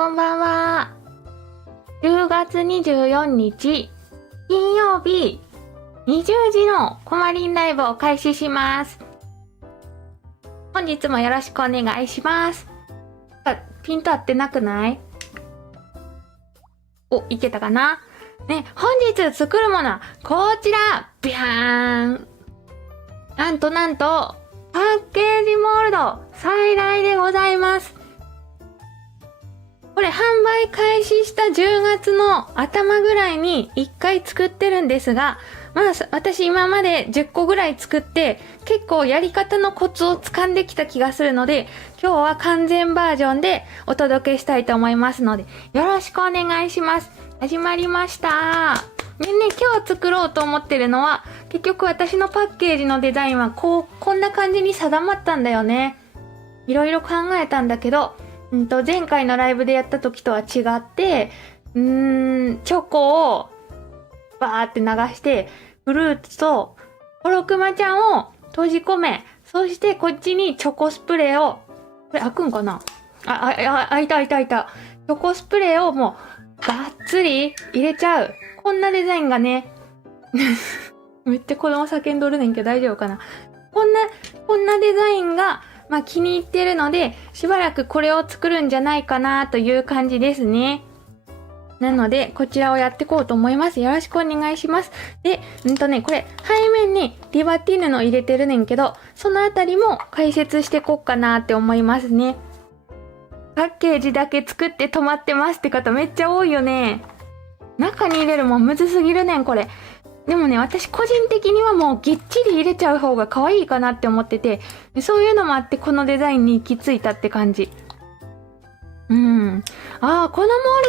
こんばんは。10月24日、金曜日、20時のコマリンライブを開始します。本日もよろしくお願いします。ピント合ってなくない？お、いけたかな？ね、本日作るものはこちら、ビャーン。なんと、パッケージモールド、再来でございます。これ販売開始した10月の頭ぐらいに1回作ってるんですが、私今まで10個ぐらい作って結構やり方のコツを掴んできた気がするので、今日は完全バージョンでお届けしたいと思いますので、よろしくお願いします。始まりました。でね、今日作ろうと思ってるのは、結局私のパッケージのデザインはこんな感じに定まったんだよね。いろいろ考えたんだけど、前回のライブでやった時とは違って、チョコをバーって流して、フルーツとコロクマちゃんを閉じ込め、そしてこっちにチョコスプレーを、これ開くんかな？開いた。チョコスプレーをもう、がっつり入れちゃう。こんなデザインがね、めっちゃ子供叫んどるねんけど大丈夫かな？こんなデザインが、気に入ってるので、しばらくこれを作るんじゃないかなという感じですね。なので、こちらをやっていこうと思います。よろしくお願いします。で、これ、背面にリバティーヌの入れてるねんけど、そのあたりも解説していこうかなって思いますね。パッケージだけ作って止まってますって方めっちゃ多いよね。中に入れるもんむずすぎるねん、これ。でもね、私個人的にはもうぎっちり入れちゃう方が可愛いかなって思ってて、そういうのもあってこのデザインに行き着いたって感じ。このモール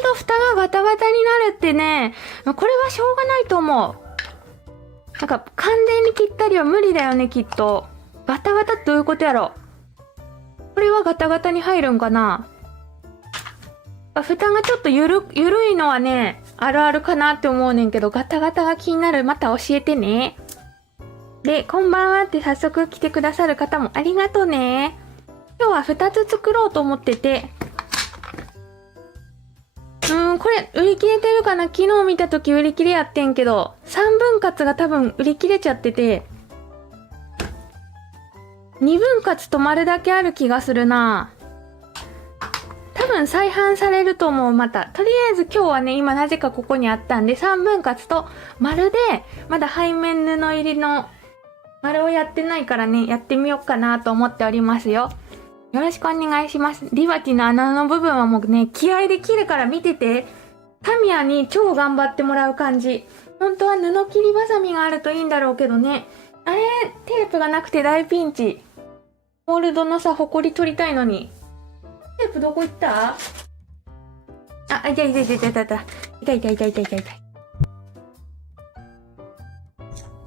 ド蓋がガタガタになるってね、これはしょうがないと思う。なんか完全に切ったりは無理だよね、きっと。ガタガタってどういうことやろ？これはガタガタに入るんかな？蓋がちょっとゆるいのはね、あるあるかなって思うねんけど、ガタガタが気になる。また教えてね。で、こんばんはって早速来てくださる方もありがとうね。今日は2つ作ろうと思ってて、これ売り切れてるかな？昨日見た時売り切れやってんけど、3分割が多分売り切れちゃってて、2分割と丸だけある気がするな。多分再販されると思う、また。とりあえず今日はね、今なぜかここにあったんで、3分割と丸で、まだ背面布入りの丸をやってないからね、やってみようかなと思っておりますよ。よろしくお願いします。リバティの穴の部分はもうね、気合で切るから見てて。タミヤに超頑張ってもらう感じ。本当は布切りバサミがあるといいんだろうけどね。あれ、テープがなくて大ピンチ。モールドのさ、ホコリ取りたいのに。テープどこ行った？痛い。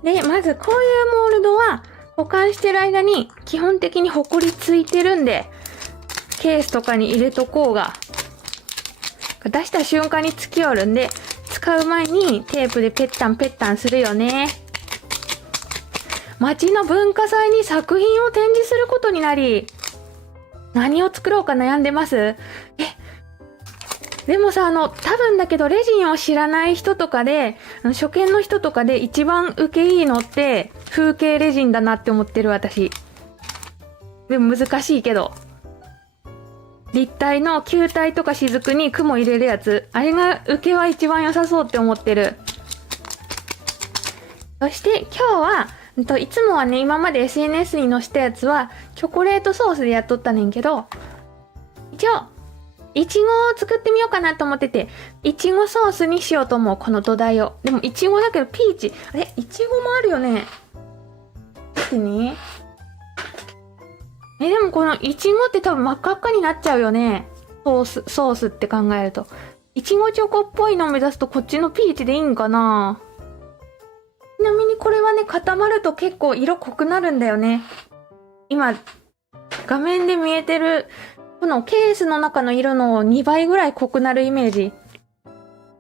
で、まずこういうモールドは保管してる間に基本的にホコリついてるんで、ケースとかに入れとこうが。出した瞬間につきよるんで、使う前にテープでペッタンするよね。町の文化祭に作品を展示することになり、何を作ろうか悩んでます。でもさ、多分だけどレジンを知らない人とかで、初見の人とかで一番受けいいのって風景レジンだなって思ってる私。でも難しいけど。立体の球体とか雫に雲入れるやつ。あれが受けは一番良さそうって思ってる。そして今日は、いつもはね、今まで SNS に載せたやつは、チョコレートソースでやっとったねんけど、一応、いちごを作ってみようかなと思ってて、いちごソースにしようと思う、この土台を。でも、いちごだけど、ピーチ。あれ、いちごもあるよね。見てね。でもこのいちごって多分真っ赤っかになっちゃうよね。ソースって考えると。いちごチョコっぽいのを目指すとこっちのピーチでいいんかな？ちなみにこれはね、固まると結構色濃くなるんだよね。今、画面で見えてる、このケースの中の色の2倍ぐらい濃くなるイメージ。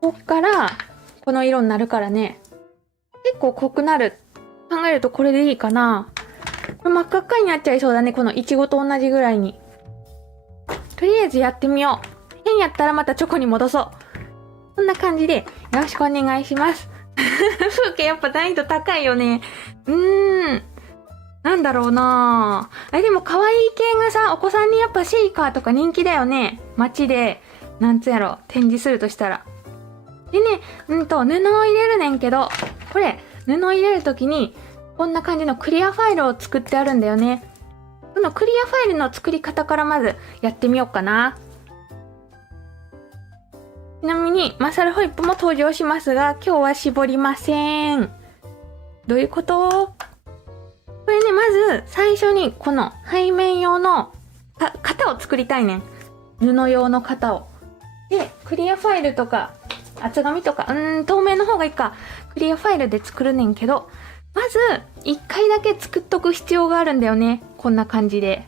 こっから、この色になるからね。結構濃くなる。考えるとこれでいいかな。これ真っ赤っかになっちゃいそうだね。このイチゴと同じぐらいに。とりあえずやってみよ変やったらまたチョコに戻そう。こんな感じで、よろしくお願いします。風景やっぱ難易度高いよね。なんだろうなぁ。でも可愛い系がさ、お子さんにやっぱシェイカーとか人気だよね。街で、なんつやろ、展示するとしたら。でね、布を入れるねんけど、これ、布を入れるときに、こんな感じのクリアファイルを作ってあるんだよね。このクリアファイルの作り方からまずやってみようかな。ちなみに、マサルホイップも登場しますが、今日は絞りません。どういうこと？これね、まず、最初にこの背面用の型を作りたいねん。布用の型を。で、クリアファイルとか、厚紙とか、透明の方がいいか。クリアファイルで作るねんけど、まず、一回だけ作っとく必要があるんだよね。こんな感じで。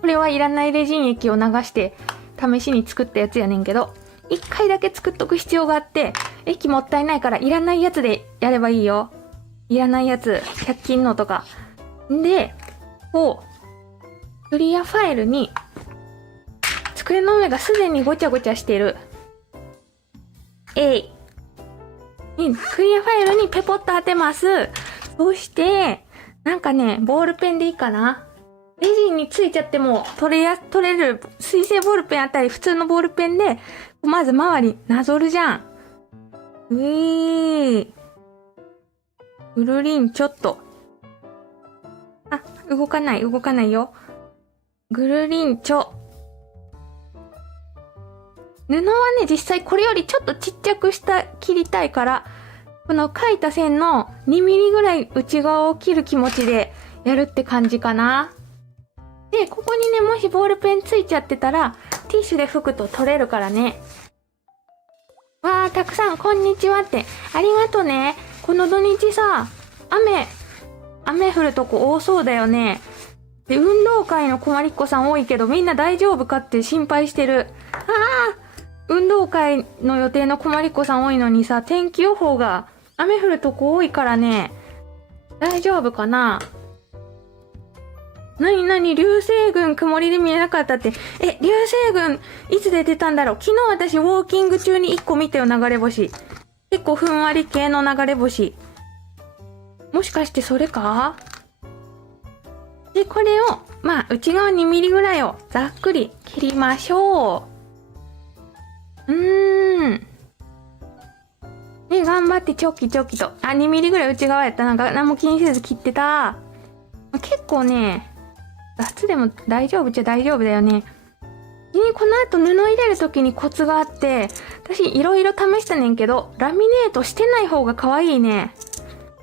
これはいらないレジン液を流して、試しに作ったやつやねんけど、一回だけ作っとく必要があって、液もったいないからいらないやつでやればいいよ。いらないやつ、100均のとか。で、クリアファイルに、机の上がすでにごちゃごちゃしてる。クリアファイルにペポッと当てます。そしてなんかね、ボールペンでいいかな。レジンについちゃっても取れる水性ボールペンあったり普通のボールペンでまず周りなぞるじゃん。ぐるりんちょっと。動かないよ。ぐるりんちょ。布はね、実際これよりちょっとちっちゃく切りたいから、この描いた線の2ミリぐらい内側を切る気持ちでやるって感じかな。で、ここにね、もしボールペンついちゃってたら、ティッシュで拭くと取れるからね。わー、たくさんこんにちはって。ありがとね。この土日さ、雨降るとこ多そうだよね。で、運動会の困りっ子さん多いけど、みんな大丈夫かって心配してる。運動会の予定の困りっ子さん多いのにさ、天気予報が雨降るとこ多いからね、大丈夫かな？流星群曇りで見えなかったって。流星群いつで出たんだろう？昨日私ウォーキング中に1個見たよ、流れ星。結構ふんわり系の流れ星。もしかしてそれか？で、これを、内側2ミリぐらいをざっくり切りましょう。ね、頑張ってチョキチョキと。2ミリぐらい内側やった。なんか何も気にせず切ってた。結構ね、雑でも大丈夫っちゃ大丈夫だよね。この後布入れる時にコツがあって、私いろいろ試したねんけど、ラミネートしてない方が可愛いね。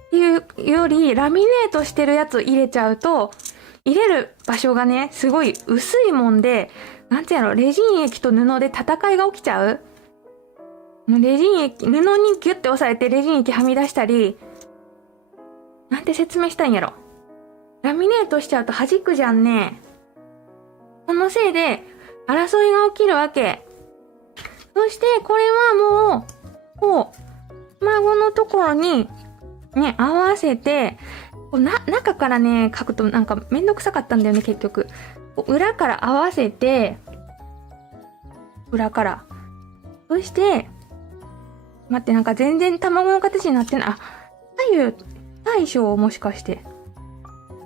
っていうより、ラミネートしてるやつを入れちゃうと、入れる場所がね、すごい薄いもんで、なんてやろ、レジン液と布で戦いが起きちゃう？レジン液、布にギュッて押さえてレジン液はみ出したり、なんて説明したんやろ。ラミネートしちゃうと弾くじゃんね。そのせいで、争いが起きるわけ。そして、これはもう、孫のところに、ね、合わせて、中からね、書くとなんかめんどくさかったんだよね、結局。裏から合わせて、裏から。そして、待って、なんか全然卵の形になってない。大小もしかして。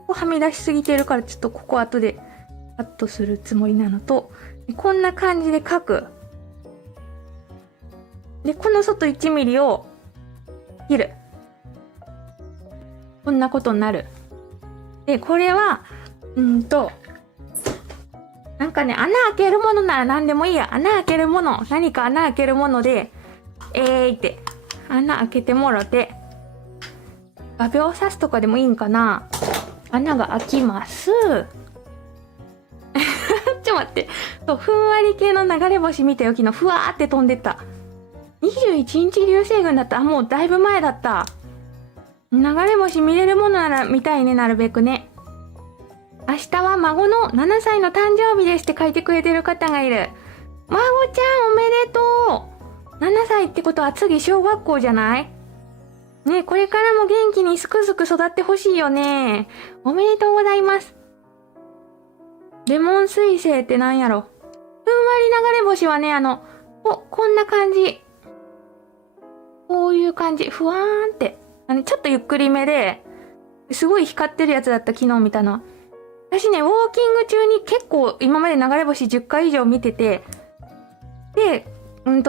はみ出しすぎてるから、ちょっとここ後でカットするつもりなのと、こんな感じで書く。で、この外1ミリを切る。こんなことになる。で、これは、なんかね、穴開けるものなら何でもいいや。穴開けるもの。何か穴開けるもので、って穴開けてもろて、画鋲刺すとかでもいいんかな。穴が開きます。ちょ待って。ふんわり系の流れ星見たよ、昨日。ふわーって飛んでった。21日流星群だった。もうだいぶ前だった。流れ星見れるものなら見たいね、なるべくね。明日は孫の7歳の誕生日ですって書いてくれてる方がいる。孫ちゃんおめでとう。7歳ってことは次小学校じゃない？ね、これからも元気にすくすく育ってほしいよね。おめでとうございます。レモン彗星ってなんやろ？ふんわ流れ星はね、こんな感じ。こういう感じ。ふわーんって。ちょっとゆっくりめで、すごい光ってるやつだった、昨日見たのは。私ね、ウォーキング中に結構今まで流れ星10回以上見てて、で、なん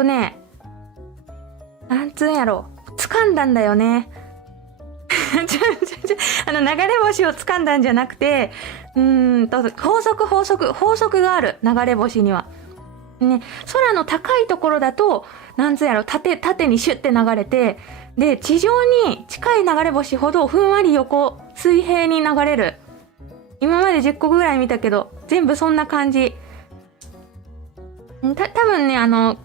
つうんやろ。掴んだんだよね。流れ星を掴んだんじゃなくて、法則がある、流れ星には。ね、空の高いところだと、なんつうんやろ、縦にシュッて流れて、で、地上に近い流れ星ほどふんわり横、水平に流れる。今まで10個ぐらい見たけど、全部そんな感じ。多分ね、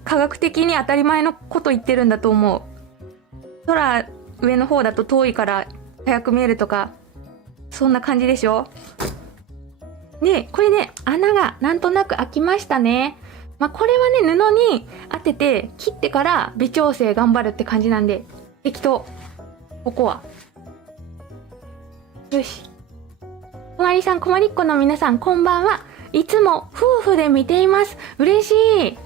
科学的に当たり前のこと言ってるんだと思う。空、上の方だと遠いから早く見えるとか、そんな感じでしょ？で、これで穴がなんとなく開きましたね。まあ、これはね、布に当てて切ってから微調整頑張るって感じなんで、適当。ここは。よし。こまりさん、こまりっ子の皆さん、こんばんは。いつも夫婦で見ています。嬉しい。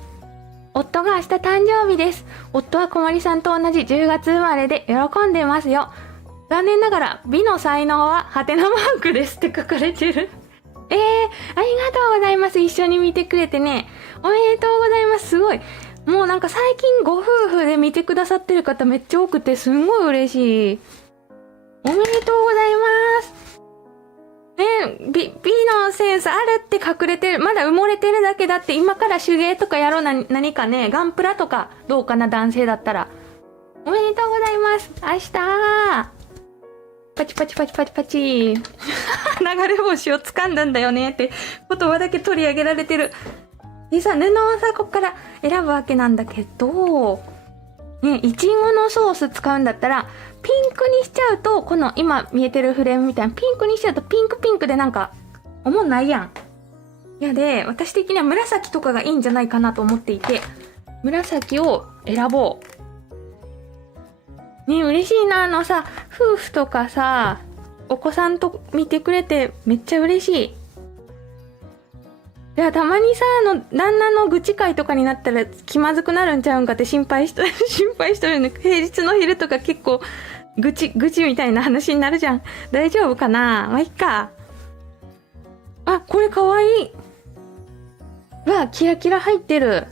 夫が明日誕生日です。夫はこまりさんと同じ10月生まれで喜んでますよ。残念ながら美の才能はハテナマークですって書かれてる。ありがとうございます。一緒に見てくれてね。おめでとうございます。すごい。もうなんか最近ご夫婦で見てくださってる方めっちゃ多くてすんごい嬉しい。おめでとうございます。ね、美のセンスあるって隠れてる。まだ埋もれてるだけだって、今から手芸とかやろう何かね、ガンプラとかどうかな、男性だったら。おめでとうございます。明日パチパチパチパチパチ流れ星を掴んだんだよねって言葉だけ取り上げられてる。でさ、布をさ、こっから選ぶわけなんだけど、ね、いちごのソース使うんだったら、ピンクにしちゃうと、この今見えてるフレームみたいなピンクにしちゃうとピンクでなんか、思んないやん。いやで、私的には紫とかがいいんじゃないかなと思っていて、紫を選ぼう。ね、嬉しいな、さ、夫婦とかさ、お子さんと見てくれてめっちゃ嬉しい。いや、たまにさ、旦那の愚痴会とかになったら気まずくなるんちゃうんかって心配しとるね。平日の昼とか結構、愚痴みたいな話になるじゃん。大丈夫かな？まあ、いっか。あ、これかわいい。わ、キラキラ入ってる。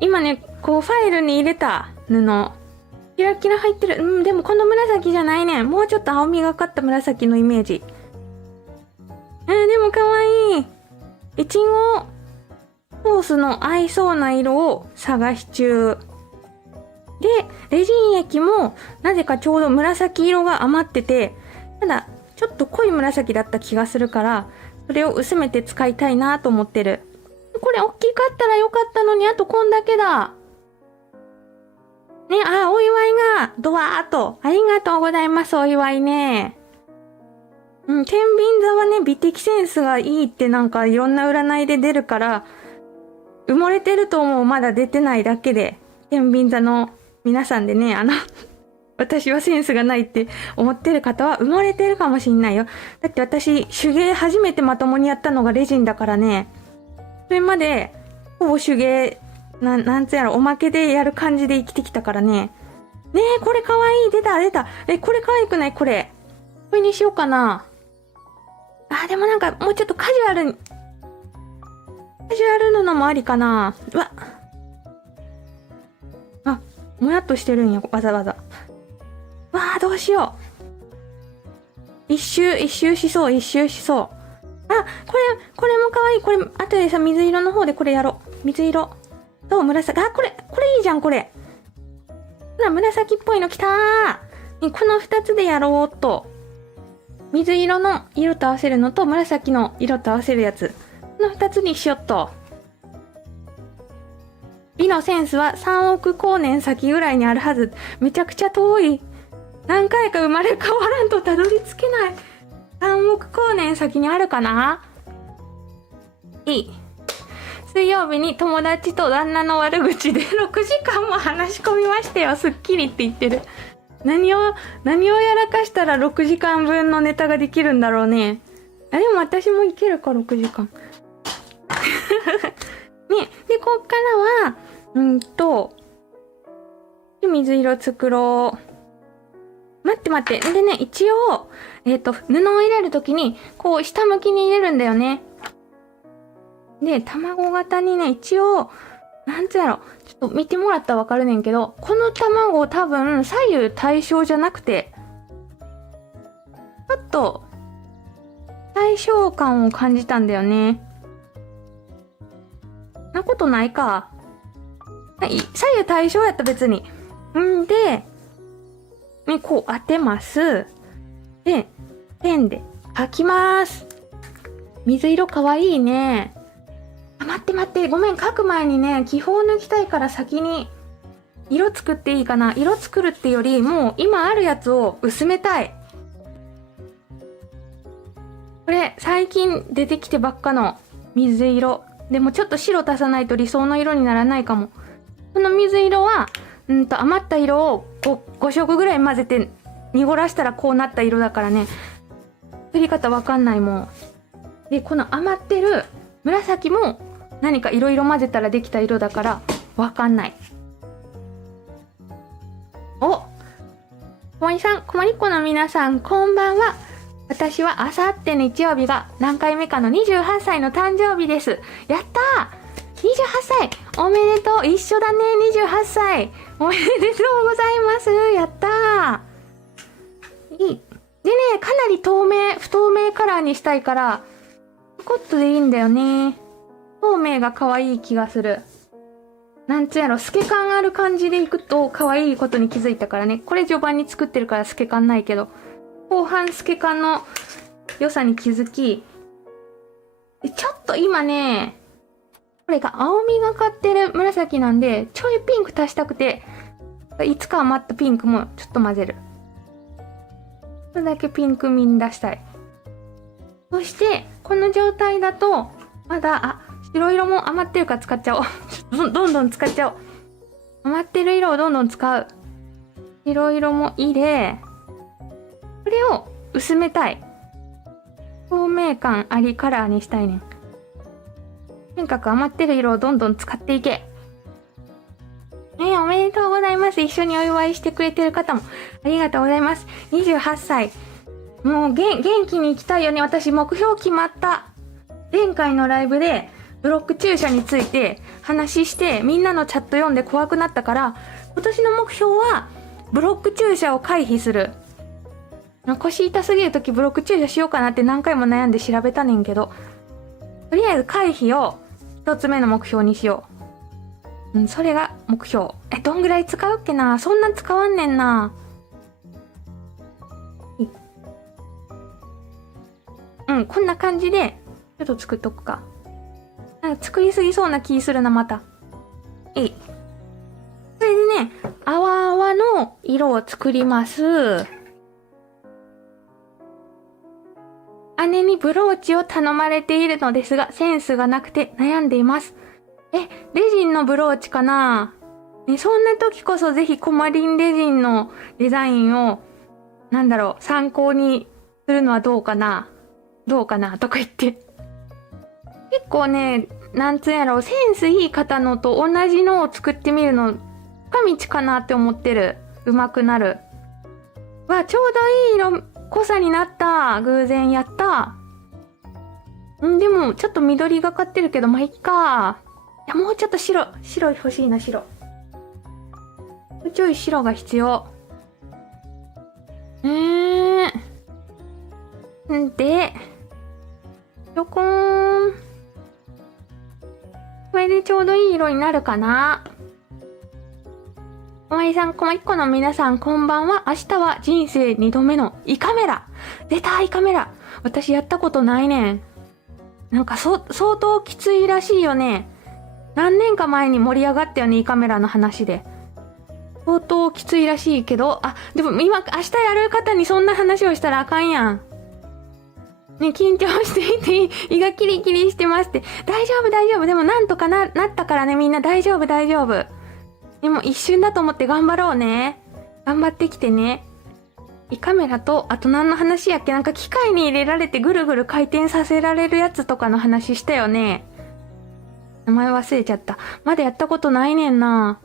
今ね、こうファイルに入れた布。キラキラ入ってる。でもこの紫じゃないね。もうちょっと青みがかった紫のイメージ。でもかわいい。いちごソースの合いそうな色を探し中。で、レジン液もなぜかちょうど紫色が余ってて、ただちょっと濃い紫だった気がするから、それを薄めて使いたいなと思ってる。これ大きかったらよかったのに、あとこんだけだ。ね、お祝いがドワーっと。ありがとうございます、お祝いね。天秤座はね、美的センスがいいってなんかいろんな占いで出るから、埋もれてると思う。まだ出てないだけで。天秤座の皆さんでね、私はセンスがないって思ってる方は埋もれてるかもしんないよ。だって私、手芸初めてまともにやったのがレジンだからね。それまで、ほぼ手芸、なんつやろ、おまけでやる感じで生きてきたからね。ねえ、これかわいい。出た。これかわいくない？これにしようかな。でもなんか、もうちょっとカジュアル布もありかな。もやっとしてるんや、わざわざ。どうしよう。一周しそう。これもかわいい。これ、後でさ、水色の方でこれやろう。水色と紫。これいいじゃん、これ。紫っぽいのきたー。この二つでやろうっと。水色の色と合わせるのと紫の色と合わせるやつ。この二つにしよっと。美のセンスは3億光年先ぐらいにあるはず。めちゃくちゃ遠い。何回か生まれ変わらんとたどり着けない。3億光年先にあるかな？いい。水曜日に友達と旦那の悪口で6時間も話し込みましたよ。すっきりって言ってる。何をやらかしたら6時間分のネタができるんだろうね。でも私もいけるか、6時間。で、こっからは、水色作ろう。待って。でね、一応、布を入れるときに、こう、下向きに入れるんだよね。で、卵型にね、一応、なんつうやろ。ちょっと見てもらったらわかるねんけど、この卵多分、左右対称じゃなくて、ちょっと、対称感を感じたんだよね。なことないか。はい、左右対称やった別に。んで、ね、こう当てます。で、ペンで描きます。水色かわいいね。あ、待って。ごめん、描く前にね、気泡抜きたいから先に、色作っていいかな。色作るってより、もう今あるやつを薄めたい。これ、最近出てきてばっかの水色。でもちょっと白足さないと理想の色にならないかも。この水色は、余った色を 5色ぐらい混ぜて濁らしたらこうなった色だからね。作り方わかんないもん。で、この余ってる紫も何かいろいろ混ぜたらできた色だからわかんない。お！こまりさん、こまりっ子の皆さん、こんばんは。私はあさって日曜日が何回目かの28歳の誕生日です。やったー！ 28 歳おめでとう。一緒だね。28歳おめでとうございます。やったー。いい。でね、かなり不透明カラーにしたいから、スコットでいいんだよね。透明が可愛い気がする。なんつうやろ、透け感ある感じでいくと可愛いことに気づいたからね。これ序盤に作ってるから透け感ないけど、後半透け感の良さに気づき、ちょっと今ね、これが青みがかってる紫なんで、ちょいピンク足したくて、いつか余ったピンクもちょっと混ぜる。それだけピンク味に出したい。そして、この状態だと、まだ、白色も余ってるから使っちゃおう。どんどん使っちゃおう。余ってる色をどんどん使う。白色も入れ、これを薄めたい。透明感ありカラーにしたいねん。とにかく余ってる色をどんどん使っていけ。おめでとうございます。一緒にお祝いしてくれてる方もありがとうございます。28歳。もう元気に行きたいよね。私目標決まった。前回のライブでブロック注射について話してみんなのチャット読んで怖くなったから、今年の目標はブロック注射を回避する。腰痛すぎるときブロック注射しようかなって何回も悩んで調べたねんけど、とりあえず回避を一つ目の目標にしよう。それが目標。どんぐらい使うっけな。そんな使わんねんな。こんな感じで、ちょっと作っとくか。なんか作りすぎそうな気するな、また。それでね、泡々の色を作ります。姉にブローチを頼まれているのですが、センスがなくて悩んでいます。レジンのブローチかな？そんな時こそぜひコマリンレジンのデザインを、参考にするのはどうかなとか言って。結構ね、センスいい方のと同じのを作ってみるの、近道かなって思ってる。上手くなる。ちょうどいい色、濃さになった。偶然やった。でも、ちょっと緑がかってるけど、まあ、いっか。いや、もうちょっと白欲しいな、白。もうちょい白が必要。で、ちょこーん。これでちょうどいい色になるかな。おまりさん、こまりっ子の皆さん、こんばんは。明日は人生2度目の胃カメラ。出た、胃カメラ。私やったことないねん。相当きついらしいよね。何年か前に盛り上がったよね、胃カメラの話で。相当きついらしいけど、でも今、明日やる方にそんな話をしたらあかんやん。ね、緊張していて、胃がキリキリしてますって。大丈夫。でもなんとかなったからね、みんな大丈夫。でも一瞬だと思って頑張ろうね。頑張ってきてね。胃カメラと、あと何の話やっけ？機械に入れられてぐるぐる回転させられるやつとかの話したよね。名前忘れちゃった。まだやったことないねんな。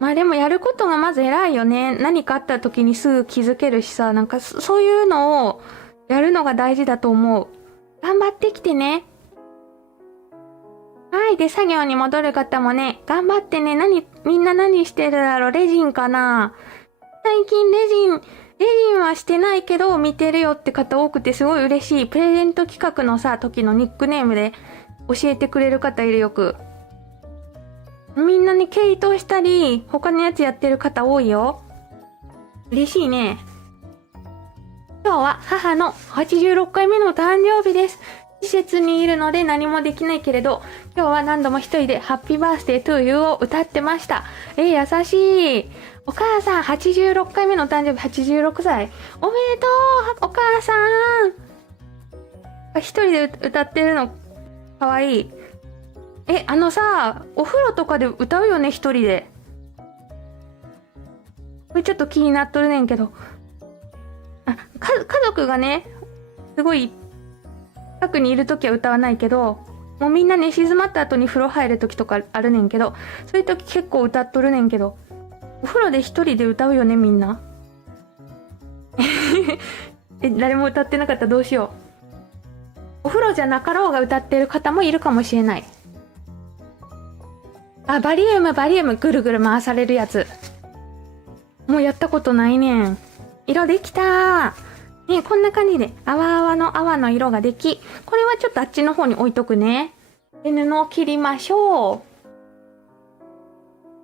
まあでもやることがまず偉いよね。何かあった時にすぐ気づけるしさ、なんかそういうのをやるのが大事だと思う。頑張ってきてね。はい。で、作業に戻る方もね、頑張ってね。みんな何してるだろう。レジンかな。最近レジンはしてないけど見てるよって方多くてすごい嬉しい。プレゼント企画のさ、時のニックネームで教えてくれる方いるよく。みんなに毛糸したり、他のやつやってる方多いよ。嬉しいね。今日は母の86回目の誕生日です。施設にいるので何もできないけれど、今日は何度も一人でハッピーバースデートゥーユーを歌ってました。優しい。お母さん86回目の誕生日86歳。おめでとうお母さん。一人で歌ってるのかわいい。さ、お風呂とかで歌うよね、一人で。これちょっと気になっとるねんけど。家族がね、すごい、近くにいるときは歌わないけど、もうみんな寝静まった後に風呂入るときとかあるねんけど、そういうとき結構歌っとるねんけど、お風呂で一人で歌うよね、みんな。誰も歌ってなかったらどうしよう。お風呂じゃなかろうが歌ってる方もいるかもしれない。バリウム、ぐるぐる回されるやつ。もうやったことないねん。色できたー。ね、こんな感じで、泡の色ができ、これはちょっとあっちの方に置いとくね。で、布を切りましょ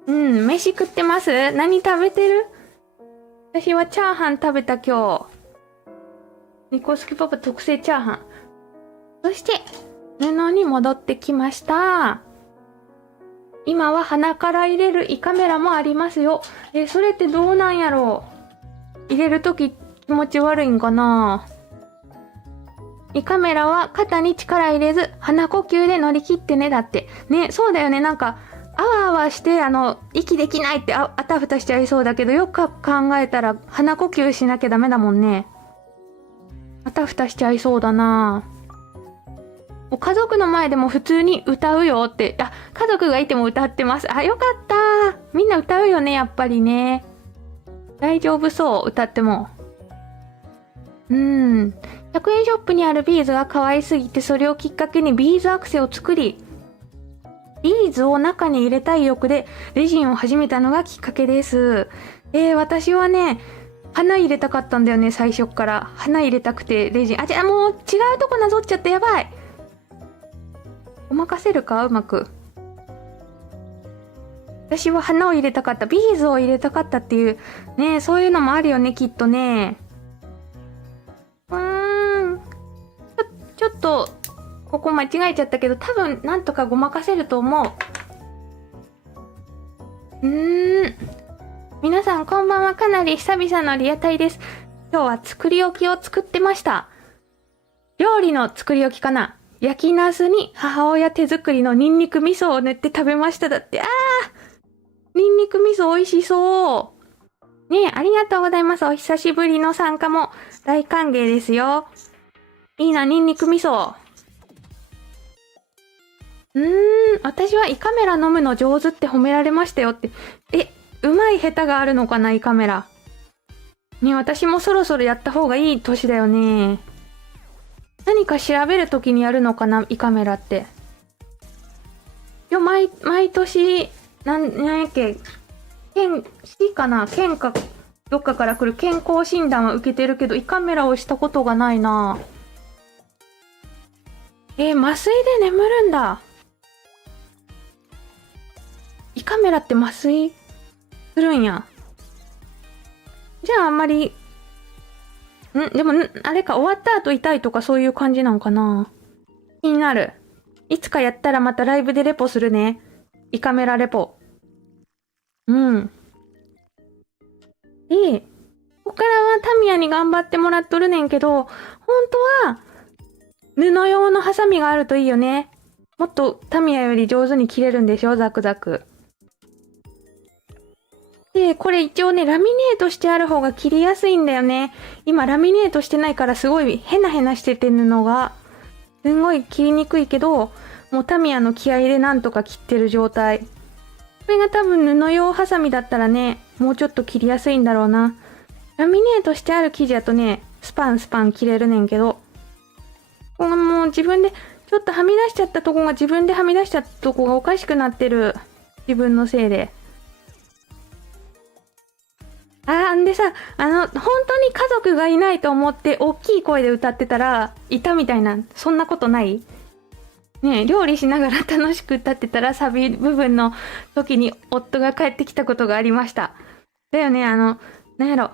う。飯食ってます？何食べてる？私はチャーハン食べた今日。ニコスキパパ特製チャーハン。そして、布に戻ってきました。今は鼻から入れる胃カメラもありますよ。それってどうなんやろう？入れるとき気持ち悪いんかな？胃カメラは肩に力入れず、鼻呼吸で乗り切ってね、だって。ね、そうだよね。なんか、あわあわして、息できないってあたふたしちゃいそうだけど、よく考えたら鼻呼吸しなきゃダメだもんね。あたふたしちゃいそうだな。家族の前でも普通に歌うよって。家族がいても歌ってます。よかった。みんな歌うよね、やっぱりね。大丈夫そう、歌っても。100円ショップにあるビーズが可愛すぎて、それをきっかけにビーズアクセを作り、ビーズを中に入れたい欲でレジンを始めたのがきっかけです。私はね、花入れたかったんだよね、最初から。花入れたくてレジン。じゃあもう違うとこなぞっちゃってやばい。ごまかせるかうまく。私は花を入れたかった。ビーズを入れたかったっていう。ね、そういうのもあるよね、きっとね。ちょっと、ここ間違えちゃったけど、多分、なんとかごまかせると思う。皆さん、こんばんは。かなり久々のリアタイです。今日は作り置きを作ってました。料理の作り置きかな。焼きナスに母親手作りのニンニク味噌を塗って食べました。だって、ニンニク味噌美味しそう。ねえ、ありがとうございます。お久しぶりの参加も大歓迎ですよ。いいな、ニンニク味噌。私は胃カメラ飲むの上手って褒められましたよって。うまい下手があるのかな、胃カメラ。ね、私もそろそろやった方がいい年だよね。何か調べるときにやるのかな、胃カメラって。毎年、なんやっけ、市かな、県か、どっかから来る健康診断は受けてるけど、胃カメラをしたことがないな。麻酔で眠るんだ。胃カメラって麻酔するんや。じゃああんまり、でも、あれか、終わった後痛いとかそういう感じなんかな。気になる。いつかやったらまたライブでレポするね。胃カメラレポ。で、ここからはタミヤに頑張ってもらっとるねんけど、本当は、布用のハサミがあるといいよね。もっとタミヤより上手に切れるんでしょ、ザクザク。で、これ一応ね、ラミネートしてある方が切りやすいんだよね。今ラミネートしてないからすごいヘナヘナしてて布が。すんごい切りにくいけど、もうタミヤの気合でなんとか切ってる状態。これが多分布用ハサミだったらね、もうちょっと切りやすいんだろうな。ラミネートしてある生地だとね、スパン切れるねんけど。ここがもう自分で、ちょっとはみ出しちゃったとこが自分ではみ出しちゃったとこがおかしくなってる。自分のせいで。んでさ、本当に家族がいないと思って大きい声で歌ってたら、いたみたいな、そんなことないねえ、料理しながら楽しく歌ってたら、サビ部分の時に夫が帰ってきたことがありました。だよね、なんやろ。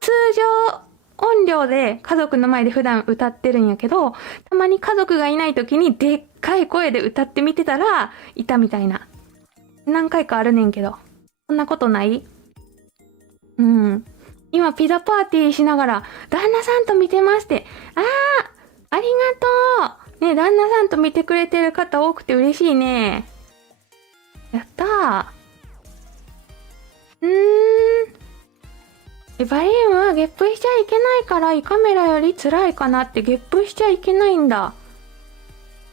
通常音量で家族の前で普段歌ってるんやけど、たまに家族がいない時にでっかい声で歌ってみてたら、いたみたいな。何回かあるねんけど。そんなことない？うん。今ピザパーティーしながら、旦那さんと見てますって。ありがとう。ね、旦那さんと見てくれてる方多くて嬉しいね。やったー。バリウムはゲップしちゃいけないから胃カメラより辛いかなって。ゲップしちゃいけないんだ。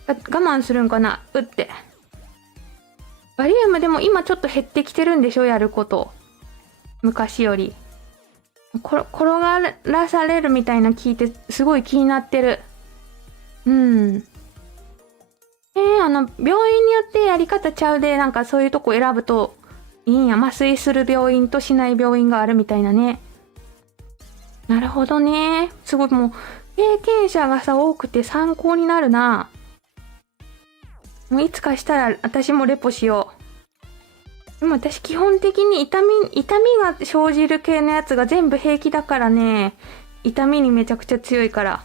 我慢するんかなって。バリウムでも今ちょっと減ってきてるんでしょ、やること。昔より。転がらされるみたいな聞いてすごい気になってる。うん。病院によってやり方ちゃうで、なんかそういうとこ選ぶといいんや。麻酔する病院としない病院があるみたいなね。なるほどね。すごいもう、経験者がさ、多くて参考になるな。もういつかしたら私もレポしよう。でも私基本的に痛みが生じる系のやつが全部平気だからね。痛みにめちゃくちゃ強いから。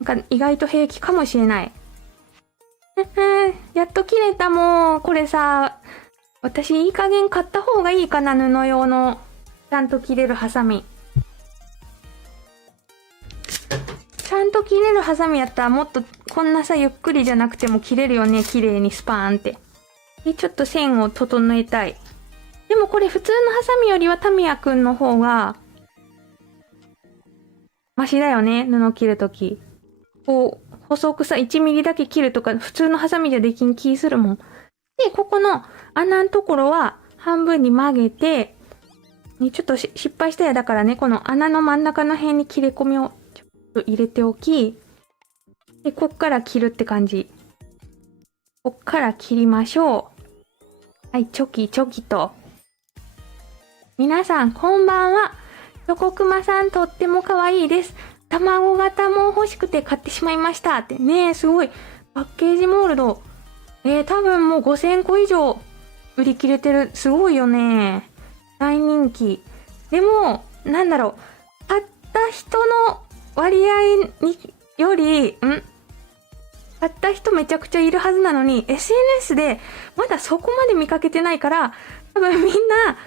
なんか意外と平気かもしれない。やっと切れた。もう、これさ、私いい加減買った方がいいかな、布用の。ちゃんと切れるハサミ。ちゃんと切れるハサミやったらもっとこんなさ、ゆっくりじゃなくても切れるよね、綺麗にスパーンって。で、ちょっと線を整えたい。でもこれ普通のハサミよりはタミヤくんの方が、マシだよね、布切るとき。こう、細くさ、1ミリだけ切るとか、普通のハサミじゃできん気するもん。で、ここの穴のところは半分に曲げて、ね、ちょっと失敗したやだからね、この穴の真ん中の辺に切れ込みをちょっと入れておき、で、こっから切るって感じ。こっから切りましょう。はい、チョキチョキと。皆さん、こんばんは。チョコクマさんとっても可愛いです。卵型も欲しくて買ってしまいましたってね。すごい。パッケージモールド。多分もう5000個以上売り切れてる。すごいよね。大人気。でも、なんだろう。買った人の割合により、買った人めちゃくちゃいるはずなのに、SNS でまだそこまで見かけてないから、多分みんな、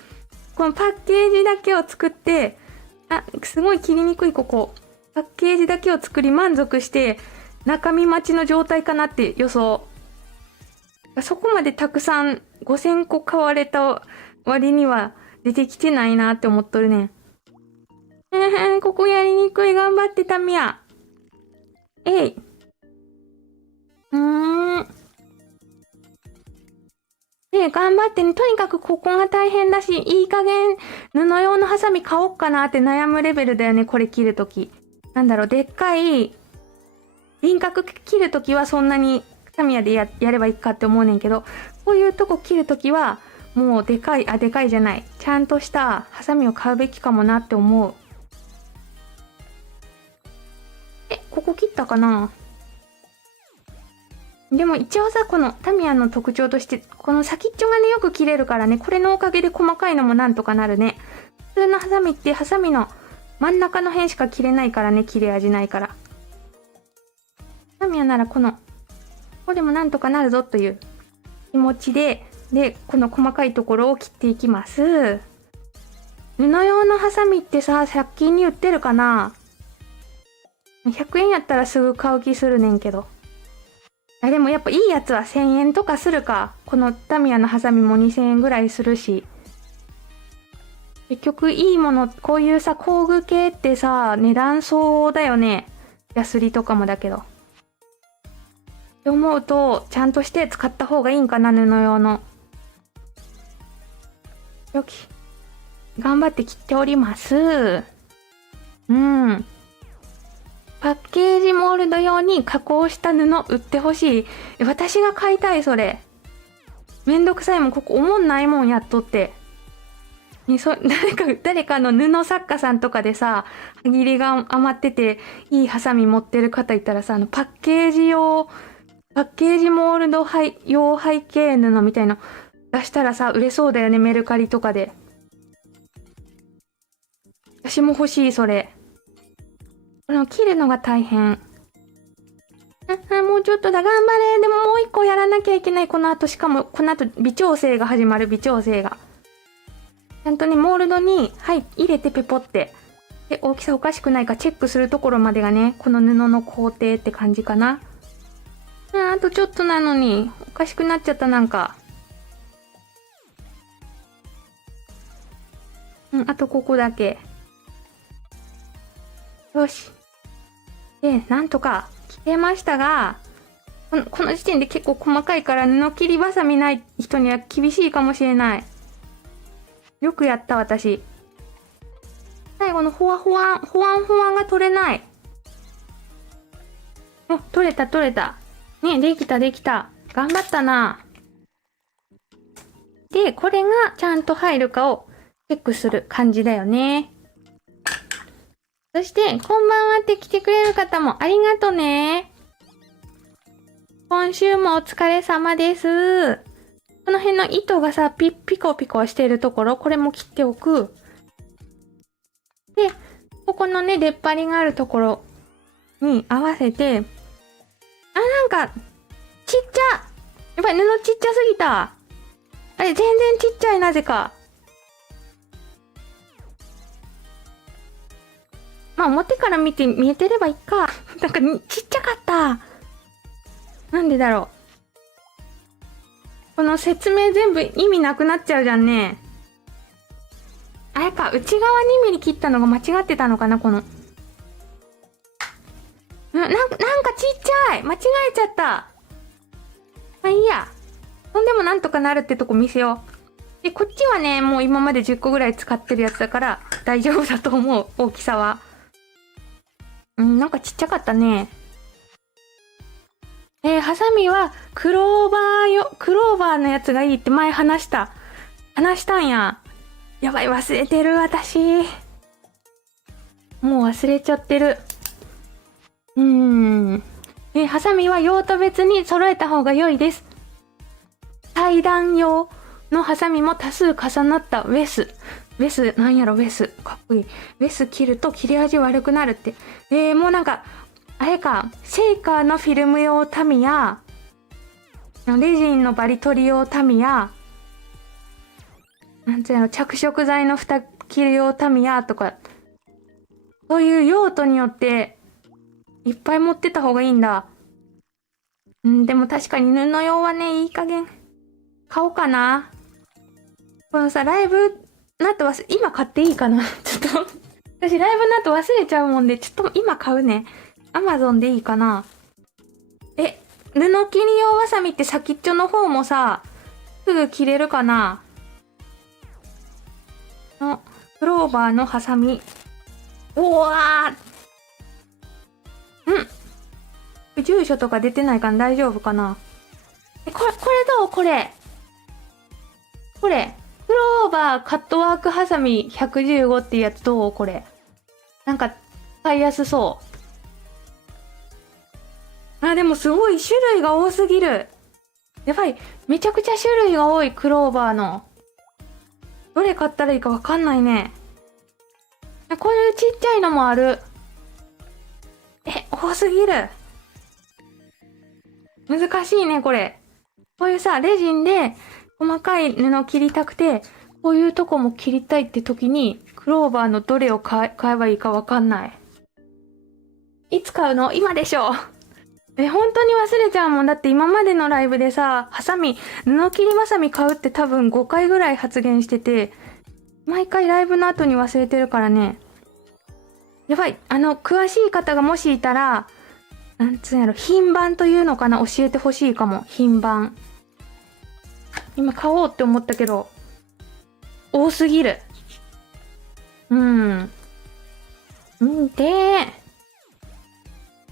このパッケージだけを作って、すごい切りにくいここ。パッケージだけを作り満足して、中身待ちの状態かなって予想。そこまでたくさん5000個買われた割には出てきてないなって思っとるね。ここやりにくい。頑張ってタミヤ。頑張ってね。とにかくここが大変だし、いい加減布用のハサミ買おうかなって悩むレベルだよね、これ切るとき。なんだろう、でっかい輪郭切るときはそんなにタミヤでやればいいかって思うねんけど、こういうとこ切るときはもうでかいじゃない。ちゃんとしたハサミを買うべきかもなって思う。ここ切ったかな？でも一応さ、このタミヤの特徴として、この先っちょがね、よく切れるからね、これのおかげで細かいのもなんとかなるね。普通のハサミってハサミの真ん中の辺しか切れないからね、切れ味ないから。タミヤならこれもなんとかなるぞという気持ちで、この細かいところを切っていきます。布用のハサミってさ、100均に売ってるかな？ 100 円やったらすぐ買う気するねんけど。でもやっぱいいやつは1000円とかするか。このタミヤのハサミも2000円ぐらいするし。結局いいもの、こういうさ、工具系ってさ、値段相応だよね。ヤスリとかもだけど。って思うと、ちゃんとして使った方がいいんかな、布用の。よき。頑張って切っております。うん。パッケージモールド用に加工した布売ってほしい。私が買いたい、それ。めんどくさいもん、ここおもんないもんやっとって。誰かの布作家さんとかでさ、歯切りが余ってて、いいハサミ持ってる方いたらさ、パッケージモールド用背景布みたいな出したらさ、売れそうだよね、メルカリとかで。私も欲しい、それ。切るのが大変。もうちょっとだ、頑張れ。でももう一個やらなきゃいけない、この後。しかも、この後、微調整が始まる、微調整が。ちゃんとね、モールドに、入れてペポって。で、大きさおかしくないかチェックするところまでがね、この布の工程って感じかな。あとちょっとなのに、おかしくなっちゃった、なんか。あとここだけ。よし。で、なんとか、切れましたが、この時点で結構細かいから布切りばさみない人には厳しいかもしれない。よくやった、私。最後のほわが取れない。取れた。ね、できた。頑張ったな。で、これがちゃんと入るかをチェックする感じだよね。そして、こんばんはって来てくれる方もありがとね。今週もお疲れ様です。この辺の糸がさ、ピコピコしているところ、これも切っておく。で、ここのね、出っ張りがあるところに合わせて、なんか、ちっちゃ！やっぱり布ちっちゃすぎた。あれ、全然ちっちゃい、なぜか。まあ、表から見えてればいいか。なんか、ちっちゃかった。なんでだろう。この説明全部意味なくなっちゃうじゃんね。あれか、内側2ミリ切ったのが間違ってたのかな、この。なんかちっちゃい！間違えちゃった。まあいいや。そんでもなんとかなるってとこ見せよう。で、こっちはね、もう今まで10個ぐらい使ってるやつだから大丈夫だと思う、大きさは。なんかちっちゃかったね。ハサミはクローバーのやつがいいって前話したんや。やばい、忘れてる、私。もう忘れちゃってる。ハサミは用途別に揃えた方が良いです。裁断用のハサミも多数重なったウェス。なんやろ、ウェス。かっこいい。ウェス切ると切れ味悪くなるって。もうなんか、あれか、シェイカーのフィルム用タミヤ、レジンのバリ取り用タミヤ、なんていうの、着色剤の蓋切る用タミヤとか、そういう用途によって、いっぱい持ってた方がいいんだ。でも確かに布用はね、いい加減、買おうかな。このさ、ライブなと今買っていいかなちょっと私ライブなと忘れちゃうもんで、ちょっと今買うね。アマゾンでいいかな。布切り用わさみって先っちょの方もさ、すぐ切れるかな。クローバーのハサミ。おわー。住所とか出てないかな、大丈夫かな。これどう？これ。クローバーカットワークハサミ115っていうやつどう？これ。なんか、使いやすそう。でもすごい種類が多すぎる。やばい。めちゃくちゃ種類が多い、クローバーの。どれ買ったらいいかわかんないね。こういうちっちゃいのもある。多すぎる。難しいね、これ。こういうさ、レジンで細かい布切りたくて、こういうとこも切りたいって時に、クローバーのどれを買えばいいかわかんない。いつ買うの？今でしょ。本当に忘れちゃうもん。だって今までのライブでさ、布切りハサミ買うって多分5回ぐらい発言してて、毎回ライブの後に忘れてるからね。やばい。詳しい方がもしいたら、なんつうんやろ、品番というのかな、教えてほしいかも。品番。今買おうって思ったけど、多すぎる。うん。んで、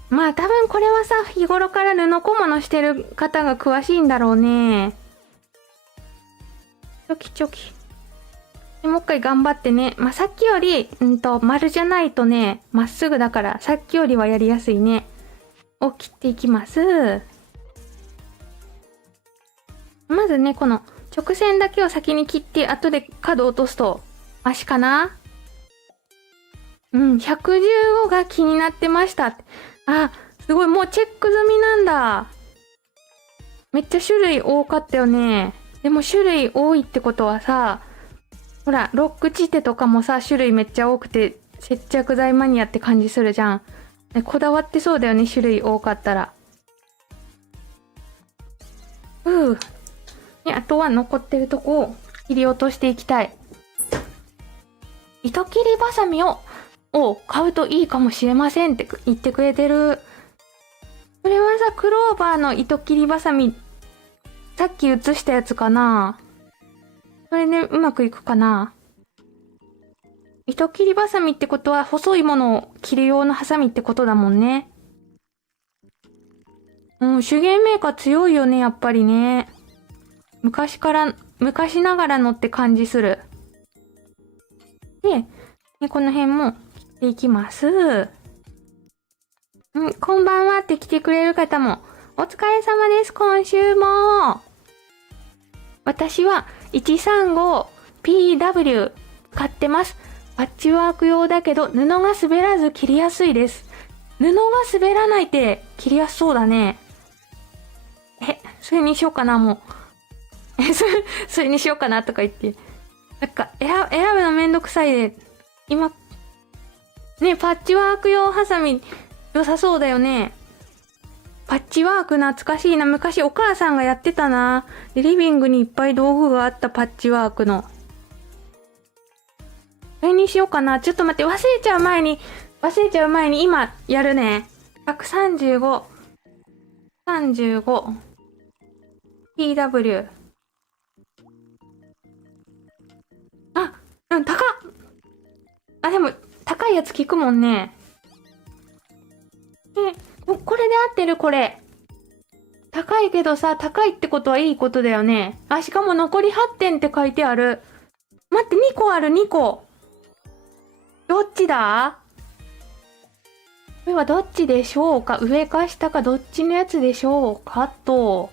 まあ多分これはさ、日頃から布小物してる方が詳しいんだろうね。チョキチョキ。でもう一回頑張ってね。まあさっきより、丸じゃないとね、まっすぐだから、さっきよりはやりやすいね。を切っていきます。まずね、この直線だけを先に切って、後で角落とすと、マシかな？うん、115が気になってました。あ、すごい、もうチェック済みなんだ。めっちゃ種類多かったよね。でも種類多いってことはさ、ほら、ロックチテとかもさ、種類めっちゃ多くて、接着剤マニアって感じするじゃん。こだわってそうだよね、種類多かったら。あとは残ってるとこを切り落としていきたい。糸切りバサミを買うといいかもしれませんって言ってくれてる。これはさ、クローバーの糸切りバサミ、さっき写したやつかな？それでうまくいくかな？糸切りバサミってことは細いものを切る用のハサミってことだもんね。うん、手芸メーカー強いよね、やっぱりね。昔ながらのって感じする。で、この辺も切っていきます。こんばんはって来てくれる方も、お疲れ様です、今週も。私は 135PW 買ってます。パッチワーク用だけど布が滑らず切りやすいです。布が滑らないって切りやすそうだね。それにしようかな、もう。それにしようかなとか言って。なんか、選ぶのめんどくさいで、今、ね、パッチワーク用ハサミ良さそうだよね。パッチワーク懐かしいな。昔お母さんがやってたな。でリビングにいっぱい道具があったパッチワークの。それにしようかな。ちょっと待って、忘れちゃう前に今やるね。135、PW。高っ。でも、高いやつ聞くもんね。これで合ってるこれ。高いけどさ、高いってことはいいことだよね。しかも残り8点って書いてある。待って、2個ある、2個。どっちだ？これはどっちでしょうか？上か下かどっちのやつでしょうかと。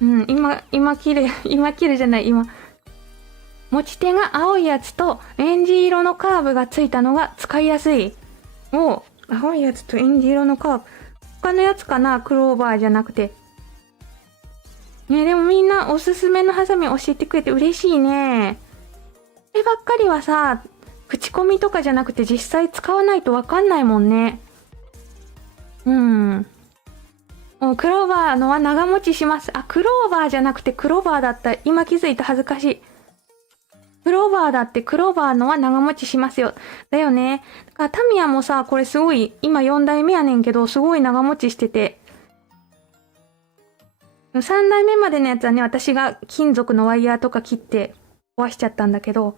今切るじゃない、持ち手が青いやつとエンジ色のカーブがついたのが使いやすい。青いやつとエンジ色のカーブ。他のやつかな？クローバーじゃなくて。ね、でもみんなおすすめのハサミ教えてくれて嬉しいね。こればっかりはさ、口コミとかじゃなくて実際使わないとわかんないもんね。クローバーのは長持ちします。クローバーじゃなくてクローバーだった。今気づいた、恥ずかしい。クローバーだってクローバーのは長持ちしますよ。だよね。だからタミヤもさ、これすごい、今4代目やねんけど、すごい長持ちしてて。3代目までのやつはね、私が金属のワイヤーとか切って壊しちゃったんだけど、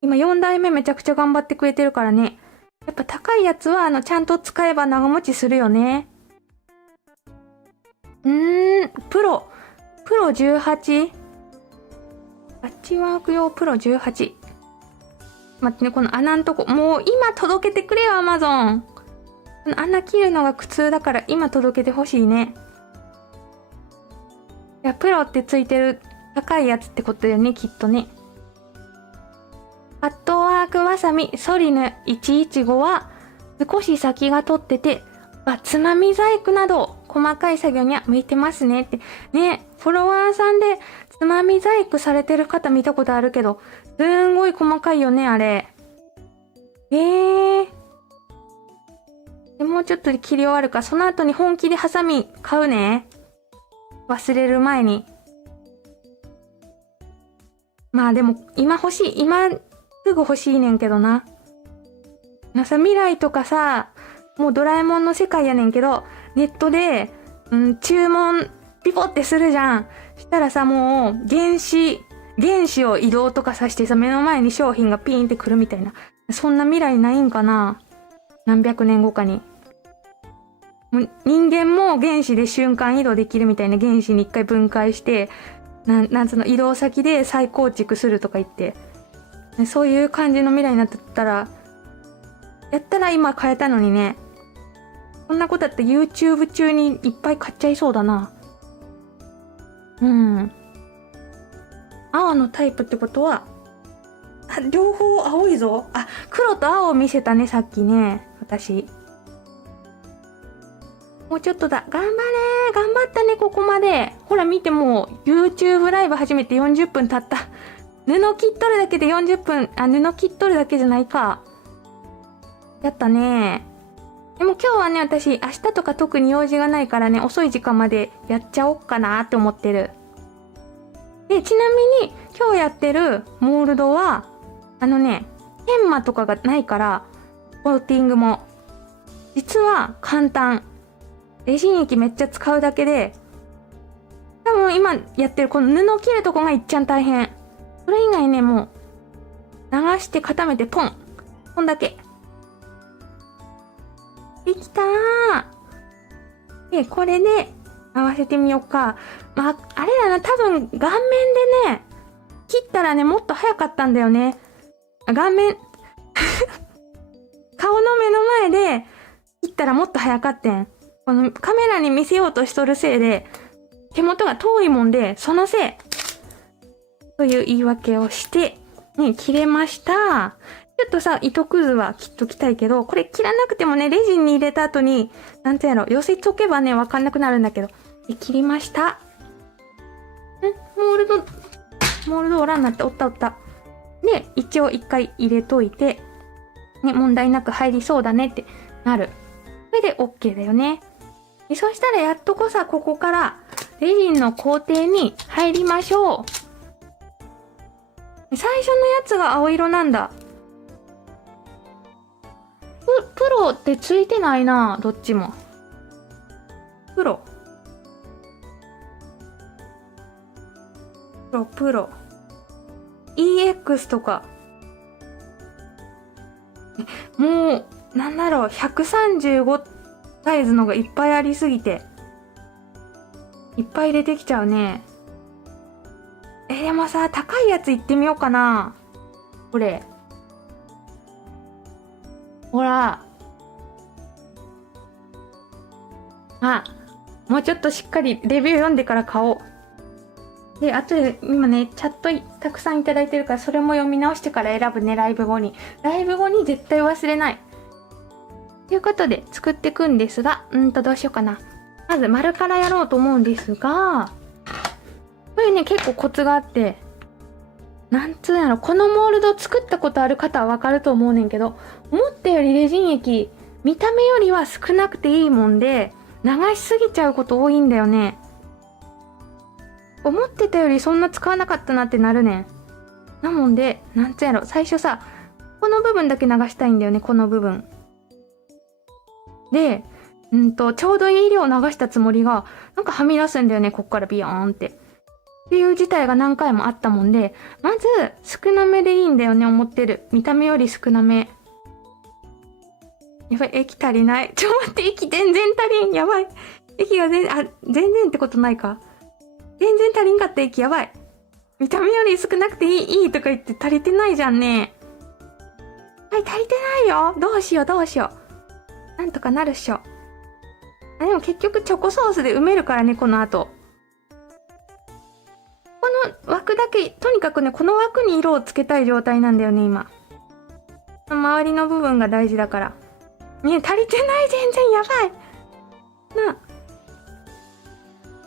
今4代目めちゃくちゃ頑張ってくれてるからね。やっぱ高いやつはちゃんと使えば長持ちするよね。プロ 18？ パッチワーク用プロ18。待ってね、この穴んとこ、もう今届けてくれよ、アマゾン。穴切るのが苦痛だから今届けてほしいね。いや、プロってついてる高いやつってことだよね、きっとね。カットワークわさみソリヌ115は少し先が取ってて、つまみ細工など細かい作業には向いてますねって。ね、フォロワーさんでつまみ細工されてる方見たことあるけど、すんごい細かいよね、あれ。でもうちょっとで切り終わるか。その後に本気でハサミ買うね。忘れる前に。まあでも、今すぐ欲しいねんけどな。未来とかさ、もうドラえもんの世界やねんけど、ネットで、注文、ピポってするじゃん。したらさ、もう、原子を移動とかさしてさ、目の前に商品がピーンってくるみたいな。そんな未来ないんかな？何百年後かに。もう人間も原子で瞬間移動できるみたいな、原子に一回分解して、なんつうの、移動先で再構築するとか言って。そういう感じの未来になったら、やったら今変えたのにね。こんなことだって YouTube 中にいっぱい買っちゃいそうだな。青のタイプってことは、両方青いぞ。黒と青を見せたね、さっきね。私。もうちょっとだ。頑張れー。頑張ったね、ここまで。ほら見て、もう YouTube ライブ始めて40分経った。布切っとるだけで40分、布切っとるだけじゃないか。やったね。でも今日はね、私、明日とか特に用事がないからね、遅い時間までやっちゃおっかなって思ってる。で、ちなみに、今日やってるモールドは、研磨とかがないから、コーティングも。実は簡単。レジン液めっちゃ使うだけで、多分今やってるこの布切るとこがいっちゃん大変。それ以外ね、もう、流して固めてポン。こんだけ。できたー。で、これで合わせてみようか。あれだな、多分顔面でね、切ったらね、もっと早かったんだよね。顔面、顔の目の前で切ったらもっと早かってん。このカメラに見せようとしとるせいで、手元が遠いもんで、そのせい。という言い訳をして、ね、切れました。ちょっとさ、糸くずは切っときたいけど、これ切らなくてもね、レジンに入れた後に、なんてやろ、寄せとけばね、わかんなくなるんだけど。で、切りました。モールドおらんなって、おった。で、一応一回入れといて、ね、問題なく入りそうだねってなる。それで OK だよね。で、そしたらやっとこさ、ここから、レジンの工程に入りましょう。最初のやつが青色なんだ。プロってついてないな、どっちも。プロ。EX とか。もう、なんだろう、135サイズのがいっぱいありすぎて。いっぱい入れてきちゃうね。でもさ、高いやついってみようかな。これ。ほら。もうちょっとしっかりレビュー読んでから買おう。で、あとで今ね、チャットたくさんいただいてるから、それも読み直してから選ぶね、ライブ後に。ライブ後に絶対忘れない。ということで、作っていくんですが、どうしようかな。まず、丸からやろうと思うんですが、これね、結構コツがあって、なんつうんやろ、このモールド作ったことある方はわかると思うねんけど、思ったよりレジン液、見た目よりは少なくていいもんで、流しすぎちゃうこと多いんだよね。思ってたよりそんな使わなかったなってなるねん。なもんで、なんつうんやろ、最初さ、この部分だけ流したいんだよね、この部分。で、ちょうどいい量流したつもりが、なんかはみ出すんだよね、こっからビヨーンって。っていう事態が何回もあったもんで、まず少なめでいいんだよね、思ってる。見た目より少なめ。やばい、液足りない。ちょ待って、液全然足りん。やばい。液が全然ってことないか。全然足りんかった液やばい。見た目より少なくていいとか言って足りてないじゃんね。はい、足りてないよ。どうしよう。なんとかなるっしょ。でも結局チョコソースで埋めるからね、この後。この枠だけ、とにかくね、この枠に色をつけたい状態なんだよね、今。周りの部分が大事だから。ね、足りてない、全然やばい。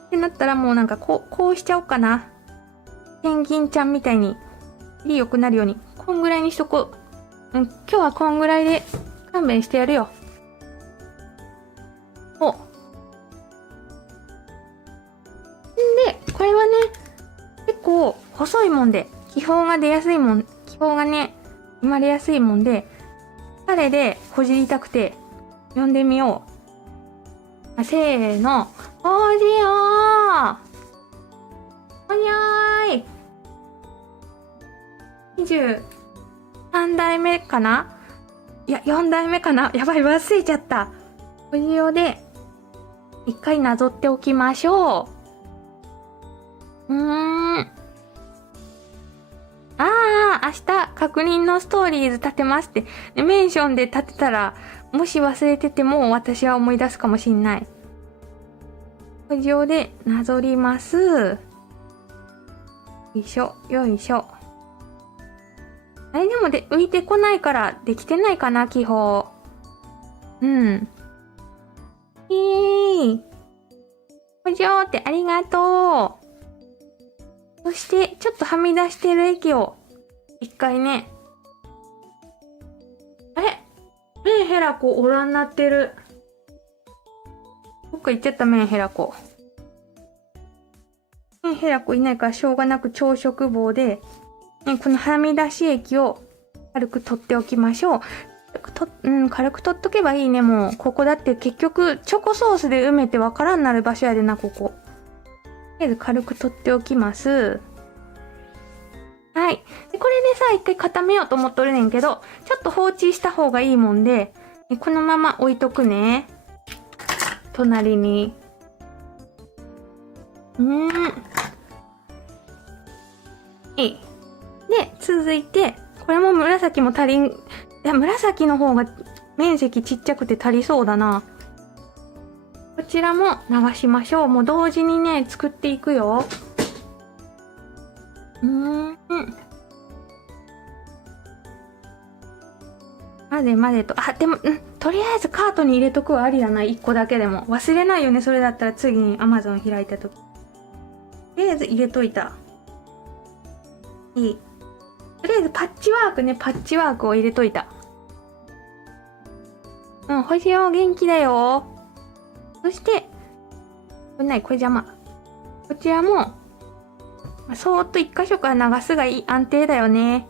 ってなったらもうなんかこうしちゃおうかな。ペンギンちゃんみたいに、良くなるように。こんぐらいにしとこう。今日はこんぐらいで勘弁してやるよ。で、これはね、結構細いもんで、気泡がね、生まれやすいもんで、タレでほじりたくて、読んでみよう。せーの。おじよーおにゃーい。23代目かな？いや、4代目かな？やばい、忘れちゃった。おじよで、一回なぞっておきましょう。明日確認のストーリーズ立てますって、メンションで立てたら、もし忘れてても私は思い出すかもしんない。おじよでなぞります。よいしょ、よいしょ。あれでも浮いてこないからできてないかな、気泡。おじょーってありがとう。そして、ちょっとはみ出してる液を、一回ね。あれ？メンヘラコおらんなってる。どっか行っちゃったメンヘラコ。メンヘラコいないからしょうがなく朝食棒で、ね、このはみ出し液を軽く取っておきましょう。軽く取っとけばいいね、もう。ここだって結局、チョコソースで埋めてわからんなる場所やでな、ここ。とりあえず軽く取っておきます。はい。でこれでさ、一回固めようと思っとるねんけど、ちょっと放置した方がいいもんで、このまま置いとくね。隣に。で、続いて、これも紫も足りん、いや、紫の方が面積ちっちゃくて足りそうだな。こちらも流しましょう。もう同時にね、作っていくよ。混ぜと。でも、とりあえずカートに入れとくはありだな。1個だけでも。忘れないよね、それだったら次に Amazon 開いたとき。とりあえず入れといた。とりあえずパッチワークを入れといた。星よ、元気だよ。そして、これ邪魔。こちらも、そーっと一箇所から流すがいい。安定だよね。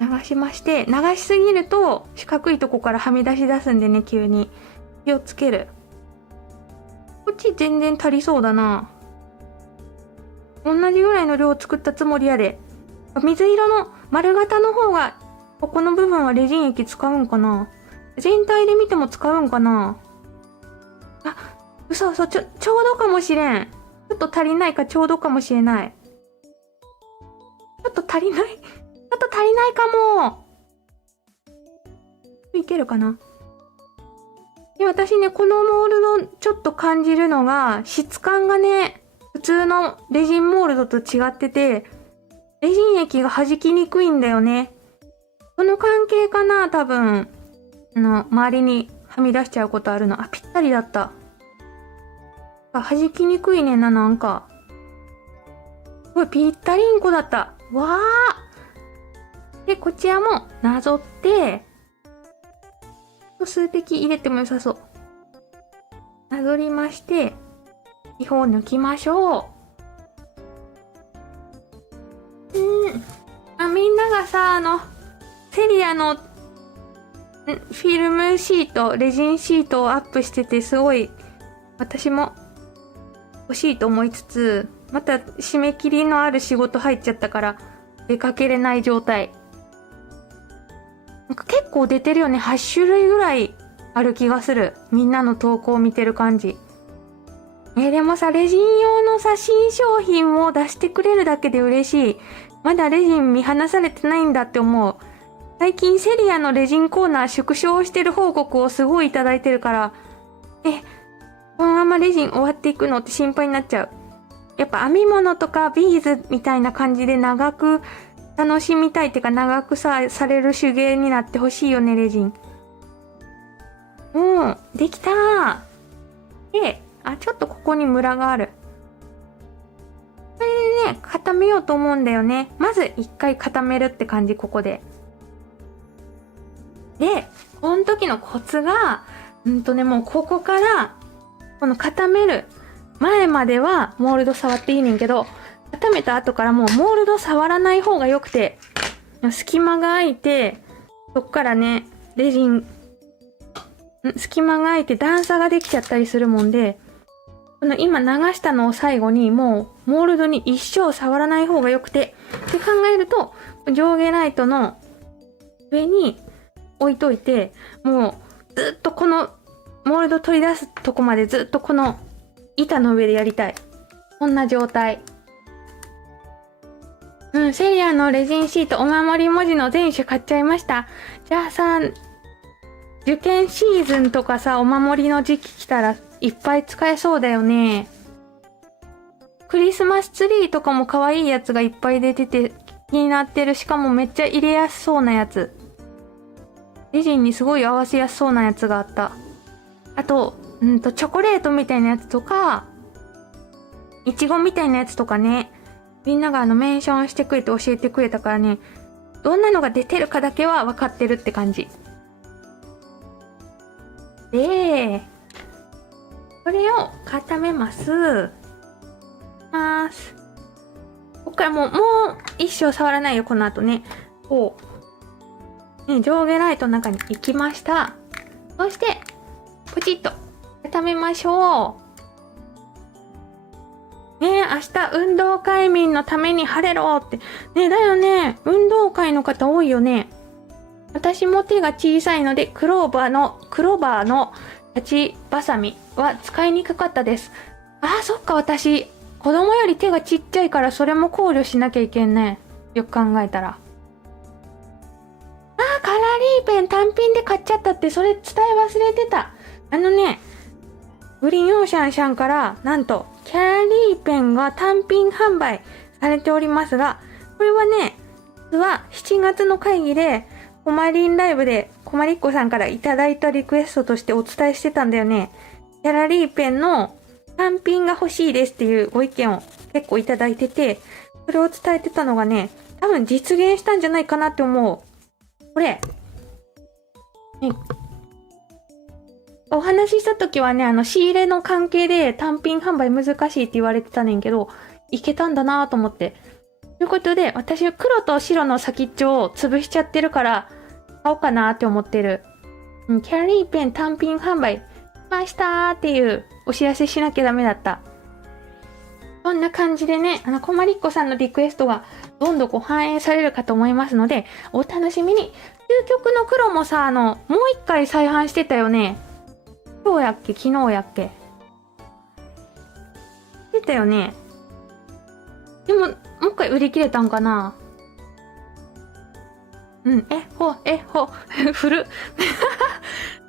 流しまして、流しすぎると四角いとこからはみ出し出すんでね、急に。気をつける。こっち全然足りそうだな。同じぐらいの量作ったつもりやで。水色の丸型の方が、ここの部分はレジン液使うんかな？全体で見ても使うんかな？ちょうどかもしれん。ちょっと足りないかちょうどかもしれない。ちょっと足りないかも。いけるかな？で、私ね、このモールドちょっと感じるのが、質感がね、普通のレジンモールドと違ってて、レジン液が弾きにくいんだよね。この関係かな、多分。周りにはみ出しちゃうことあるの。ぴったりだった。弾きにくいねんな、なんか。これぴったりんこだった。わー！で、こちらもなぞって、数滴入れても良さそう。なぞりまして、気泡抜きましょう。みんながさ、セリアの、フィルムシート、レジンシートをアップしてて、すごい、私も欲しいと思いつつ、また締め切りのある仕事入っちゃったから、出かけれない状態。なんか結構出てるよね。8種類ぐらいある気がする。みんなの投稿を見てる感じ。でもさ、レジン用のさ、新商品を出してくれるだけで嬉しい。まだレジン見放されてないんだって思う。最近セリアのレジンコーナー縮小してる報告をすごいいただいてるから、このままレジン終わっていくのって心配になっちゃう。やっぱ編み物とかビーズみたいな感じで長く楽しみたいっていうか長くされる手芸になってほしいよね、レジン。できたー。で、ちょっとここにムラがある。これでね、固めようと思うんだよね。まず一回固めるって感じ、ここで。で、この時のコツが、もうここから、この固める前まではモールド触っていいねんけど、固めた後からもうモールド触らない方が良くて、隙間が空いて、そっからね、レジン、隙間が空いて段差ができちゃったりするもんで、この今流したのを最後にもうモールドに一生触らない方が良くてって考えると、上下ライトの上に置いといて、もうずっとこのモールド取り出すとこまでずっとこの板の上でやりたい。こんな状態。セリアのレジンシートお守り文字の全種買っちゃいました。じゃあさ、受験シーズンとかさ、お守りの時期来たらいっぱい使えそうだよね。クリスマスツリーとかも可愛いやつがいっぱい出てて気になってる。しかもめっちゃ入れやすそうなやつ。レジンにすごい合わせやすそうなやつがあった。あと、チョコレートみたいなやつとか、いちごみたいなやつとかね。みんながメンションしてくれて教えてくれたからね、どんなのが出てるかだけは分かってるって感じ。で、これを固めます。こっからもう一生触らないよ、この後ね。こう。ね、上下ライトの中に行きました。そして、ポチッと固めましょう。ねえ、明日運動会民のために晴れろって。ねえ、だよね。運動会の方多いよね。私も手が小さいので、クローバーの立ちバサミは使いにくかったです。ああ、そっか、私。子供より手がちっちゃいからそれも考慮しなきゃいけんね。よく考えたら。カラーリーペン単品で買っちゃったって、それ伝え忘れてた。グリーンオーシャンさんから、なんと、キャラリーペンが単品販売されておりますが、これはね、実は7月の会議で、コマリンライブでコマリッコさんからいただいたリクエストとしてお伝えしてたんだよね。キャラリーペンの単品が欲しいですっていうご意見を結構いただいてて、それを伝えてたのがね、多分実現したんじゃないかなって思う。これ、ね、お話しした時はね、仕入れの関係で単品販売難しいって言われてたねんけど、いけたんだなぁと思って。ということで、私黒と白の先っちょを潰しちゃってるから、買おうかなって思ってる。キャラリーペン単品販売しましたーっていうお知らせしなきゃダメだった。こんな感じでね、コマリッコさんのリクエストがどんどん反映されるかと思いますので、お楽しみに。究極の黒もさ、もう一回再販してたよね。今日やっけ昨日やっけ出たよね。でも、もう一回売り切れたんかな。古っ。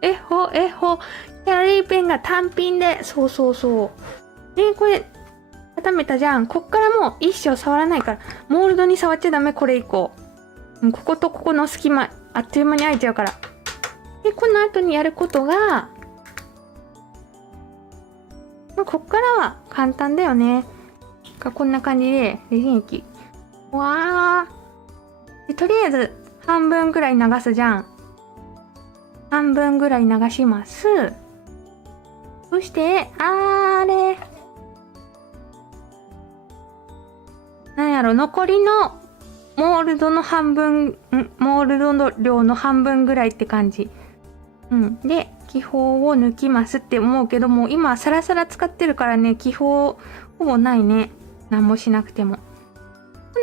キャラリーペンが単品で、そう。で、これ、固めたじゃん。こっからもう一生触らないから、モールドに触っちゃダメ、これ以降。こことここの隙間、あっという間に開いちゃうから。で、この後にやることが、こっからは簡単だよね。こんな感じで、レジン液。で、とりあえず、半分ぐらい流すじゃん。半分ぐらい流します。そして、なんやろ、残りのモールドの量の半分ぐらいって感じ。で、気泡を抜きますって思うけども、今サラサラ使ってるからね、気泡ほぼないね。何もしなくても。こ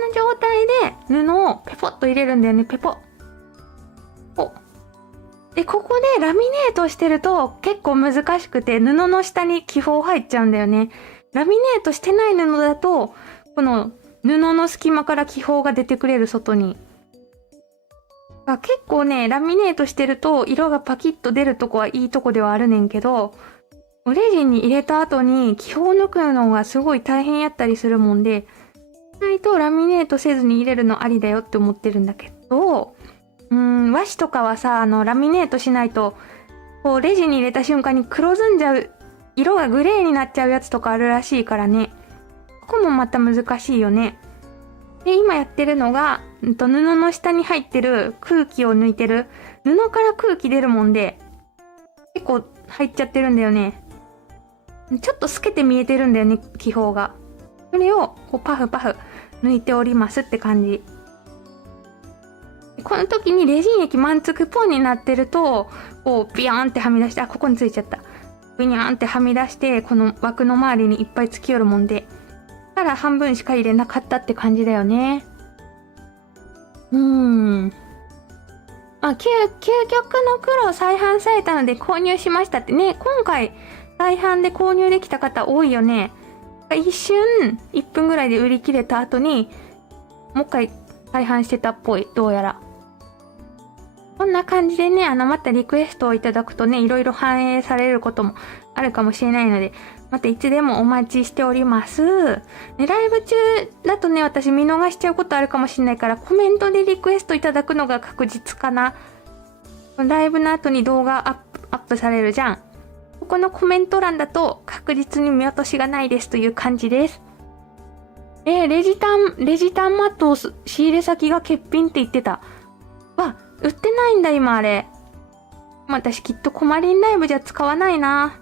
の状態で布をペポッと入れるんだよね、ペポッ。で、ここでラミネートしてると結構難しくて、布の下に気泡入っちゃうんだよね。ラミネートしてない布だと、この布の隙間から気泡が出てくれる、外に。結構ね、ラミネートしてると色がパキッと出るとこはいいとこではあるねんけど、レジンに入れた後に気泡抜くのがすごい大変やったりするもんで、ないとラミネートせずに入れるのありだよって思ってるんだけど、和紙とかはさ、ラミネートしないと、こうレジンに入れた瞬間に黒ずんじゃう、色がグレーになっちゃうやつとかあるらしいからね。ここもまた難しいよね。で、今やってるのが、布の下に入ってる空気を抜いてる。布から空気出るもんで、結構入っちゃってるんだよね。ちょっと透けて見えてるんだよね、気泡が。それをこうパフ抜いておりますって感じ。この時にレジン液満足ポンになってると、こうビヤーンってはみ出して、あ、ここについちゃった。ビヤーンってはみ出して、この枠の周りにいっぱいつきよるもんで、だから半分しか入れなかったって感じだよね。まあ、究極の黒再販されたので購入しましたってね、今回再販で購入できた方多いよね。一瞬、1分ぐらいで売り切れた後に、もう一回再販してたっぽい、どうやら。こんな感じでね、またリクエストをいただくとね、いろいろ反映されることもあるかもしれないので、またいつでもお待ちしております。ね、ライブ中だとね、私見逃しちゃうことあるかもしれないから、コメントでリクエストいただくのが確実かな。ライブの後に動画アップされるじゃん。ここのコメント欄だと確実に見落としがないですという感じです。レジタンマットを仕入れ先が欠品って言ってた。わ、売ってないんだ今あれ。私きっとコマリンライブじゃ使わないな。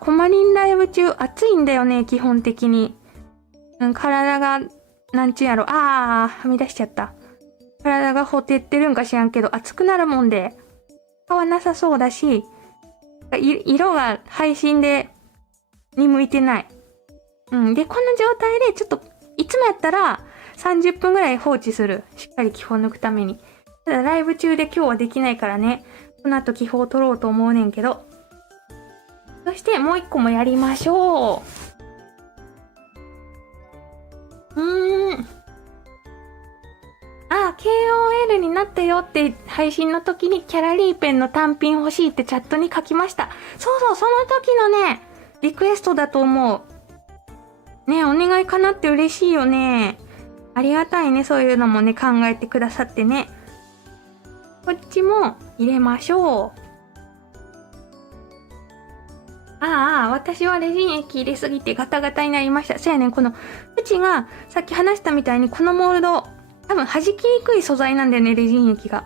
コマリンライブ中暑いんだよね、基本的に。体が、なんちゅうやろ、はみ出しちゃった。体がほてってるんか知らんけど、暑くなるもんで、使わなさそうだし、色が配信に向いてない。で、この状態でちょっと、いつもやったら30分ぐらい放置する。しっかり気泡抜くために。ただライブ中で今日はできないからね、この後気泡取ろうと思うねんけど。そしてもう一個もやりましょう。KOL になったよって配信の時にキャラリーペンの単品欲しいってチャットに書きました。そう、その時のね、リクエストだと思う。ね、お願いかなって嬉しいよね。ありがたいね、そういうのもね、考えてくださってね。こっちも入れましょう。私はレジン液入れすぎてガタガタになりました。そうやねん、この、うちがさっき話したみたいにこのモールド、多分弾きにくい素材なんだよね、レジン液が。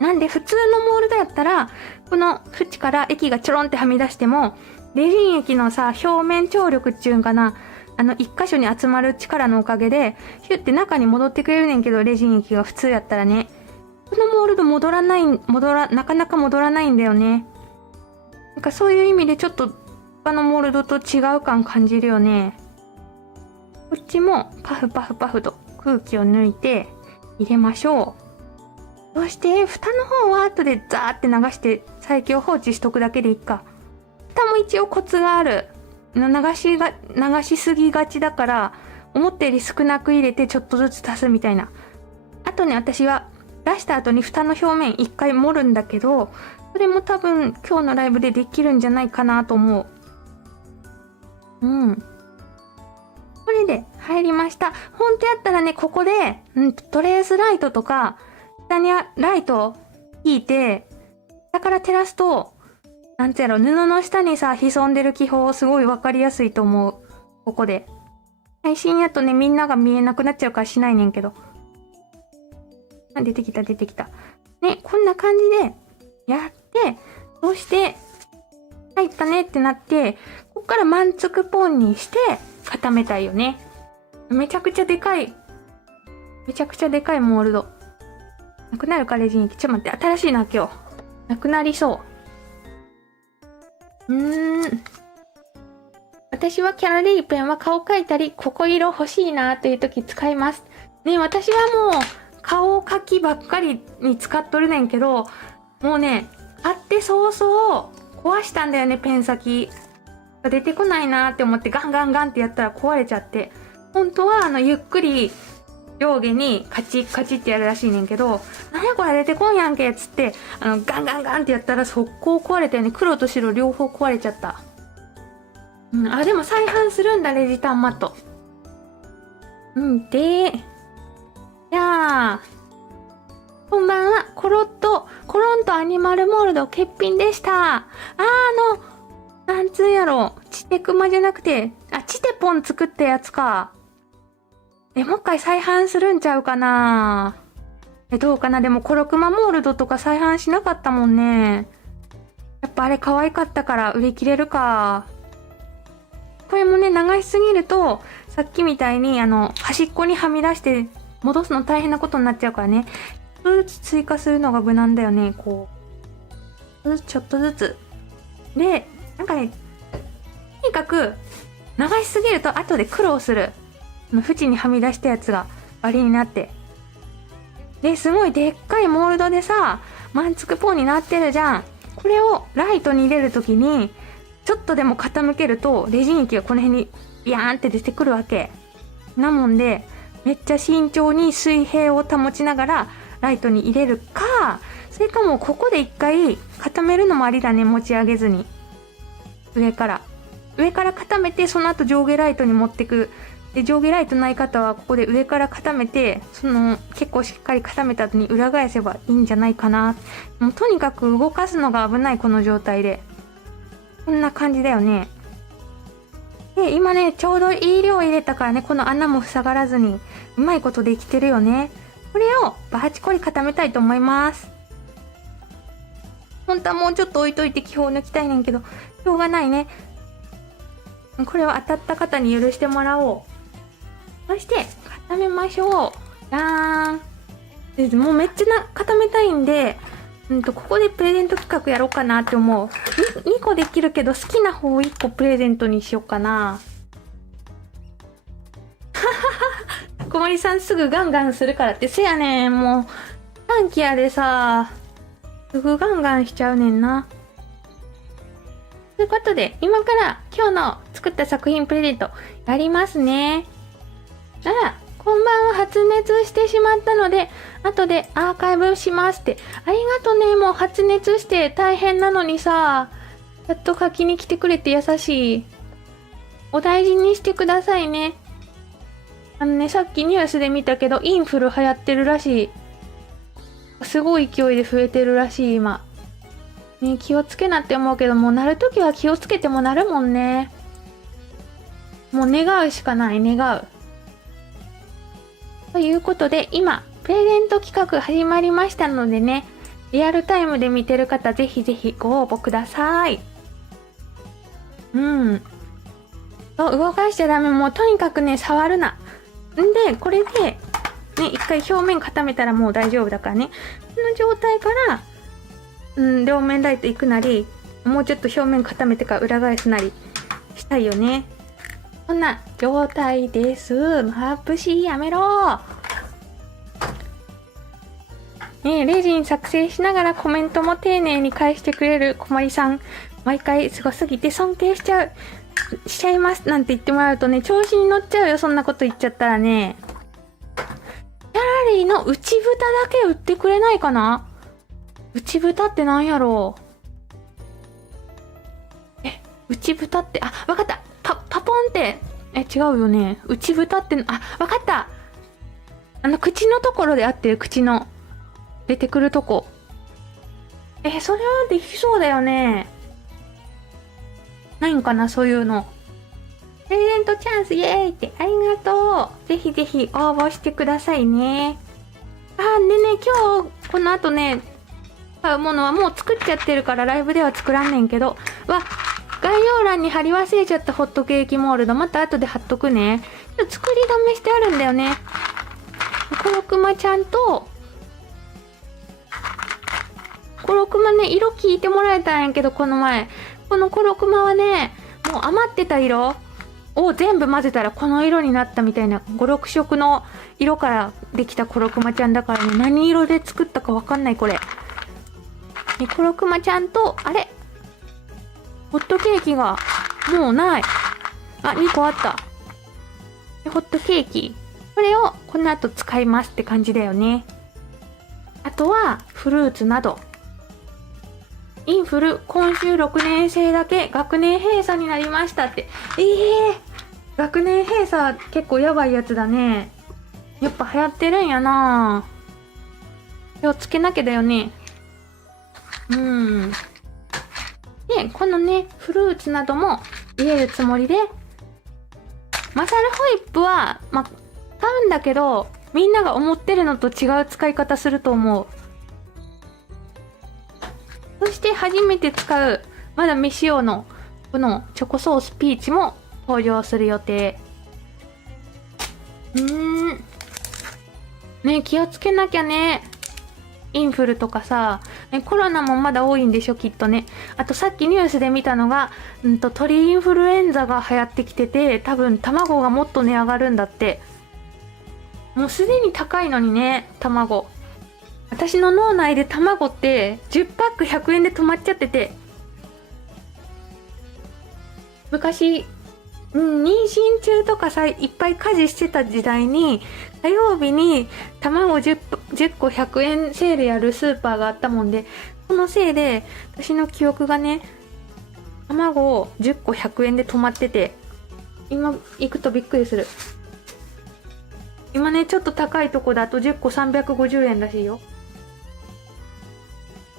なんで普通のモールドやったら、この縁から液がちょろんってはみ出しても、レジン液のさ、表面張力っていうんかな、一箇所に集まる力のおかげで、ヒュって中に戻ってくれるねんけど、レジン液が普通やったらね。このモールドなかなか戻らないんだよね。なんかそういう意味でちょっと他のモールドと違う感感じるよね。こっちもパフパフパフと空気を抜いて入れましょう。そして蓋の方は後でザーって流して最強放置しとくだけでいいか。蓋も一応コツがある。流しすぎがちだから思ったより少なく入れてちょっとずつ足すみたいな。あとね、私は出した後に蓋の表面一回盛るんだけど、それも多分今日のライブでできるんじゃないかなと思う。これで入りました。本当やったらね、ここで、トレースライトとか、下にライト引いて、下から照らすと、なんつやろ、布の下にさ、潜んでる気泡すごいわかりやすいと思う。ここで。配信やとね、みんなが見えなくなっちゃうからしないねんけど。出てきた。ね、こんな感じで、やって、そして、入ったねってなって、こっから満足ポンにして固めたいよね。めちゃくちゃでかいモールド。なくなるか、レジン液。ちょっと待って、新しいな、今日。なくなりそう。私はキャラリーペンは顔描いたり、ここ色欲しいなという時使います。ね、私はもう、顔描きばっかりに使っとるねんけど、もうね、買って早々壊したんだよね、ペン先。出てこないなーって思ってガンガンガンってやったら壊れちゃって。本当はゆっくり上下にカチッカチッってやるらしいねんけど、なんやこれ出てこんやんけっつって、ガンガンガンってやったら速攻壊れたよね。黒と白両方壊れちゃった。でも再販するんだ、レジタンマット。で、じゃあ、こんばんは。コロンとアニマルモールド欠品でした。なんつうんやろ。チテクマじゃなくて、チテポン作ったやつか。もう一回再販するんちゃうかな。どうかな。でもコロクマモールドとか再販しなかったもんね。やっぱあれ可愛かったから売り切れるか。これもね、流しすぎると、さっきみたいに端っこにはみ出して戻すの大変なことになっちゃうからね。ちょっとずつ追加するのが無難だよね。こう。ちょっとずつ。で、なんかね、とにかく、流しすぎると後で苦労する。縁にはみ出したやつが割りになって。で、すごいでっかいモールドでさ、マンツクポンになってるじゃん。これをライトに入れるときに、ちょっとでも傾けると、レジン液がこの辺にビヤーンって出てくるわけ。なもんで、めっちゃ慎重に水平を保ちながら、ライトに入れるか、それかもうここで一回固めるのもありだね、持ち上げずに。上から固めて、その後上下ライトに持ってく。で、上下ライトない方はここで上から固めて、結構しっかり固めた後に裏返せばいいんじゃないかな。もうとにかく動かすのが危ない、この状態で。こんな感じだよね。で、今ね、ちょうどいい量入れたからね、この穴も塞がらずに、うまいことできてるよね。これをバーチコリ固めたいと思います。本当はもうちょっと置いといて気泡抜きたいねんけど、しょうがないね。これを当たった方に許してもらおう。そして固めましょう。じゃーん。でもうめっちゃ固めたいんで、ここでプレゼント企画やろうかなって思う。2個できるけど好きな方1個プレゼントにしようかな。小森さんすぐガンガンするからって。せやねん、もう短期やでさ、すぐガンガンしちゃうねんな。ということで、今から今日の作った作品プレゼントやりますね。あら、こんばんは。発熱してしまったので、後でアーカイブしますって。ありがとね。もう発熱して大変なのにさ、やっと書きに来てくれて優しい。お大事にしてくださいね。さっきニュースで見たけど、インフル流行ってるらしい。すごい勢いで増えてるらしい、今。ね、気をつけなって思うけど、もうなるときは気をつけてもなるもんね。もう願うしかない、願う。ということで、今、プレゼント企画始まりましたのでね、リアルタイムで見てる方、ぜひぜひご応募ください。動かしちゃダメ。もうとにかくね、触るな。んで、これで、ね、一回表面固めたらもう大丈夫だからね。この状態から、両面ライト行くなり、もうちょっと表面固めてから裏返すなりしたいよね。こんな状態です。マープシーやめろ。ねえ、レジン作成しながらコメントも丁寧に返してくれる小森さん。毎回すごすぎて尊敬しちゃいますなんて言ってもらうとね、調子に乗っちゃうよ。そんなこと言っちゃったらね。ギャラリーの内蓋だけ売ってくれないかな？内蓋ってなんやろう？内蓋って、わかった。パポンって、違うよね。内蓋って、わかった。口のところで合ってる。口の出てくるとこ。それはできそうだよね。ないんかな、そういうの。プレゼントチャンスイエーイって、ありがとう。ぜひぜひ応募してくださいね。でね、今日、この後ね、買うものはもう作っちゃってるからライブでは作らんねんけど、概要欄に貼り忘れちゃったホットケーキモールド、また後で貼っとくね。作りだめしてあるんだよね。コロクマちゃんと、コロクマね、色聞いてもらえたんやけど、この前。このコロクマはね、もう余ってた色を全部混ぜたらこの色になったみたいな、5、6色の色からできたコロクマちゃんだからね、何色で作ったかわかんない、これ。コロクマちゃんと、あれホットケーキが、もうない。2個あった。ホットケーキ。これをこの後使いますって感じだよね。あとは、フルーツなど。インフル、今週6年生だけ学年閉鎖になりましたって。学年閉鎖結構やばいやつだね。やっぱ流行ってるんやな。気をつけなきゃだよね。で、このね、フルーツなども入れるつもりで、マサルホイップは、買うんだけど、みんなが思ってるのと違う使い方すると思う。そして初めて使う、まだ未使用の、このチョコソースピーチも登場する予定。ね、気をつけなきゃね。インフルとかさ、ね、コロナもまだ多いんでしょ、きっとね。あとさっきニュースで見たのが、鳥インフルエンザが流行ってきてて、多分卵がもっと値上がるんだって。もうすでに高いのにね、卵。私の脳内で卵って10パック100円で止まっちゃってて、昔、妊娠中とかさ、いっぱい家事してた時代に、火曜日に卵10個100円セールやるスーパーがあったもんで、そのせいで私の記憶がね、卵を10個100円で止まってて、今行くとびっくりする。今ね、ちょっと高いとこだと10個350円らしいよ。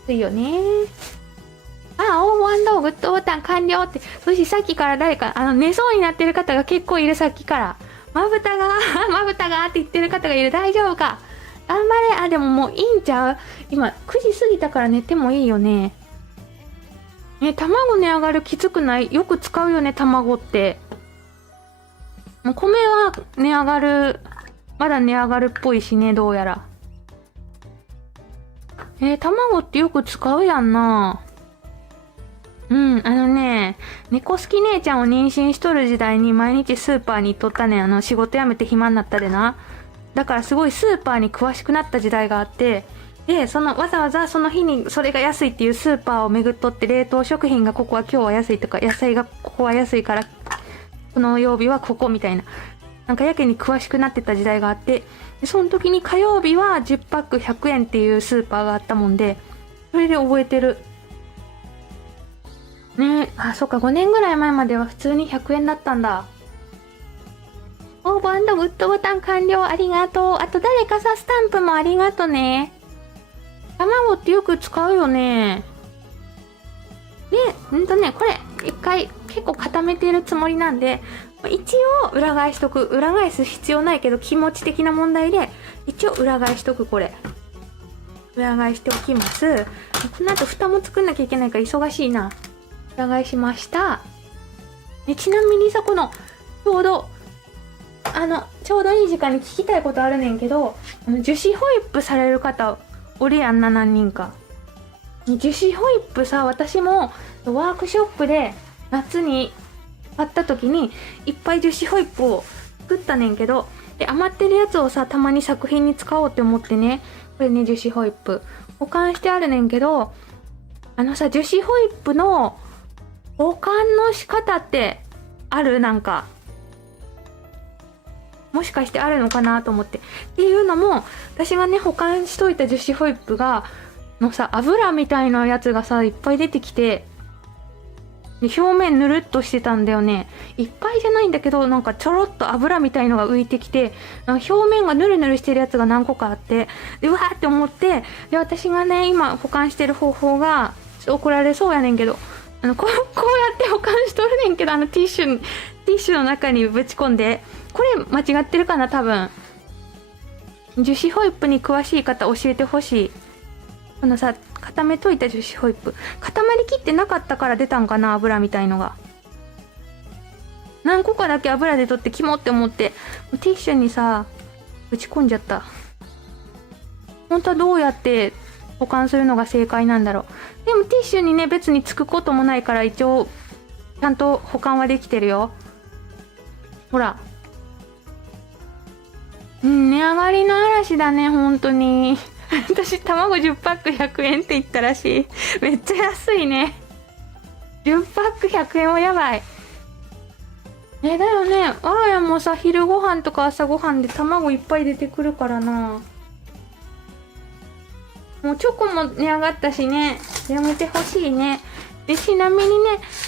いいよね。あ、応募グッドボタン完了って。そしてさっきから誰か、寝そうになってる方が結構いる、さっきから。まぶたが、まぶたがって言ってる方がいる。大丈夫か？頑張れ。あ、でももういいんちゃう？今、9時過ぎたから寝てもいいよね。卵値上がるきつくない？よく使うよね、卵って。米は値上がる、まだ値上がるっぽいしね、どうやら。卵ってよく使うやんな。猫好き姉ちゃんを妊娠しとる時代に毎日スーパーに行っとったねん。仕事辞めて暇になったでな。だからすごいスーパーに詳しくなった時代があって、で、わざわざその日にそれが安いっていうスーパーを巡っとって、冷凍食品がここは今日は安いとか、野菜がここは安いから、この曜日はここみたいな。なんかやけに詳しくなってた時代があって、でその時に火曜日は10パック100円っていうスーパーがあったもんで、それで覚えてる。ね、あ、そっか、5年ぐらい前までは普通に100円だったんだ。応募&グッドボタン完了、ありがとう。あと誰かさ、スタンプもありがとね。卵ってよく使うよね。で、これ、一回結構固めてるつもりなんで、一応裏返しとく。裏返す必要ないけど、気持ち的な問題で、一応裏返しとく、これ。裏返しておきます。この後蓋も作んなきゃいけないから忙しいな。裏返しました。ちなみにさ、ちょうどいい時間に聞きたいことあるねんけど、樹脂ホイップされる方、おるやんな、何人か。樹脂ホイップさ、私もワークショップで夏に会った時にいっぱい樹脂ホイップを作ったねんけど、で余ってるやつをさ、たまに作品に使おうって思ってね、これね、樹脂ホイップ保管してあるねんけど、樹脂ホイップの保管の仕方ってある？なんかもしかしてあるのかなと思って。っていうのも、私がね、保管しといた樹脂ホイップのさ、油みたいなやつがさ、いっぱい出てきて、で表面ぬるっとしてたんだよね。いっぱいじゃないんだけど、なんかちょろっと油みたいのが浮いてきて、表面がぬるぬるしてるやつが何個かあって、でうわーって思って、で、私がね、今保管してる方法が、ちょっと怒られそうやねんけど、こうやって保管しとるねんけど、ティッシュの中にぶち込んで、これ間違ってるかな、多分。樹脂ホイップに詳しい方教えてほしい。このさ、固めといた樹脂ホイップ。固まりきってなかったから出たんかな、油みたいのが。何個かだけ油で取ってキモって思って、ティッシュにさ、ぶち込んじゃった。本当はどうやって保管するのが正解なんだろう。でもティッシュにね、別につくこともないから一応、ちゃんと保管はできてるよ。ほら。値上がりの嵐だね、本当に。私、卵10パック100円って言ったらしい。めっちゃ安いね。10パック100円はやばい。だよね。我が家もさ、昼ご飯とか朝ご飯で卵いっぱい出てくるからな。もうチョコも値上がったしね。やめてほしいね。で、ちなみにね、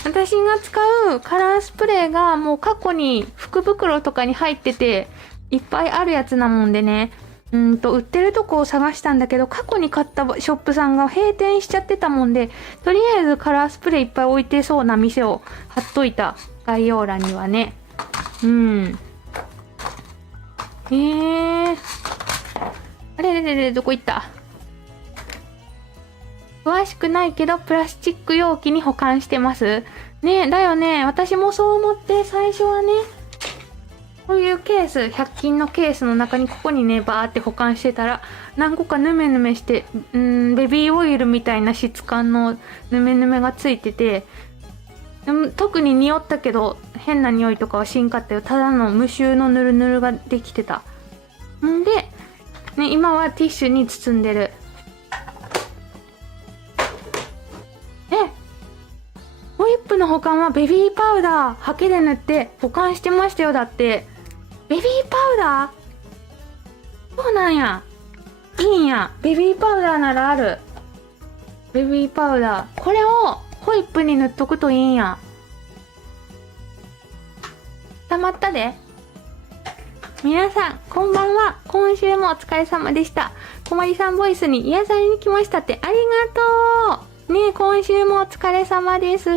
私が使うカラースプレーがもう過去に福袋とかに入ってて、いっぱいあるやつなもんでね。売ってるとこを探したんだけど、過去に買ったショップさんが閉店しちゃってたもんで、とりあえずカラースプレーいっぱい置いてそうな店を貼っといた。概要欄にはね。あれ、どこ行った？詳しくないけど、プラスチック容器に保管してます。ねえ、だよね。私もそう思って、最初はね、こういうケース、100均のケースの中にここにね、バーって保管してたら、何個かヌメヌメして、ベビーオイルみたいな質感のヌメヌメがついてて、特に匂ったけど、変な匂いとかはしんかったよ。ただの無臭のヌルヌルができてた。んで、ね、今はティッシュに包んでる。ホイップの保管はベビーパウダー、ハケで塗って保管してましたよ。だって。ベビーパウダーそうなんや。いいんや。ベビーパウダーならある。ベビーパウダー。これをホイップに塗っとくといいんや。溜まったで。皆さん、こんばんは。今週もお疲れ様でした。こまりさんボイスに癒されに来ましたってありがとう。ねえ、今週もお疲れ様です。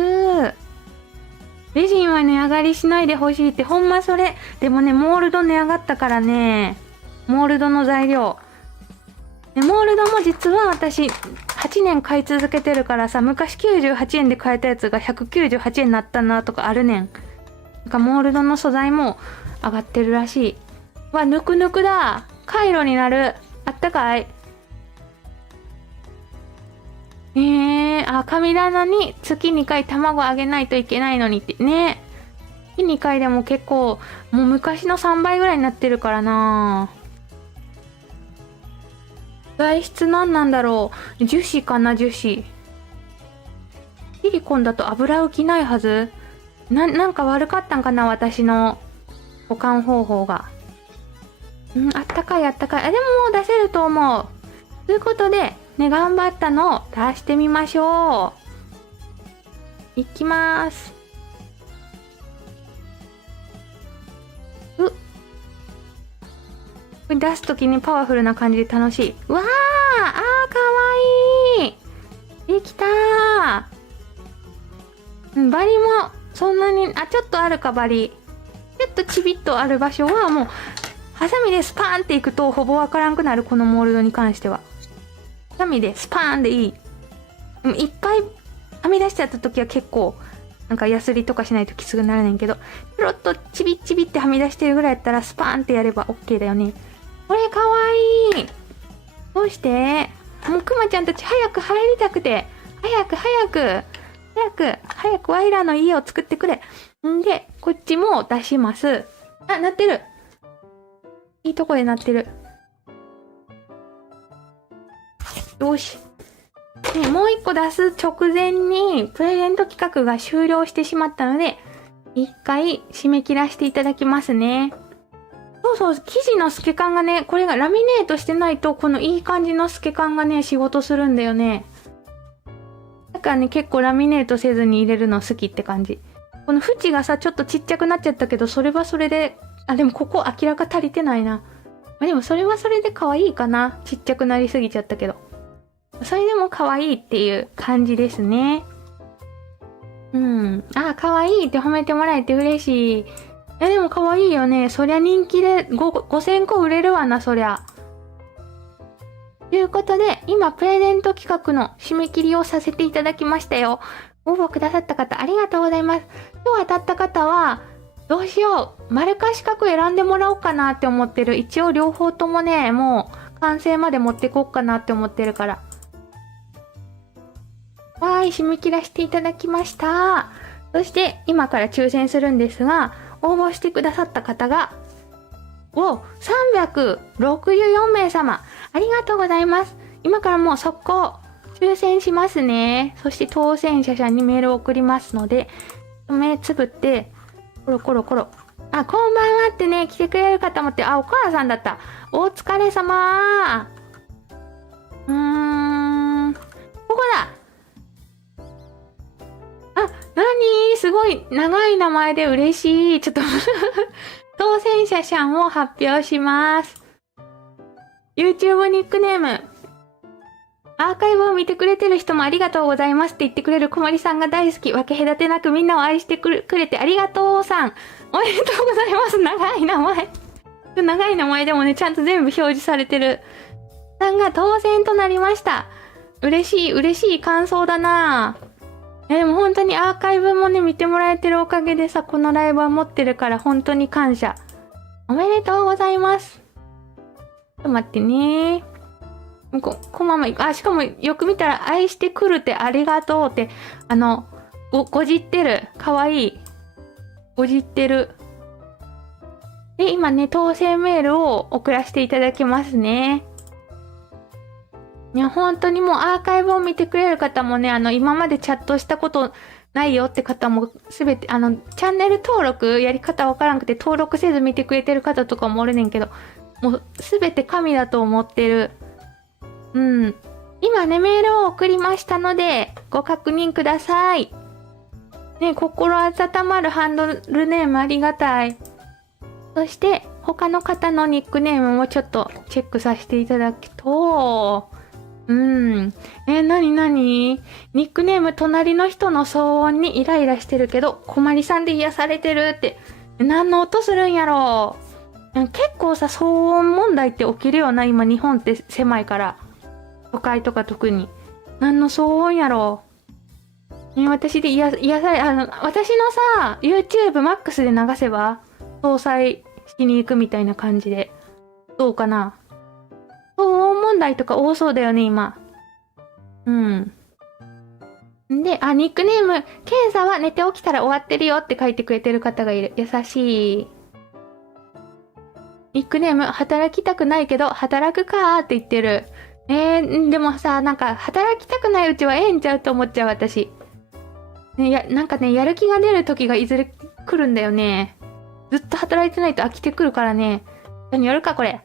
レジンは値上がりしないでほしいってほんまそれ。でもね、モールド値上がったからね。モールドの材料。モールドも実は私、8年買い続けてるからさ、昔98円で買えたやつが198円になったなとかあるねん。なんかモールドの素材も上がってるらしい。わ、ぬくぬくだ。カイロになる。あったかい。神棚に月2回卵あげないといけないのにってね。月2回でも結構、もう昔の3倍ぐらいになってるからな。材質なんだろう。樹脂かな、樹脂。シリコンだと油浮きないはず。なんか悪かったんかな、私の保管方法が。あったかいあったかい。でももう出せると思う。ということで、ね、頑張ったのを出してみましょう。いきまーす。これ出すときにパワフルな感じで楽しい。うわー、かわいい。できたー。バリもそんなに、ちょっとあるか、バリ。ちょっとちびっとある場所はもう、ハサミでスパーンっていくとほぼわからんくなる、このモールドに関しては。ハサミでスパーンでいい。いっぱいはみ出しちゃった時は結構、なんかヤスリとかしないときつくならねんけど、ちょろっとちびっちびってはみ出してるぐらいやったらスパーンってやれば OK だよね。これかわいい。どうしてもうくまちゃんたち早く入りたくて、早くワイらの家を作ってくれ。んで、こっちも出します。鳴ってる。いいとこで鳴ってる。よし。ね、もう一個出す直前にプレゼント企画が終了してしまったので、一回締め切らせていただきますね。そう、生地の透け感がね、これがラミネートしてないと、このいい感じの透け感がね、仕事するんだよね。だからね、結構ラミネートせずに入れるの好きって感じ。この縁がさ、ちょっとちっちゃくなっちゃったけど、それはそれで、でもここ明らか足りてないな。でもそれはそれで可愛いかな。ちっちゃくなりすぎちゃったけど。それでも可愛いっていう感じですね。可愛いって褒めてもらえて嬉しい。でも可愛いよね。そりゃ人気で5000個売れるわな、そりゃ。ということで、今プレゼント企画の締め切りをさせていただきましたよ。応募くださった方ありがとうございます。今日当たった方は、どうしよう。丸か四角選んでもらおうかなって思ってる。一応両方ともね、もう完成まで持ってこうかなって思ってるから。締め切らせていただきました。そして今から抽選するんですが、応募してくださった方が、364名様、ありがとうございます。今からもう速攻、抽選しますね。そして当選者さんにメールを送りますので、目つぶって、コロコロコロ。こんばんはってね、来てくれる方もって、お母さんだった。お疲れ様ここだ。すごい長い名前で嬉しい。ちょっと当選者さんを発表します。YouTube ニックネーム。アーカイブを見てくれてる人もありがとうございますって言ってくれる小森さんが大好き。分け隔てなくみんなを愛してくれてありがとうさん。おめでとうございます。長い名前。長い名前でもね、ちゃんと全部表示されてる。さんが当選となりました。嬉しい感想だなぁ。でも本当にアーカイブもね、見てもらえてるおかげでさ、このライブは持ってるから本当に感謝。おめでとうございます。ちょっと待ってね。こまま、しかもよく見たら、愛してくるってありがとうって、ごじってる。かわいい。ごじってる。で、今ね、当選メールを送らせていただきますね。いや、本当にもうアーカイブを見てくれる方もね、今までチャットしたことないよって方もすべて、チャンネル登録やり方わからんくて登録せず見てくれてる方とかもおるねんけど、もうすべて神だと思ってる。うん。今ね、メールを送りましたので、ご確認ください。ね、心温まるハンドルネームありがたい。そして、他の方のニックネームもちょっとチェックさせていただくと、なにニックネーム隣の人の騒音にイライラしてるけど、こまりさんで癒されてるって、何の音するんやろう。結構さ、騒音問題って起きるよな、今日本って狭いから。都会とか特に。何の騒音やろう。私で癒され、私のさ、YouTube Max で流せば、搭載しに行くみたいな感じで。どうかな。騒音問題とか多そうだよね、今。うん。で、ニックネーム、検査は寝て起きたら終わってるよって書いてくれてる方がいる。優しい。ニックネーム、働きたくないけど、働くかーって言ってる。でもさ、なんか、働きたくないうちはええんちゃうと思っちゃう、私。ね、なんかね、やる気が出る時がいずれ来るんだよね。ずっと働いてないと飽きてくるからね。何やるか、これ。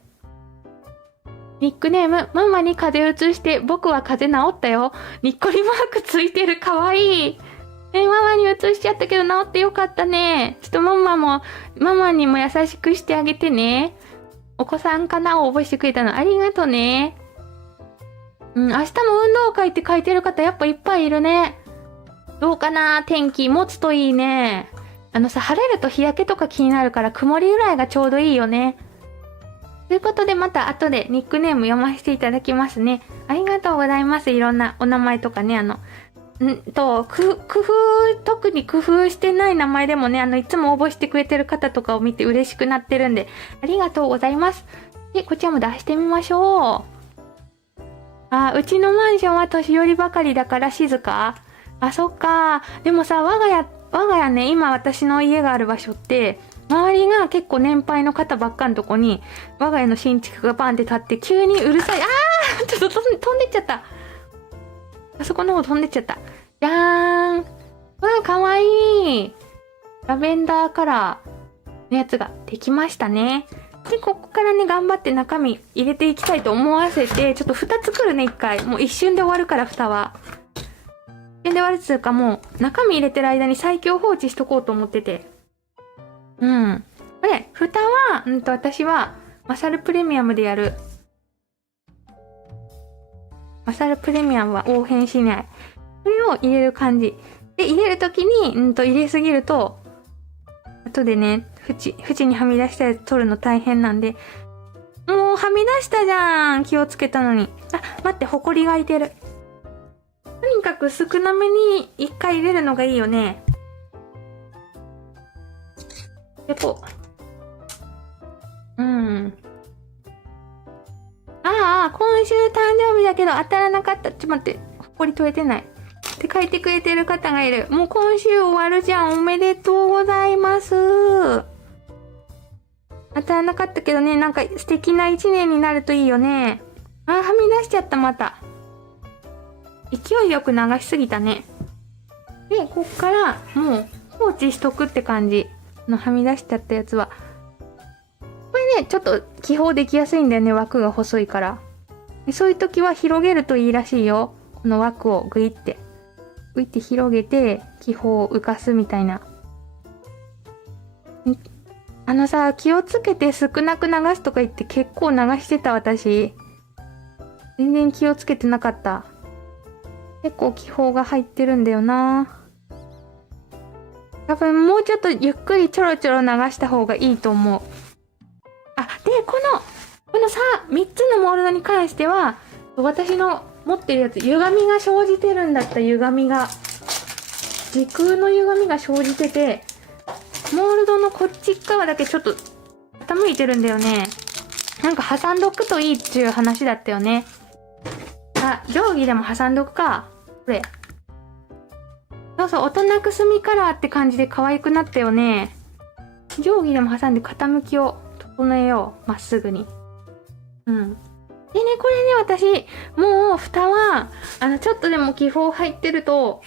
ニックネーム、ママに風邪うつして、僕は風邪治ったよ。にっこりマークついてる、かわいい。ママにうつしちゃったけど治ってよかったね。ちょっとママにも優しくしてあげてね。お子さんかなを覚えしてくれたのありがとね。明日も運動会って書いてる方やっぱいっぱいいるね。どうかな、天気持つといいね。晴れると日焼けとか気になるから曇りぐらいがちょうどいいよね。ということでまた後でニックネーム読ませていただきますね。ありがとうございます。いろんなお名前とかね、特に工夫してない名前でもね、いつも応募してくれてる方とかを見て嬉しくなってるんで、ありがとうございます。で、こちらも出してみましょう。うちのマンションは年寄りばかりだから静か。そっか。でもさ、我が家ね、今私の家がある場所って、周りが結構年配の方ばっかのとこに、我が家の新築がバンって立って、急にうるさい。ちょっと飛んでっちゃった。あそこの方飛んでっちゃった。じゃーん。かわいい。ラベンダーカラーのやつができましたね。で、ここからね、頑張って中身入れていきたいと思わせて、ちょっと2つ来るね、1回。もう一瞬で終わるから、蓋は。一瞬で終わるっていうか、もう、中身入れてる間に最強放置しとこうと思ってて。これ、蓋は、私は、マサルプレミアムでやる。マサルプレミアムは応変しない。これを入れる感じ。で、入れるときに、入れすぎると、後でね、縁にはみ出したやつ取るの大変なんで、もうはみ出したじゃん。気をつけたのに。待って、ホコリがいてる。とにかく少なめに一回入れるのがいいよね。で、今週誕生日だけど当たらなかった。ちょっと待って、ホコリ取れてない。って書いてくれてる方がいる。もう今週終わるじゃん。おめでとうございます。当たらなかったけどね、なんか素敵な一年になるといいよね。はみ出しちゃった、また。勢いよく流しすぎたね。で、こっからもう放置しとくって感じ。はみ出しちゃったやつは。これね、ちょっと気泡できやすいんだよね、枠が細いから。そういう時は広げるといいらしいよ。この枠をグイって広げて、気泡を浮かすみたいな。気をつけて少なく流すとか言って結構流してた私。全然気をつけてなかった。結構気泡が入ってるんだよな。多分もうちょっとゆっくりちょろちょろ流した方がいいと思う。で、このさ、3つのモールドに関しては、私の持ってるやつ、歪みが生じてるんだった、歪みが。時空の歪みが生じてて、モールドのこっち側だけちょっと傾いてるんだよね。なんか挟んどくといいっていう話だったよね。あ、定規でも挟んどくか。これ。そうそう、大人くすみカラーって感じで可愛くなったよね。定規でも挟んで傾きを整えよう。まっすぐに。うん。でね、これね、私、もう蓋は、ちょっとでも気泡入ってると、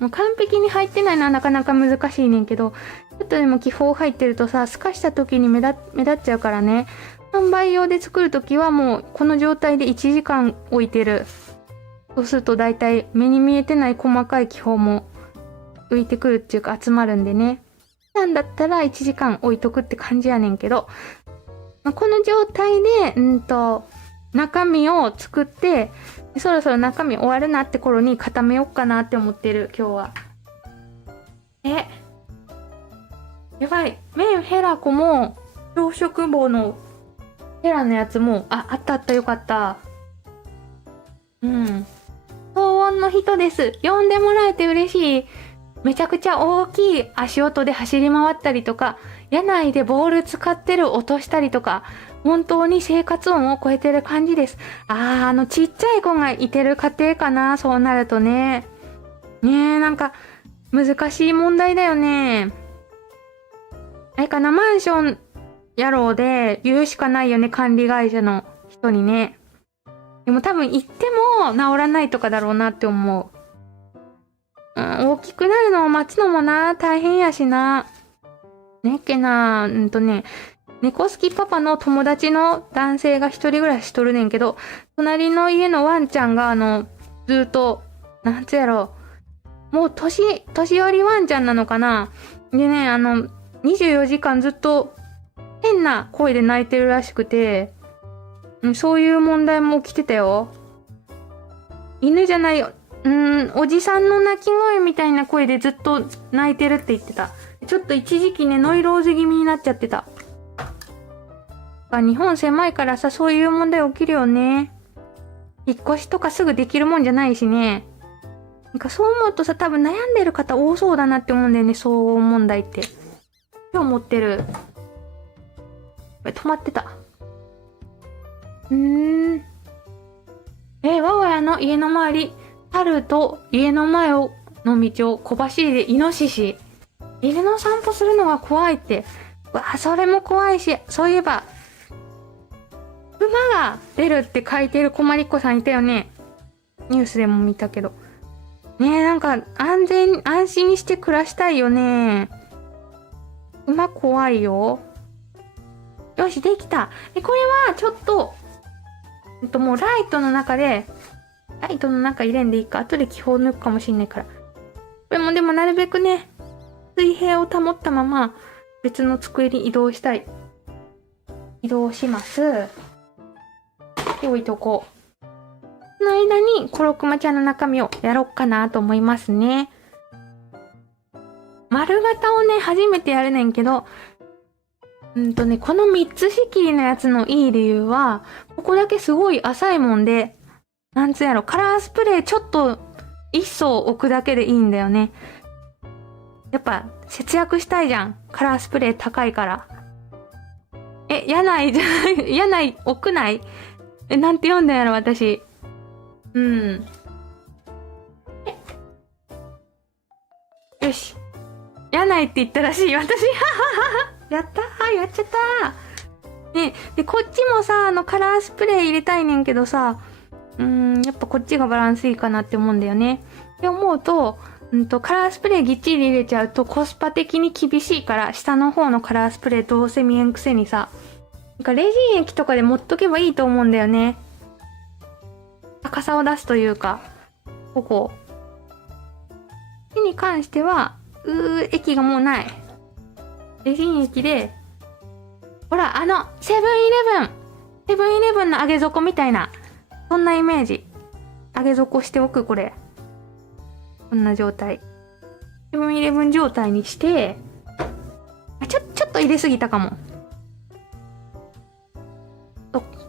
もう完璧に入ってないのはなかなか難しいねんけど、ちょっとでも気泡入ってるとさ、透かした時に目立っちゃうからね。販売用で作る時はもう、この状態で1時間置いてる。そうすると大体目に見えてない細かい気泡も浮いてくるっていうか集まるんでね。なんだったら1時間置いとくって感じやねんけど、この状態で、中身を作って、そろそろ中身終わるなって頃に固めよっかなって思ってる、今日は。やばい。麺ヘラコも、朝食棒のヘラのやつも、あったよかった。うん。騒音の人です。呼んでもらえて嬉しい。めちゃくちゃ大きい足音で走り回ったりとか、野内でボール使ってる音したりとか、本当に生活音を超えてる感じです。ちっちゃい子がいてる家庭かな、そうなるとね。ねえ、なんか、難しい問題だよね。あれかな、マンション野郎で言うしかないよね、管理会社の人にね。でも多分行っても治らないとかだろうなって思う。大きくなるのを待つのもな、大変やしな。ねっけな、猫好きパパの友達の男性が一人暮らししとるねんけど、隣の家のワンちゃんがずっと、なんつやろ、もう年寄りワンちゃんなのかな。でね、24時間ずっと変な声で泣いてるらしくて、そういう問題も起きてたよ。犬じゃないよ。おじさんの鳴き声みたいな声でずっと泣いてるって言ってた。ちょっと一時期ね、ノイローゼ気味になっちゃってた。日本狭いからさ、そういう問題起きるよね。引っ越しとかすぐできるもんじゃないしね。なんかそう思うとさ、多分悩んでる方多そうだなって思うんだよね、騒音問題って。今日持ってる。止まってた。我が家の家の周り、春と家の前の道を小走りでイノシシ。犬の散歩するのが怖いって。それも怖いし、そういえば、馬が出るって書いてる困りっ子さんいたよね。ニュースでも見たけど。ねえ、なんか安心にして暮らしたいよね。馬怖いよ。よし、できた。これはちょっと、もうライトの中入れんでいいか。後で気泡抜くかもしんないから。これもでもなるべくね、水平を保ったまま別の机に移動したい。移動します。で、置いとこう。その間にコロクマちゃんの中身をやろっかなと思いますね。丸型をね、初めてやるねんけど、この3つ仕切りのやつのいい理由は、ここだけすごい浅いもんで、なんつうやろ、カラースプレーちょっと一層置くだけでいいんだよね。やっぱ節約したいじゃん。カラースプレー高いから。屋内じゃない、屋内、屋内なんて読んだんやろ、私。よし。屋内って言ったらしい、私。やったー、やっちゃったー。ね、で、こっちもさ、カラースプレー入れたいねんけどさ、やっぱこっちがバランスいいかなって思うんだよね。って思うと、カラースプレーぎっちり入れちゃうとコスパ的に厳しいから、下の方のカラースプレーどうせ見えんくせにさ、なんかレジン液とかで持っとけばいいと思うんだよね。高さを出すというか、ここ。火に関しては、液がもうない。レジン液で、ほら、セブンイレブンの上げ底みたいな、そんなイメージ。上げ底しておく、これ。こんな状態。セブンイレブン状態にして、ちょっと入れすぎたかも。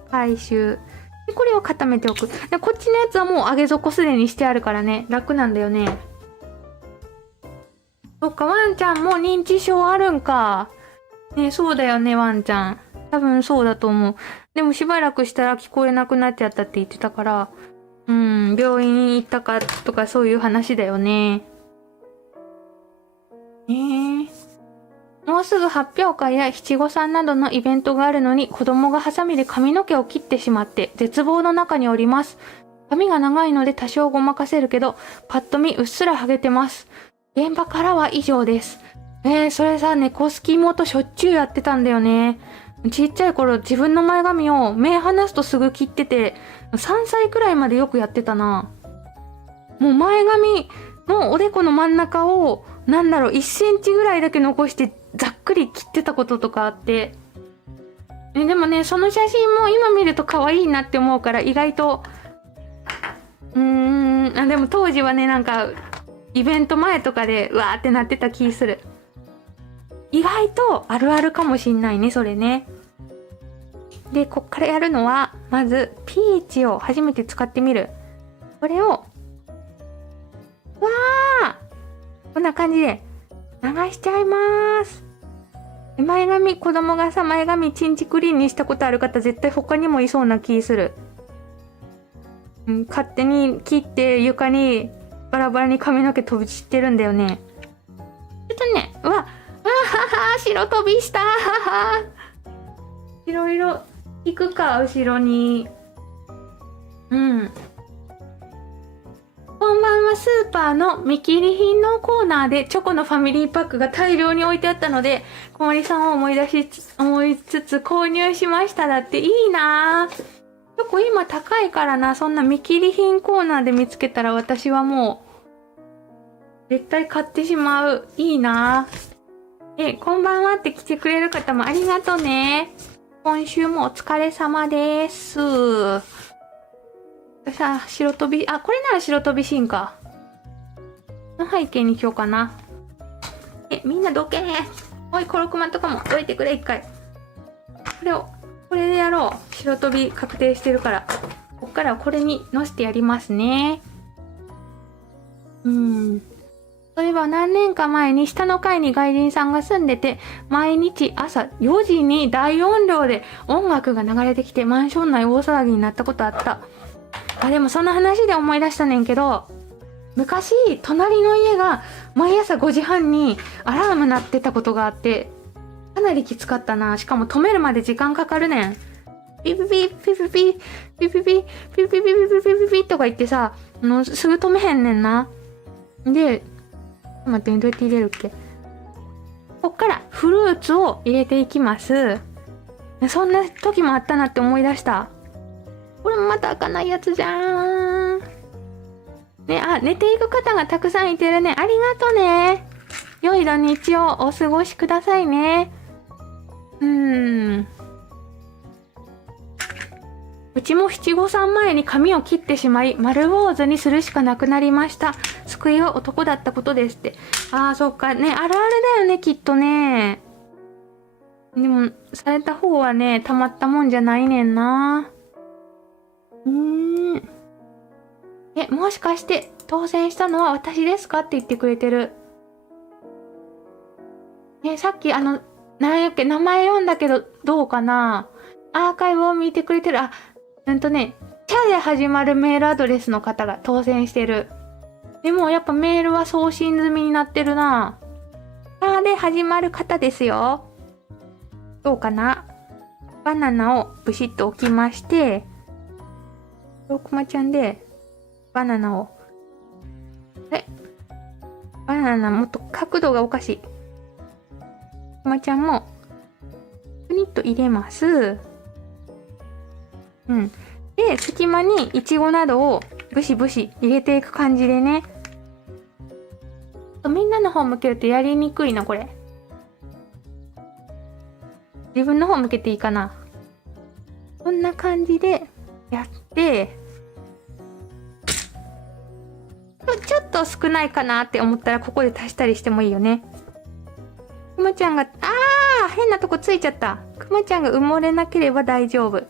回収。で、これを固めておく。で、こっちのやつはもう上げ底すでにしてあるからね、楽なんだよね。そっか、ワンちゃんも認知症あるんか。ね、そうだよね、ワンちゃん。多分そうだと思う。でもしばらくしたら聞こえなくなっちゃったって言ってたから、病院行ったかとかそういう話だよね。もうすぐ発表会や七五三などのイベントがあるのに子供がハサミで髪の毛を切ってしまって絶望の中におります。髪が長いので多少ごまかせるけど、パッと見うっすら剥げてます。現場からは以上です。それさ、猫好き妹しょっちゅうやってたんだよね。ちっちゃい頃自分の前髪を目離すとすぐ切ってて、3歳くらいまでよくやってたな。もう前髪のおでこの真ん中を、1センチぐらいだけ残してざっくり切ってたこととかあって。でもね、その写真も今見ると可愛いなって思うから意外と、でも当時はね、イベント前とかでうわーってなってた気する。意外とあるあるかもしんないね、それね。で、こっからやるのは、まず、ピーチを初めて使ってみる。これを、わーこんな感じで流しちゃいまーす。前髪、子供がさ、前髪チンチクリーンにしたことある方絶対他にもいそうな気する。勝手に切って床にバラバラに髪の毛飛び散ってるんだよね。ちょっとね、白飛びした白色引くか、後ろに。こんばんは。スーパーの見切り品のコーナーでチョコのファミリーパックが大量に置いてあったので、小森さんを思いつつ購入しました。だっていいなぁ。チョコ今高いからな。そんな見切り品コーナーで見つけたら私はもう絶対買ってしまう。いいなぁ。こんばんはって来てくれる方もありがとうね。今週もお疲れ様です。さあ、白飛び、これなら白飛びシーンか。の背景にしようかな。みんなどけおい、コロクマとかもどいてくれ、一回。これでやろう。白飛び確定してるから。こっからはこれに乗せてやりますね。そういえば何年か前に下の階に外人さんが住んでて、毎日朝4時に大音量で音楽が流れてきてマンション内大騒ぎになったことあった。でもその話で思い出したねんけど、昔隣の家が毎朝5時半にアラーム鳴ってたことがあって、かなりきつかったな。しかも止めるまで時間かかるねん。ピピピピピピピピピピピピピピピピピとか言ってさ、すぐ止めへんねんな。で、待って、どうやって入れるっけ。こっからフルーツを入れていきます。そんな時もあったなって思い出した。これもまた開かないやつじゃーん。ね、寝ていく方がたくさんいてるね。ありがとね。良い土日をお過ごしくださいね。うちも七五三前に髪を切ってしまい、丸坊主にするしかなくなりました。救いは男だったことですって。そっか。ね、あるあるだよね、きっとね。でも、された方はね、たまったもんじゃないねんな。もしかして、当選したのは私ですかって言ってくれてる。さっきなんやっけ、名前読んだけど、どうかな。アーカイブを見てくれてる。チャで始まるメールアドレスの方が当選してる。でもやっぱメールは送信済みになってるな。チャで始まる方ですよ。どうかな。バナナをブシッと置きまして、ロクマちゃんで、バナナを、バナナもっと角度がおかしい。くまちゃんも、プニッと入れます。で、隙間にイチゴなどをブシブシ入れていく感じでね。みんなの方向けるとやりにくいな、これ。自分の方向けていいかな。こんな感じでやって、ちょっと少ないかなって思ったらここで足したりしてもいいよね。くまちゃんが、変なとこついちゃった。くまちゃんが埋もれなければ大丈夫。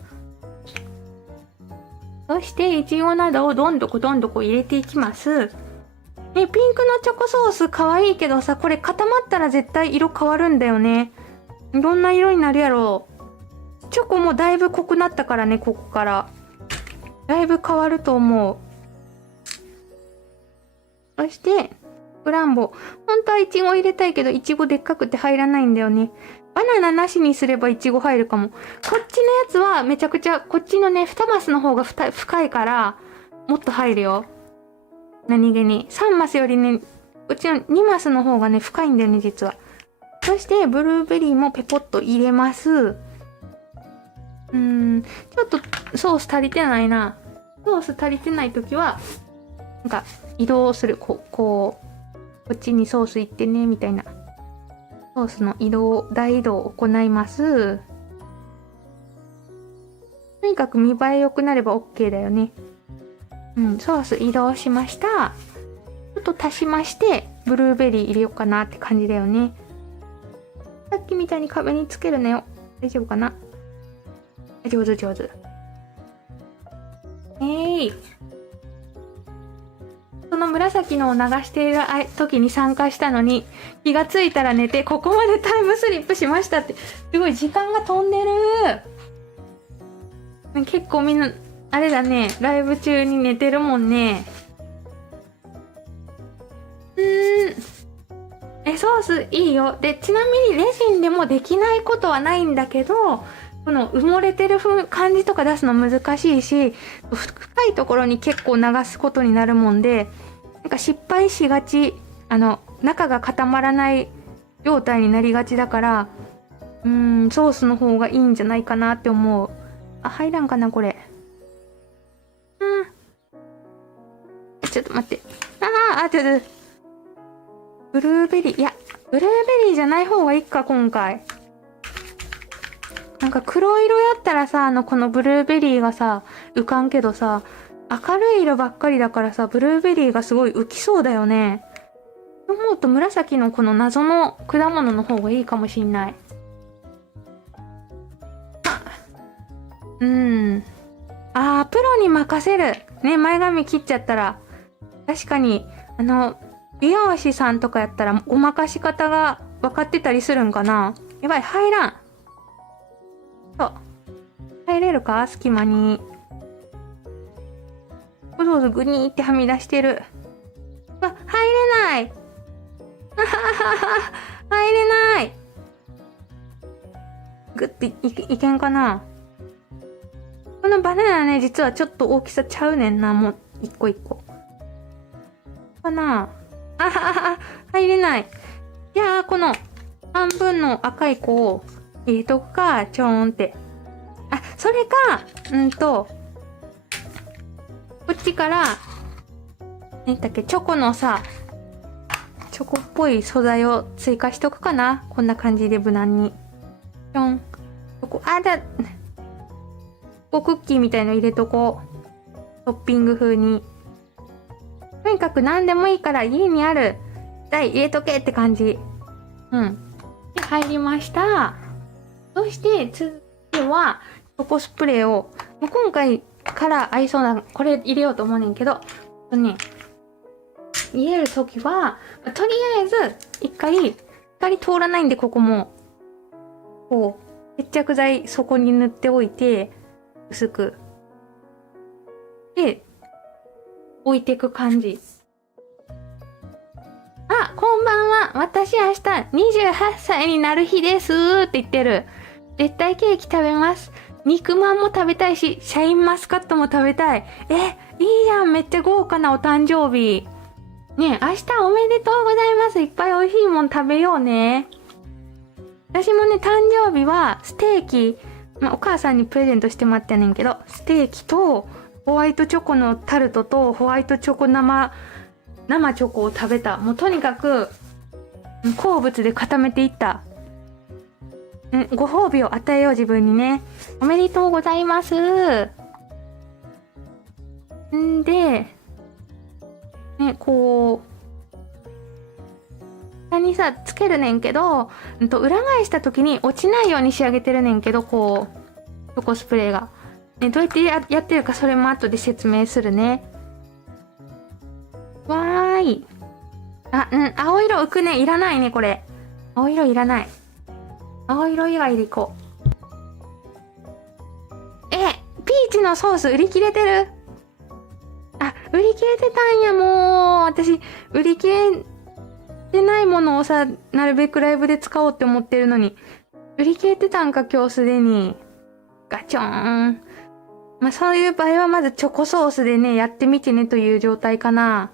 そして、いちごなどをどんどこ入れていきます。ピンクのチョコソースかわいいけどさ、これ固まったら絶対色変わるんだよね。どんな色になるやろチョコもだいぶ濃くなったからね、ここから。だいぶ変わると思う。そして、フランボ。本当はイチゴ入れたいけど、イチゴでっかくて入らないんだよね。バナナなしにすればイチゴ入るかも。こっちのやつはめちゃくちゃ、こっちのね、2マスの方が深いから、もっと入るよ。何気に。3マスよりね、こっちの2マスの方がね、深いんだよね、実は。そして、ブルーベリーもペポッと入れます。ちょっとソース足りてないな。ソース足りてないときは、なんか、移動する。こっちにソース行ってね、みたいな。ソースの大移動を行います。とにかく見栄え良くなれば OK だよね。ソース移動しました。ちょっと足しまして、ブルーベリー入れようかなって感じだよね。さっきみたいに壁につけるなよ。大丈夫かな？上手。その紫のを流している時に参加したのに、気がついたら寝て、ここまでタイムスリップしましたって。すごい時間が飛んでる。結構みんな、あれだね、ライブ中に寝てるもんね。ソースいいよ。で、ちなみにレジンでもできないことはないんだけど、この埋もれてる感じとか出すの難しいし、深いところに結構流すことになるもんで、なんか失敗しがち、中が固まらない状態になりがちだから、ソースの方がいいんじゃないかなって思う。入らんかな、これ。ちょっと待って。ちょっと。ブルーベリー、いや、ブルーベリーじゃない方がいいか、今回。なんか黒色やったらさ、このブルーベリーがさ、浮かんけどさ、明るい色ばっかりだからさ、ブルーベリーがすごい浮きそうだよね。と思うと紫のこの謎の果物の方がいいかもしんない。プロに任せる。ね、前髪切っちゃったら。確かに、美容師さんとかやったら、ごまかし方が分かってたりするんかな。やばい、入らん。入れるか？隙間に。そうグニーってはみ出してる。入れない。入れない。ぐっていけんかな。このバナナね、実はちょっと大きさちゃうねんな。もう、一個一個。かな。入れない。じゃあ、この半分の赤い子を入れとくか、ちょーんって。それか、こっちから、何だっけ、チョコのさ、チョコっぽい素材を追加しとくかな。こんな感じで無難に。ちょん。クッキーみたいの入れとこう。トッピング風に。とにかく何でもいいから家にある台入れとけって感じ。で、入りました。そして、次は、チョコスプレーを、今回から合いそうな、これ入れようと思うねんけど、入れるときは、とりあえず、一回光通らないんで、ここも、こう、接着剤そこに塗っておいて、薄く。で、置いていく感じ。こんばんは。私明日28歳になる日ですって言ってる。絶対ケーキ食べます。肉まんも食べたいし、シャインマスカットも食べたい。いいじゃん。めっちゃ豪華なお誕生日。ねえ、明日おめでとうございます。いっぱい美味しいもん食べようね。私もね、誕生日はステーキ、お母さんにプレゼントしてもらってんねんけど、ステーキとホワイトチョコのタルトとホワイトチョコ生チョコを食べた。もうとにかく、好物で固めていった。ご褒美を与えよう自分にね。おめでとうございます。で、ね、こう、下にさ、つけるねんけど、裏返した時に落ちないように仕上げてるねんけど、こう、チョコスプレーが。ね、どうやってやってるかそれも後で説明するね。わーい。青色浮くね。いらないね、これ。青色いらない。青色以外でいこチのソース売り切れてる。あ、売り切れてたんや、もう。私、売り切れてないものをさ、なるべくライブで使おうって思ってるのに。売り切れてたんか、今日すでに。ガチョーン。まあ、そういう場合はまずチョコソースでね、やってみてねという状態かな。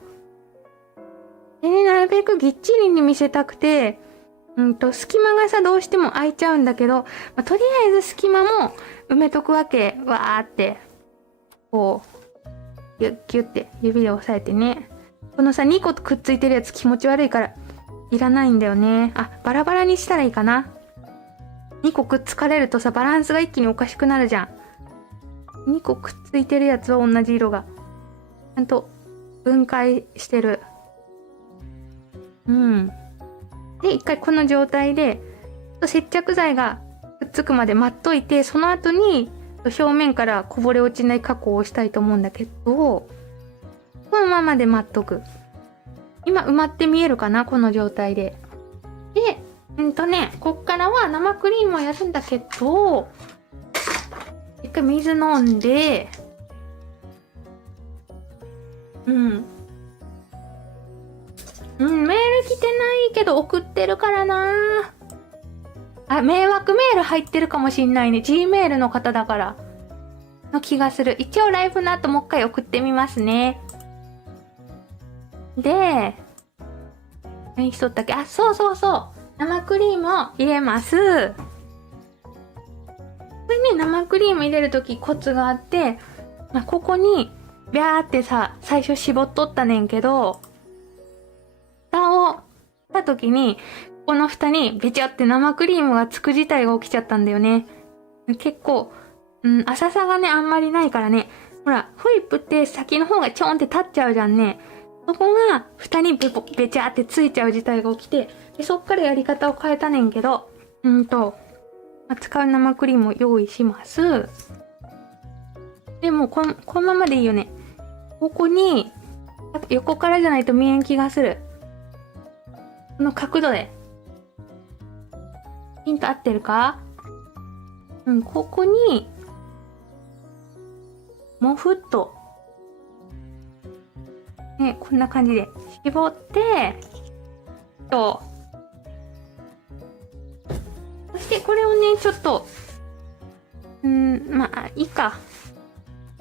でね、なるべくぎっちりに見せたくて、隙間がさ、どうしても空いちゃうんだけど、まあ、とりあえず隙間も埋めとくわけ。わーって。こう、ギュッギュッて指で押さえてね。このさ、2個くっついてるやつ気持ち悪いから、いらないんだよね。あ、バラバラにしたらいいかな。2個くっつかれるとさ、バランスが一気におかしくなるじゃん。2個くっついてるやつは同じ色が。ちゃんと分解してる。うん。で、一回この状態で、接着剤がくっつくまで待っといて、その後に表面からこぼれ落ちない加工をしたいと思うんだけど、このままで待っとく。今埋まって見えるかなこの状態で。で、こっからは生クリームをやるんだけど、一回水飲んで、メール来てないけど送ってるからな。あ、迷惑メール入ってるかもしんないね。G メールの方だから。の気がする。一応ライブの後もう一回送ってみますね。で、何しとったっけ？あ、そうそうそう。生クリームを入れます。これね、生クリーム入れるときコツがあって、まあ、ここに、ビャーってさ、最初絞っとったねんけど、蓋をしたときに、この蓋にべちゃって生クリームがつく事態が起きちゃったんだよね。結構、浅さがね、あんまりないからね。ほら、ホイップって先の方がちょんって立っちゃうじゃんね。そこが、蓋にべちゃってついちゃう事態が起きて、でそっからやり方を変えたねんけど、使う生クリームを用意します。でもこのままでいいよね。ここに、横からじゃないと見えん気がする。この角度で。ピンと合ってるか？ここに、もふっと、ね、こんな感じで絞って、そしてこれをね、ちょっと、まあ、いいか。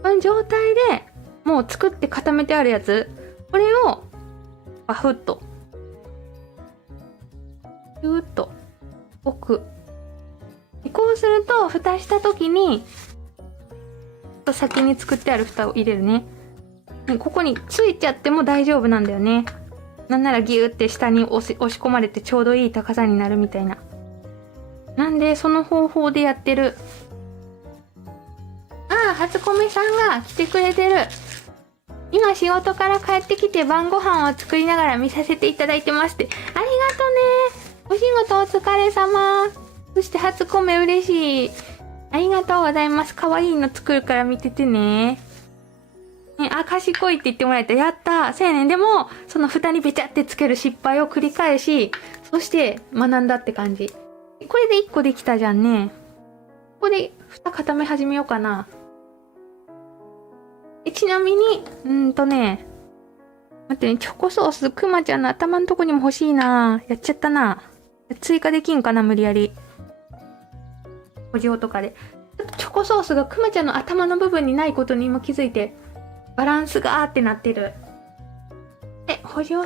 この状態でもう作って固めてあるやつ、これを、バフッと、ギューッと置く。こうすると、蓋した時に、先に作ってある蓋を入れるね。ここについちゃっても大丈夫なんだよね。なんならギューって下に押し込まれてちょうどいい高さになるみたいな。なんで、その方法でやってる。ああ、初コメさんが来てくれてる。今仕事から帰ってきて晩ご飯を作りながら見させていただいてますって。ありがとね。お仕事お疲れ様。そして初コメ嬉しい。ありがとうございます。可愛いの作るから見ててね。あ、賢いって言ってもらえた。やった。そうやねん。でも、その蓋にべちゃってつける失敗を繰り返し、そして学んだって感じ。これで1個できたじゃんね。ここで蓋固め始めようかな。ちなみに、待ってね、チョコソース、くまちゃんの頭のとこにも欲しいな。やっちゃったな。追加できんかな、無理やり。補助とかで。チョコソースがくまちゃんの頭の部分にないことに今気づいて、バランスがーってなってる。補助あ、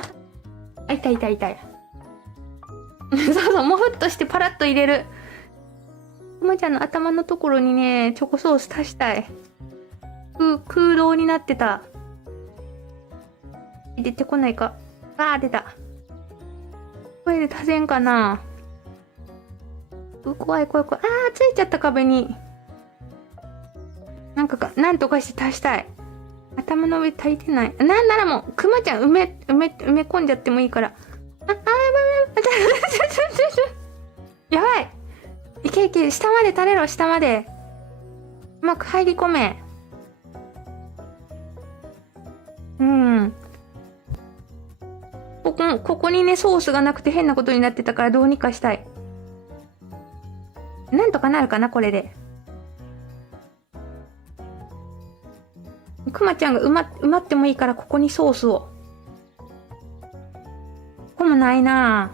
痛い。そうそう、もふっとしてパラッと入れる。くまちゃんの頭のところにね、チョコソース足したい。空洞になってた。出てこないか。出た。これで足せんかな。怖い。ついちゃった壁に。なんとかして足したい。頭の上足りてない。なんならもう、くまちゃん埋め込んじゃってもいいから。やばい。いけ。下まで垂れろ、下まで。うまく入り込め。ここにね、ソースがなくて変なことになってたからどうにかしたい。なんとかなるかな、これで。くまちゃんが埋まってもいいからここにソースを。ここもないな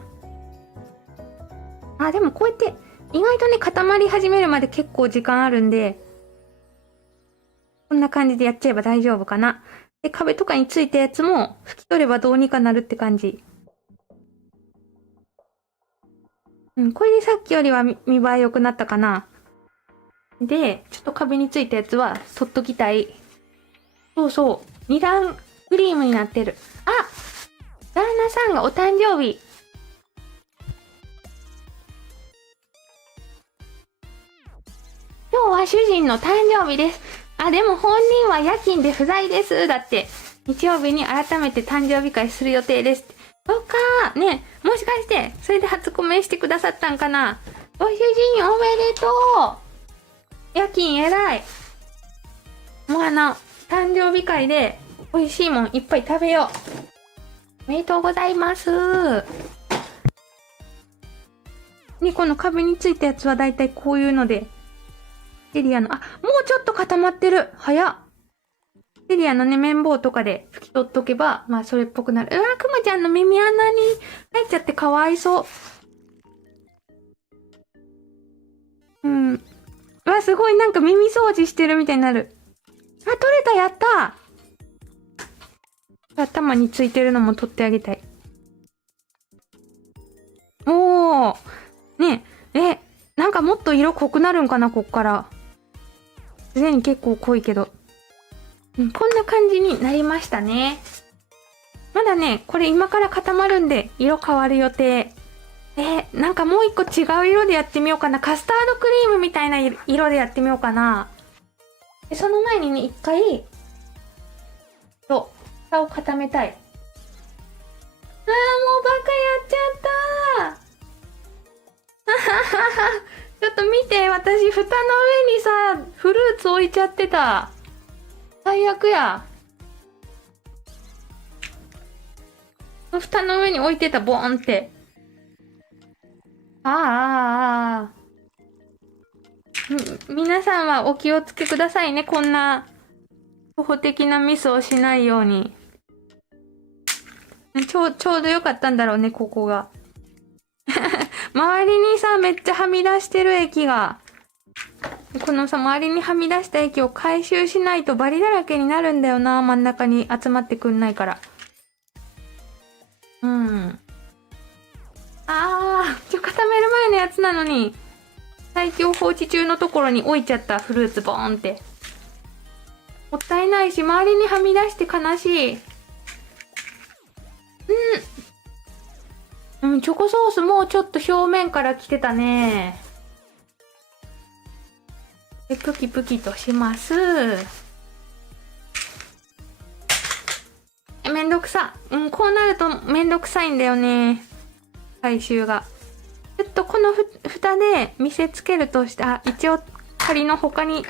あ。でもこうやって意外とね、固まり始めるまで結構時間あるんで、こんな感じでやっちゃえば大丈夫かな。で、壁とかについたやつも拭き取ればどうにかなるって感じ。これでさっきよりは見栄え良くなったかな。で、ちょっと壁についたやつは取っときたい。そうそう。二段クリームになってる。あ、旦那さんがお誕生日。今日は主人の誕生日です。あ、でも本人は夜勤で不在です。だって。日曜日に改めて誕生日会する予定です。そっかー。ね、もしかして、それで初コメしてくださったんかな。ご主人おめでとう。夜勤偉い。もう誕生日会で美味しいもんいっぱい食べよう。おめでとうございます。ね、この壁についたやつはだいたいこういうので、セリアの、もうちょっと固まってる。早っ。セリアのね、綿棒とかで拭き取っとけば、まあそれっぽくなる。くまちゃんの耳穴に入っちゃってかわいそう。すごいなんか耳掃除してるみたいになる。取れた、やったー。頭についてるのも取ってあげたい。おー。ねえ、なんかもっと色濃くなるんかな、こっから。すでに結構濃いけど。こんな感じになりましたね。まだね、これ今から固まるんで、色変わる予定。なんかもう一個違う色でやってみようかな。カスタードクリームみたいな色でやってみようかな。でその前にね、一回、蓋を固めたい。もうバカやっちゃったちょっと見て、私、蓋の上にさ、フルーツ置いちゃってた。最悪や。蓋の上に置いてた、ボーンって。皆さんはお気をつけくださいね。こんな、初歩的なミスをしないように。ちょうどよかったんだろうね、ここが。周りにさ、めっちゃはみ出してる液が。このさ、周りにはみ出した液を回収しないとバリだらけになるんだよな。真ん中に集まってくんないから。固める前のやつなのに、最強放置中のところに置いちゃった。フルーツボーンって。もったいないし、周りにはみ出して悲しい。チョコソースもうちょっと表面から来てたね。で、プキプキとします。めんどくさ。こうなるとめんどくさいんだよね。回収が。ちょっとこの蓋で見せつけるとして、一応仮の他に、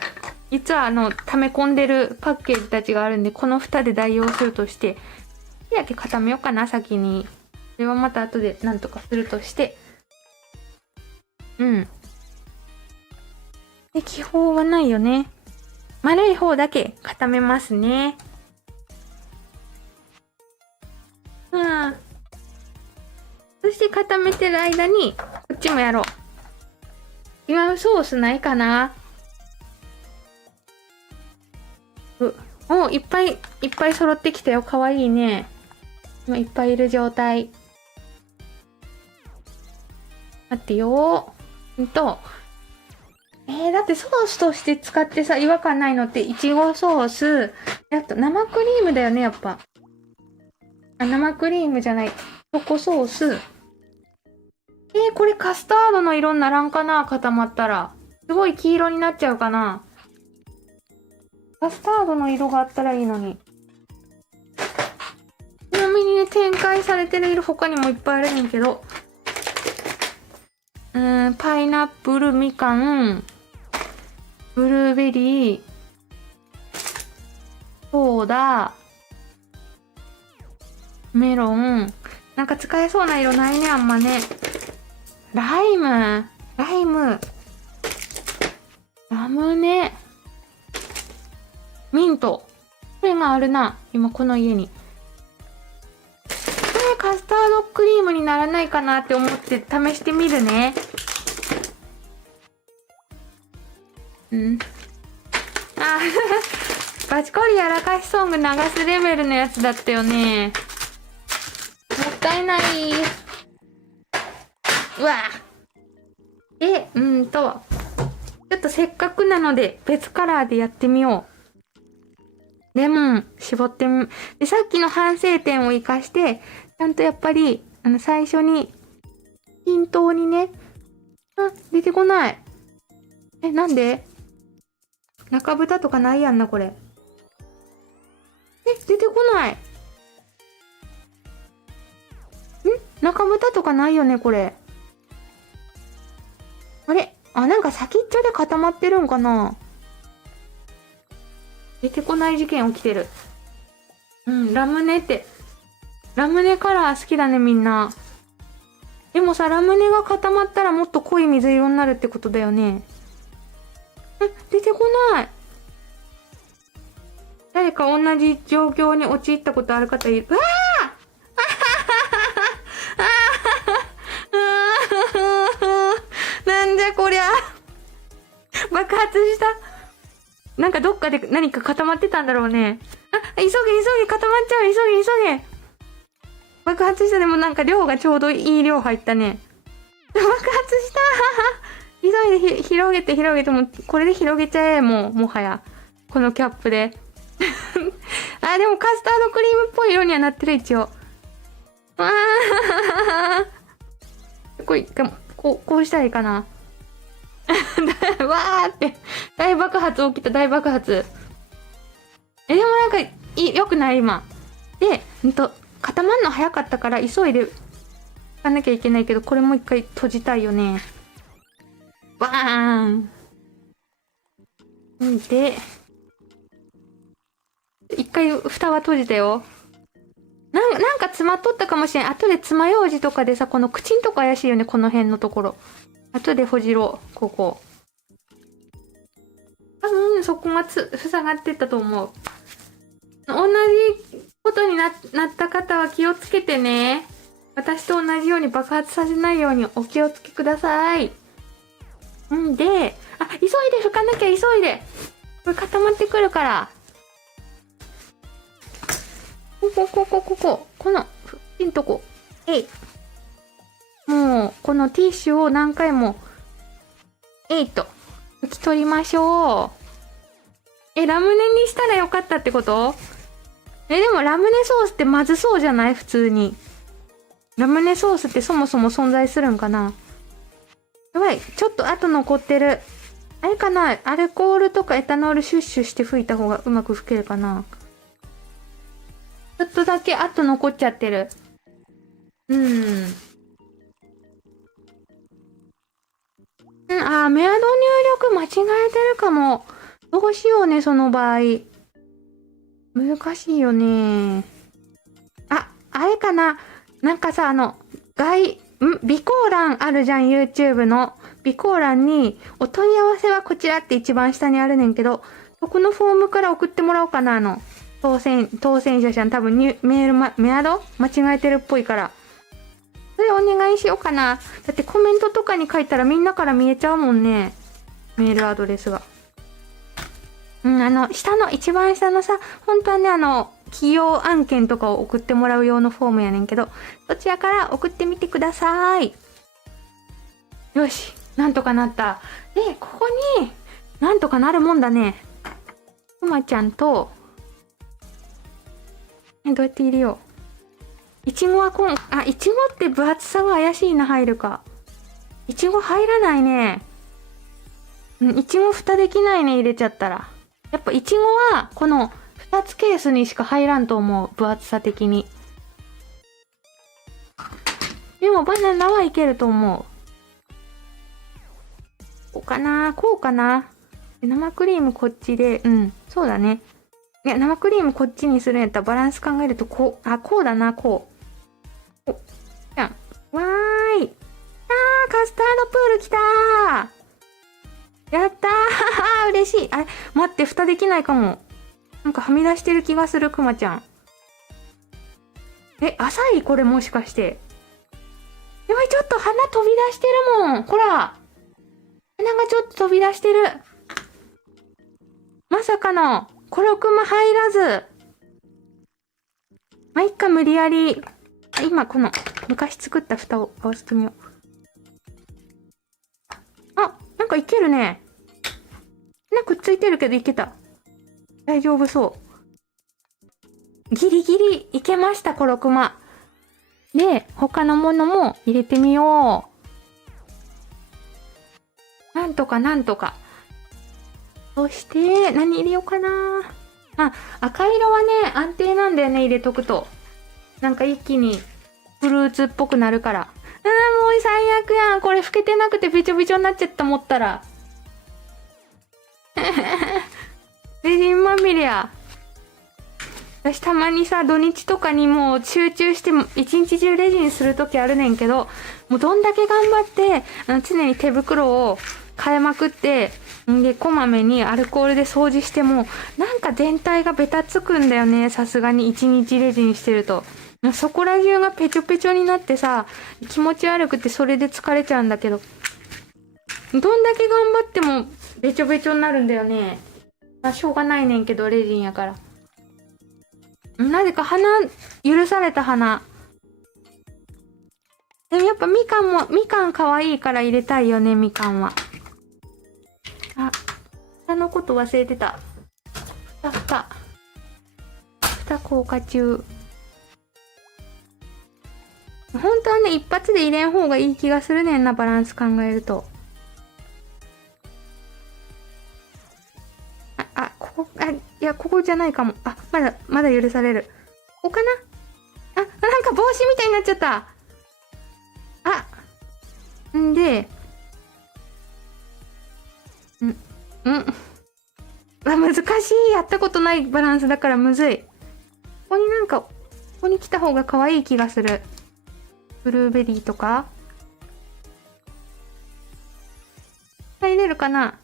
実は溜め込んでるパッケージたちがあるんで、この蓋で代用するとして、火だけ固めようかな、先に。それはまた後でなんとかするとして。で、気泡はないよね。丸い方だけ固めますね。そして固めてる間に、こっちもやろう。今ソースないかな？いっぱい揃ってきたよ。かわいいね。今いっぱいいる状態。待ってよだってソースとして使ってさ、違和感ないのって、いちごソース、あと生クリームだよね、やっぱ。生クリームじゃない。チョコソース。これカスタードの色にならんかな？固まったら。すごい黄色になっちゃうかな？カスタードの色があったらいいのに。ちなみにね、展開されてる色他にもいっぱいあるねんけど。パイナップル、みかん、ブルーベリー、ソーダ、メロン。なんか使えそうな色ないね、あんまね。ライム、ラムネ、ミント。これがあるな。今この家に。これカスタードクリームにならないかなって思って試してみるね。うん。あバチコリやらかしソング流すレベルのやつだったよね。もったいない。うわちょっとせっかくなので別カラーでやってみよう。レモン絞ってみ、で、さっきの反省点を活かして、ちゃんとやっぱり、最初に、均等にね、出てこない。なんで中蓋とかないやんな、これ。出てこない。中蓋とかないよね、これ。あれなんか先っちょで固まってるんかな。出てこない事件起きてる。ラムネカラー好きだね、みんな。でもさ、ラムネが固まったらもっと濃い水色になるってことだよね。出てこない。誰か同じ状況に陥ったことある方いる？うわーなんじゃこりゃ。爆発した。なんかどっかで何か固まってたんだろうね。急げ固まっちゃう。急げ。爆発した。でもなんか量がちょうどいい量入ったね。爆発した急いで広げて、もうこれで広げちゃえ、もはや。このキャップで。でもカスタードクリームっぽい色にはなってる、一応。これ、こうしたらいいかな。わーって。大爆発起きた、大爆発。でもなんか、良くない今。で、固まんの早かったから急いで、かなきゃいけないけど、これも一回閉じたいよね。バーン。で、一回蓋は閉じたよ。なんか詰まっとったかもしれん。後で爪楊枝とかでさ、この口んとこ怪しいよね、この辺のところ。後でほじろう、ここ。多分、そこが塞がってったと思う。同じことになった方は気をつけてね。私と同じように爆発させないようにお気をつけください。急いで拭かなきゃ、急いで。これ固まってくるから。この、ピンとこ。もう、このティッシュを何回も、拭き取りましょう。ラムネにしたらよかったってこと？でもラムネソースってまずそうじゃない？普通に。ラムネソースってそもそも存在するんかな？やばい、ちょっと後残ってる。あれかな？アルコールとかエタノールシュッシュして拭いた方がうまく拭けるかな？ちょっとだけ後残っちゃってる。メアド入力間違えてるかも。どうしようね、その場合。難しいよね。あれかな？なんかさ、備考欄あるじゃん、YouTube の。備考欄に、お問い合わせはこちらって一番下にあるねんけど、そこのフォームから送ってもらおうかな、当選者さん多分メアド間違えてるっぽいから。それお願いしようかな。だってコメントとかに書いたらみんなから見えちゃうもんね。メールアドレスが。一番下のさ、本当はね、企業案件とかを送ってもらう用のフォームやねんけど、そちらから送ってみてください。よし、なんとかなった。で、ここに、なんとかなるもんだね。くまちゃんと、どうやって入れよう。いちごはいちごって分厚さが怪しいな、入るか。いちご入らないね。いちご蓋できないね、入れちゃったら。やっぱいちごは、この2つケースにしか入らんと思う。分厚さ的に。でもバナナはいけると思う。こうかな。生クリームこっちで、そうだね。いや、生クリームこっちにするんやったらバランス考えるとこうだな、こう。じゃん。わーい。カスタードプール来たー。やったー嬉しい。あれ、待って、蓋できないかも。なんかはみ出してる気がする、くまちゃん。浅いこれもしかして。やばい、ちょっと鼻飛び出してるもん。ほら。鼻がちょっと飛び出してる。まさかの、コロクマ入らず。まあ、いっか、無理やり。今、この、昔作った蓋を合わせてみよう。あ、なんかいけるね。くっついてるけどいけた。大丈夫そう。ギリギリいけました、コロクマ。で、他のものも入れてみよう。なんとかなんとか。そして、何入れようかな。あ、赤色はね、安定なんだよね、入れとくと。なんか一気にフルーツっぽくなるから。もう最悪やん。これ拭けてなくてべちょべちょになっちゃった思ったら。レジンまみれや。私たまにさ、土日とかにもう集中して一日中レジンするときあるねんけど、もうどんだけ頑張って、常に手袋を変えまくって、で、こまめにアルコールで掃除しても、なんか全体がベタつくんだよね。さすがに一日レジンしてると。そこら中がペチョペチョになってさ、気持ち悪くてそれで疲れちゃうんだけど。どんだけ頑張ってもベチョベチョになるんだよね。まあ、しょうがないねんけど、レジンやから。なぜか許された花。でもやっぱみかん可愛いから入れたいよね、みかんは。あ、蓋のこと忘れてた。蓋硬化中。本当はね、一発で入れん方がいい気がするねんな、バランス考えると。ここじゃないかも。まだ許される。ここかな。なんか帽子みたいになっちゃった。難しい。やったことないバランスだからむずい。ここに来た方が可愛い気がする。ブルーベリーとか入れるかな。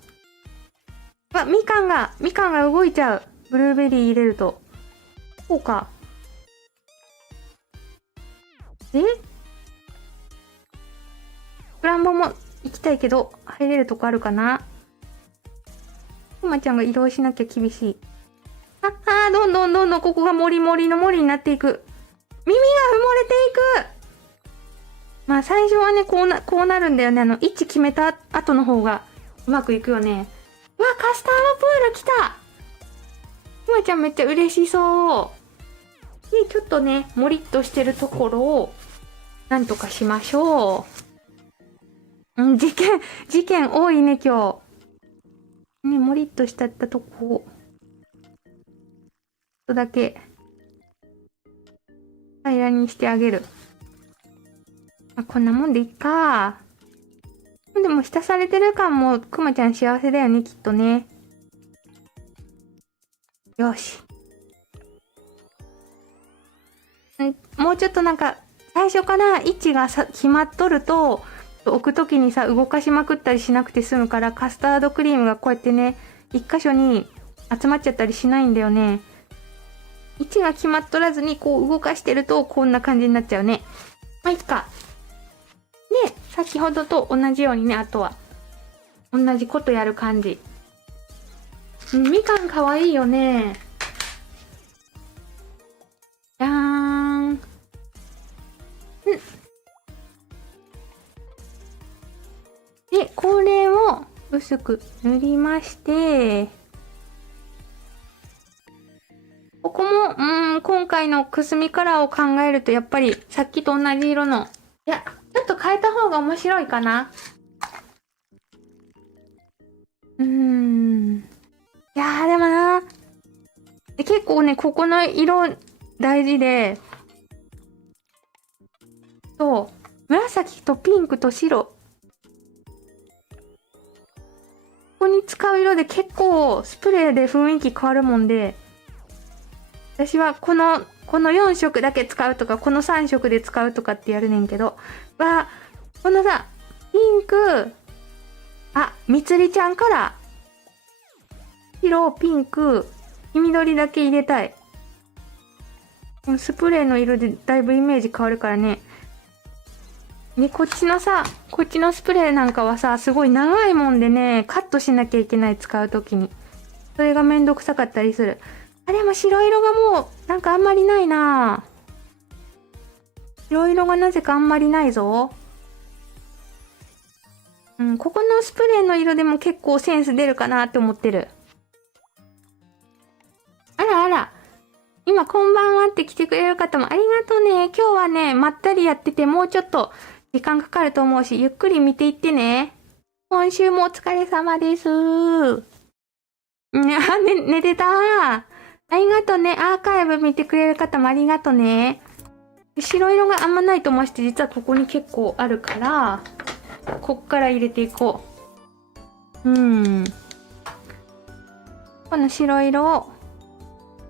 みかんが動いちゃう。ブルーベリー入れると。こうか。ブランボも行きたいけど、入れるとこあるかな。くまちゃんが移動しなきゃ厳しい。どんどんここが森の森になっていく。耳が埋もれていく。まあ最初はね、こうなるんだよね。位置決めた後の方がうまくいくよね。カスタードプール来た。くまちゃんめっちゃ嬉しそう。で、ちょっとね、もりっとしてるところを、なんとかしましょう。事件多いね、今日。ね、もりっとしたとこを、ちょっとだけ、平らにしてあげる。こんなもんでいっか。でも浸されてる感もくまちゃん幸せだよね、きっとね。よし。もうちょっとなんか最初から位置が決まっとると置くときにさ動かしまくったりしなくて済むから、カスタードクリームがこうやってね一箇所に集まっちゃったりしないんだよね。位置が決まっとらずにこう動かしてるとこんな感じになっちゃうね。まあいっか。で、先ほどと同じようにね、あとは同じことやる感じ。みかんかわいいよね。じゃーん。で、これを薄く塗りまして、ここも、今回のくすみカラーを考えると、やっぱりさっきと同じ色の、ちょっと変えた方が面白いかな。いやーでもな、結構ね、ここの色大事で、紫とピンクと白。ここに使う色で結構スプレーで雰囲気変わるもんで、私はこの4色だけ使うとか、この3色で使うとかってやるねんけど、このさ、ピンク、みつりちゃんから、白、ピンク、黄緑だけ入れたい。スプレーの色でだいぶイメージ変わるからね。で、こっちのスプレーなんかはさ、すごい長いもんでね、カットしなきゃいけない、使うときに。それがめんどくさかったりする。あ、でも白色がもう、なんかあんまりないな。白色がなぜかあんまりないぞ。うん、ここのスプレーの色でも結構センス出るかなって思ってる。あらあら。今、こんばんはって来てくれる方もありがとうね。今日はね、まったりやってて、もうちょっと時間かかると思うし、ゆっくり見ていってね。今週もお疲れ様です。寝てた。ありがとうね。アーカイブ見てくれる方もありがとうね。白色があんまないと思わして、実はここに結構あるから、こっから入れていこう。この白色を、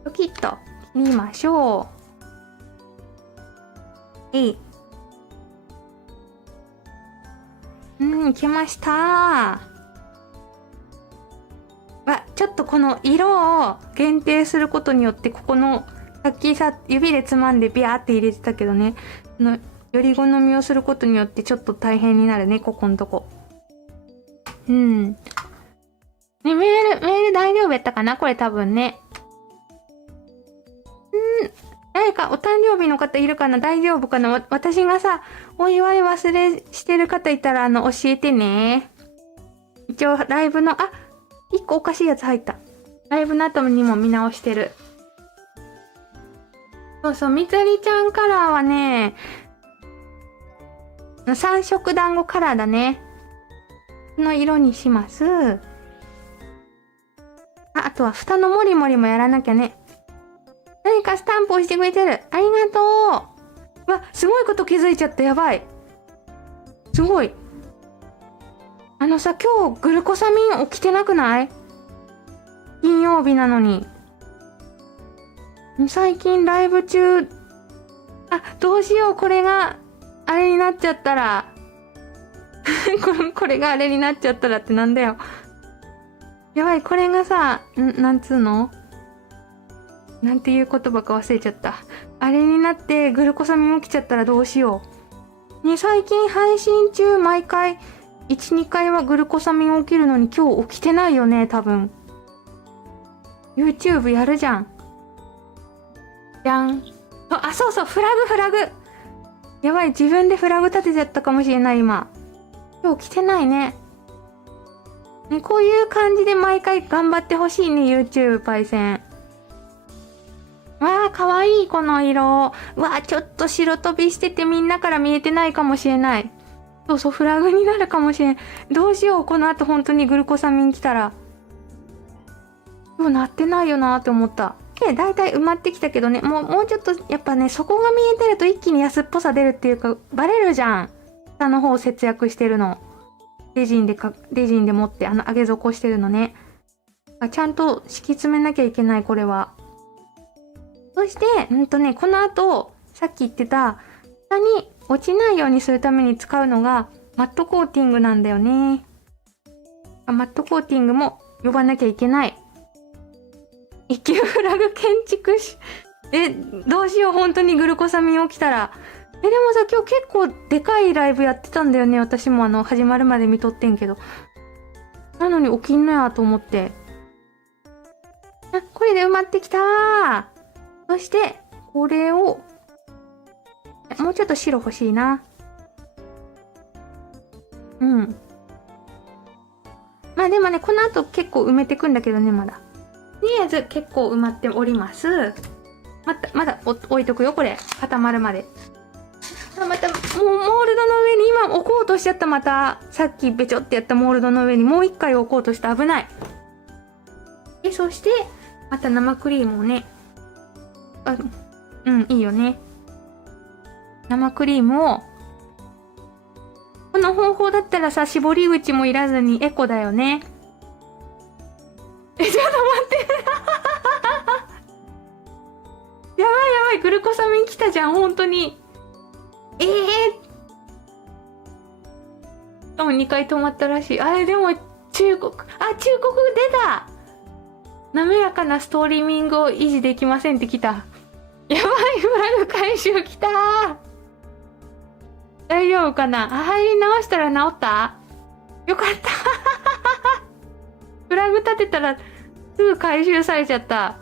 ドキッと切りましょう。いけました。ちょっとこの色を限定することによって、ここの、さっきさ、指でつまんでビャーって入れてたけどね、より好みをすることによってちょっと大変になるね、ここのとこ。ね、メール大丈夫やったかなこれ多分ね。誰かお誕生日の方いるかな大丈夫かな私がさ、お祝い忘れしてる方いたら教えてね。一応ライブの、一個おかしいやつ入った。ライブの後にも見直してる。そうそう、みつりちゃんカラーはね、三色団子カラーだね。この色にします。あとは蓋のモリモリもやらなきゃね。何かスタンプ押してくれてる。ありがとう。すごいこと気づいちゃった。やばい。すごい。今日グルコサミン起きてなくない？金曜日なのに。最近ライブ中、どうしよう。これが、あれになっちゃったら。これがあれになっちゃったらってなんだよ。やばい、これがさ、なんつうの？なんていう言葉か忘れちゃった。あれになってグルコサミン起きちゃったらどうしよう。ね、最近配信中毎回1、2回はグルコサミン起きるのに今日起きてないよね、多分。YouTube やるじゃん。じゃん。そうそう、フラグ。やばい、自分でフラグ立てちゃったかもしれない、今。今日来てないね。ね、こういう感じで毎回頑張ってほしいね、YouTube パイセン。かわいい、この色。ちょっと白飛びしててみんなから見えてないかもしれない。そうそう、フラグになるかもしれん。どうしよう、この後本当にグルコサミン来たら。もうなってないよなーって思った。だいたい埋まってきたけどね、もうちょっと、やっぱね、そこが見えてると一気に安っぽさ出るっていうか、バレるじゃん。下の方節約してるの。レジンで持って、上げ底してるのね。ちゃんと敷き詰めなきゃいけない、これは。そして、この後、さっき言ってた、下に落ちないようにするために使うのが、マットコーティングなんだよね。マットコーティングも呼ばなきゃいけない。一級フラグ建築士。どうしよう、本当にグルコサミン起きたら。でもさ、今日結構でかいライブやってたんだよね。私も始まるまで見とってんけど。なのに起きんのやと思って。これで埋まってきたー。そして、これを、もうちょっと白欲しいな。でもね、この後結構埋めてくんだけどね、まだ。とりあえず結構埋まっております。まだ置いとくよ、これ。固まるまで。もうモールドの上に今置こうとしちゃった、また。さっきべちょってやったモールドの上にもう一回置こうとして危ない。で、そして、また生クリームをね。いいよね。生クリームを、この方法だったらさ、絞り口もいらずにエコだよね。ちょっと待ってやばい、グルコサミン来たじゃん、本当に。2回止まったらしい。でも中国出た。滑らかなストリーミングを維持できませんって来た。やばい、フラグ回収来たー。大丈夫かな。入り直したら治った？よかったフラグ立てたらすぐ回収されちゃった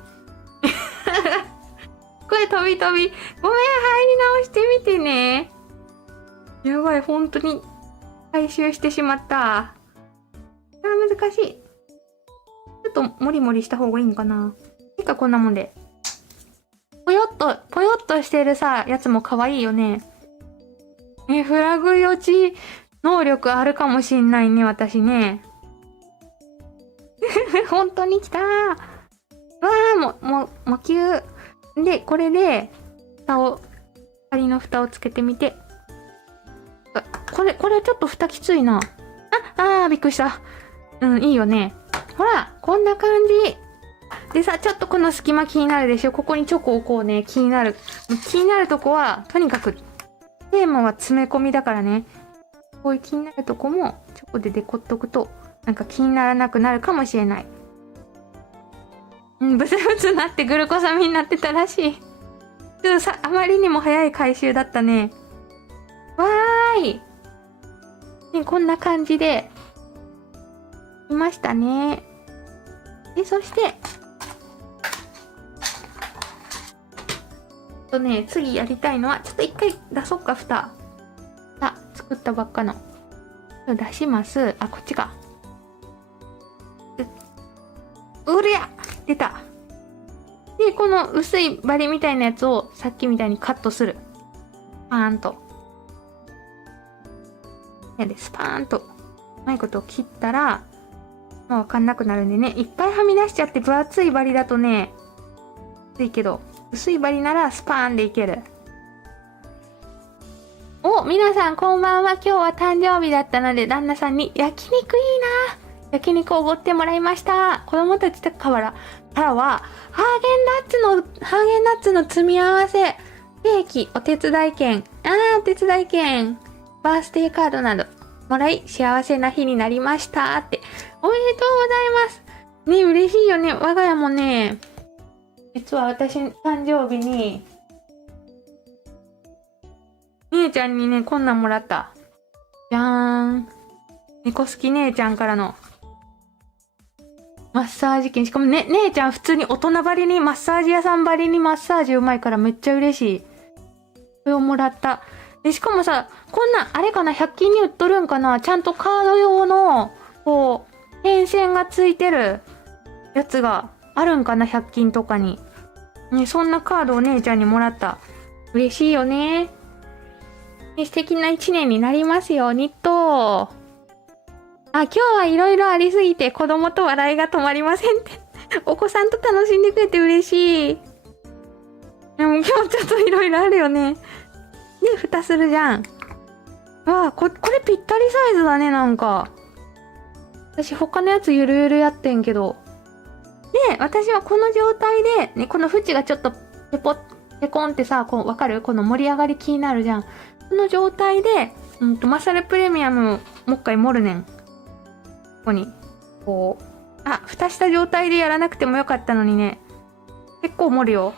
これ飛び飛び。ごめん、入り直してみてね。やばい、本当に回収してしまった。難しい。ちょっとモリモリした方がいいんかな。てかこんなもんで。ぽよっとしてるさ、やつも可愛いよね。フラグ予知能力あるかもしんないね、私ね。本当に来たー。わー、もう、魔球。で、これで、針の蓋をつけてみて。これちょっと蓋きついな。びっくりした。いいよね。ほら、こんな感じ。でさ、ちょっとこの隙間気になるでしょ。ここにチョコをこうね、気になるとこは、とにかく、テーマは詰め込みだからね。こういう気になるとこも、チョコでデコっとくと、なんか気にならなくなるかもしれない。ブツブツなってグルコサミンになってたらしい。ちょっとさ、あまりにも早い回収だったね。わーい。ね、こんな感じで、いましたね。で、そして、次やりたいのは、ちょっと一回出そうか、蓋。作ったばっかの。出します。こっちか。うりゃ出た。で、この薄いバリみたいなやつをさっきみたいにカットする。パーンと。スパーンと。うまいこと切ったら、もうわかんなくなるんでね。いっぱいはみ出しちゃって分厚いバリだとね、薄いけど、薄いバリならスパーンでいける。皆さんこんばんは。今日は誕生日だったので、旦那さんに焼肉いいな。焼肉おごってもらいました。子供たちからは、ハーゲンダッツの積み合わせ、ケーキ、お手伝い券、お手伝い券、バースデーカードなどもらい、幸せな日になりましたって。おめでとうございます。ね、嬉しいよね。我が家もね、実は私誕生日に、姉ちゃんにね、こんなんもらった。じゃーん。猫好き姉ちゃんからのマッサージ券。しかもね、姉ちゃん普通に大人ばりに、マッサージ屋さんばりにマッサージうまいからめっちゃ嬉しい。これをもらった。で、しかもさ、こんなん、あれかな、100均に売っとるんかな、ちゃんとカード用の、こう、変線がついてるやつがあるんかな、100均とかに。ね、そんなカードを姉ちゃんにもらった。嬉しいよね。素敵な一年になりますようにと。今日はいろいろありすぎて子供と笑いが止まりませんって。お子さんと楽しんでくれて嬉しい。でも今日ちょっといろいろあるよね。で、蓋するじゃん。これぴったりサイズだね、なんか。私他のやつゆるゆるやってんけど。で、私はこの状態で、ね、この縁がちょっとペコンってさ、わかる？この盛り上がり気になるじゃん。この状態で、マサルプレミアムをもう一回盛るねん。ここに。こう。蓋した状態でやらなくてもよかったのにね。結構盛るよ。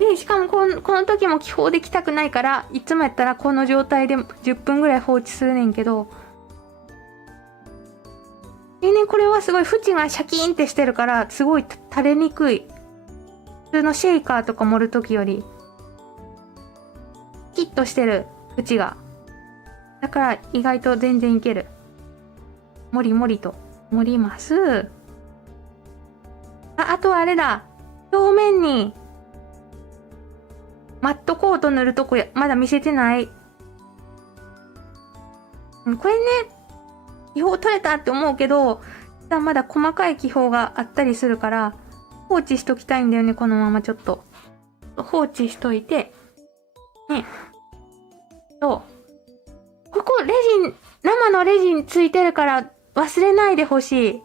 で、しかもこの時も気泡できたくないから、いつもやったらこの状態で10分ぐらい放置するねんけど。でね、これはすごい縁がシャキーンってしてるから、すごい垂れにくい。普通のシェイカーとか盛る時より。キッとしてる縁が。だから意外と全然いける。もりもりと盛ります。あとはあれだ。表面にマットコート塗るとこまだ見せてない。これね、気泡取れたって思うけど、まだ細かい気泡があったりするから放置しときたいんだよね。このままちょっと放置しといてね。ここ生のレジンついてるから忘れないでほしい。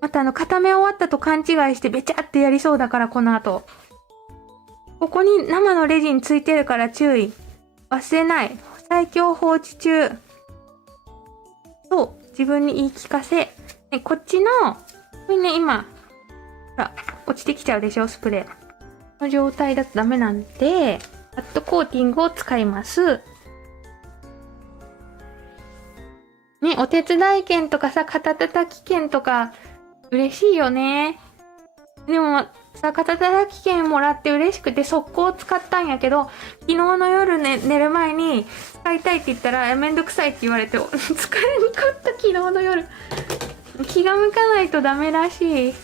また固め終わったと勘違いしてべちゃってやりそうだから、この後。ここに生のレジンついてるから注意。忘れない。最強放置中。と自分に言い聞かせ。こっちのこれね、今、ほら、落ちてきちゃうでしょ、スプレー。この状態だとダメなんで、マットコーティングを使います。ね、お手伝い券とかさ、肩叩き券とか、嬉しいよね。でも、さ、肩叩き券もらって嬉しくて速攻使ったんやけど、昨日の夜ね、寝る前に使いたいって言ったら、めんどくさいって言われて、疲れにくった昨日の夜。気が向かないとダメらしい。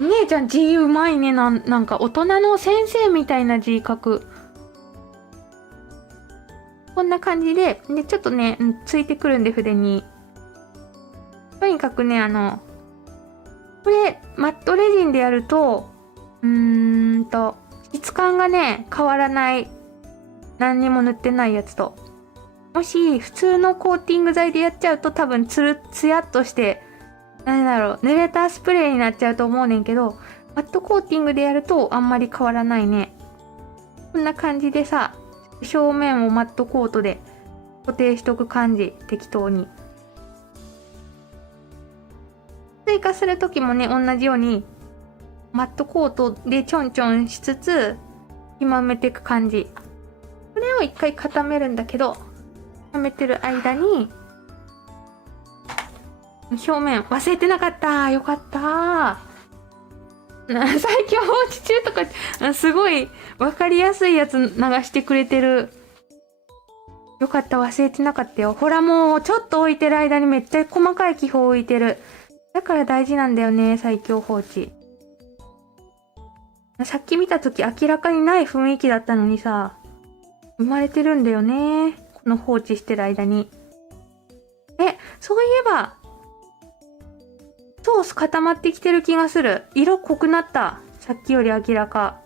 姉ちゃん字うまいね。なんか大人の先生みたいな字書く。こんな感じで、ちょっとね、ついてくるんで筆に。とにかくね、これ、マットレジンでやると、質感がね、変わらない。何にも塗ってないやつと。もし、普通のコーティング剤でやっちゃうと多分ツヤっとして、なんだろう、濡れたスプレーになっちゃうと思うねんけど、マットコーティングでやるとあんまり変わらないね。こんな感じでさ、表面をマットコートで固定しとく感じ、適当に。追加するときもね、同じように、マットコートでちょんちょんしつつ、今埋めていく感じ。これを一回固めるんだけど、固めてる間に、表面忘れてなかった。よかった。最強放置中とか、すごいわかりやすいやつ流してくれてる。よかった、忘れてなかったよ。ほらもうちょっと置いてる間にめっちゃ細かい気泡置いてる。だから大事なんだよね、最強放置。さっき見たとき明らかにない雰囲気だったのにさ、生まれてるんだよね。この放置してる間に。そういえば、ソース固まってきてる気がする。色濃くなった。さっきより明らか。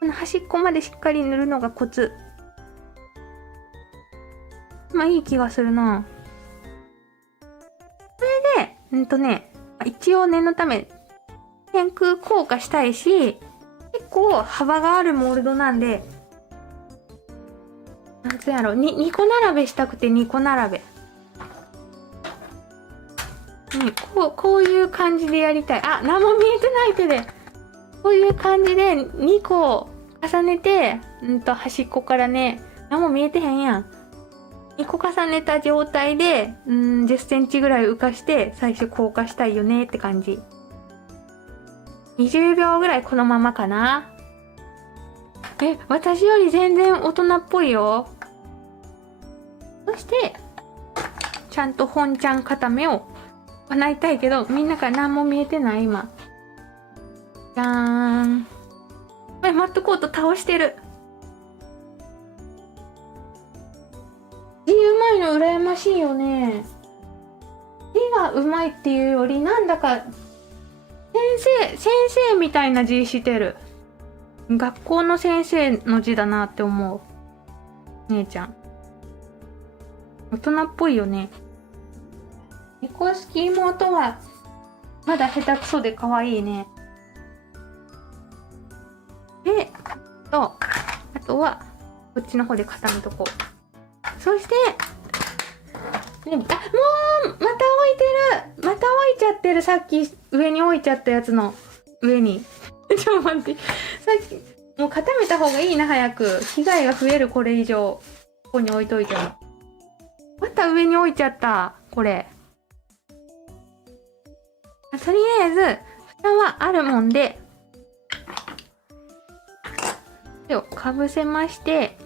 この端っこまでしっかり塗るのがコツ。まあいい気がするな。それで、一応念のため、天空硬化したいし、結構幅があるモールドなんで、なんつうやろ、2個並べしたくて2個並べ。こういう感じでやりたい。あ、何も見えてない手で。こういう感じで2個重ねて、端っこからね、何も見えてへんやん。2個重ねた状態で、10センチぐらい浮かして、最初硬化したいよねって感じ。20秒ぐらいこのままかな。私より全然大人っぽいよ。そして、ちゃんと本ちゃん固めを叶えたいけど、みんなから何も見えてない今。じゃーん。マットコート倒してる。字うまいの羨ましいよね。字がうまいっていうより、なんだか、先生みたいな字してる。学校の先生の字だなって思う。姉ちゃん。大人っぽいよね。猫好き妹は、まだ下手くそで可愛いね。で、あとは、こっちの方で固めとこう。そして、もう、また置いてる。また置いちゃってる。さっき上に置いちゃったやつの上に。ちょっと待って。さっき、もう固めた方がいいな、早く。被害が増える、これ以上。ここに置いといても。また上に置いちゃった。これ。とりあえず、蓋はあるもんで、手をかぶせまして、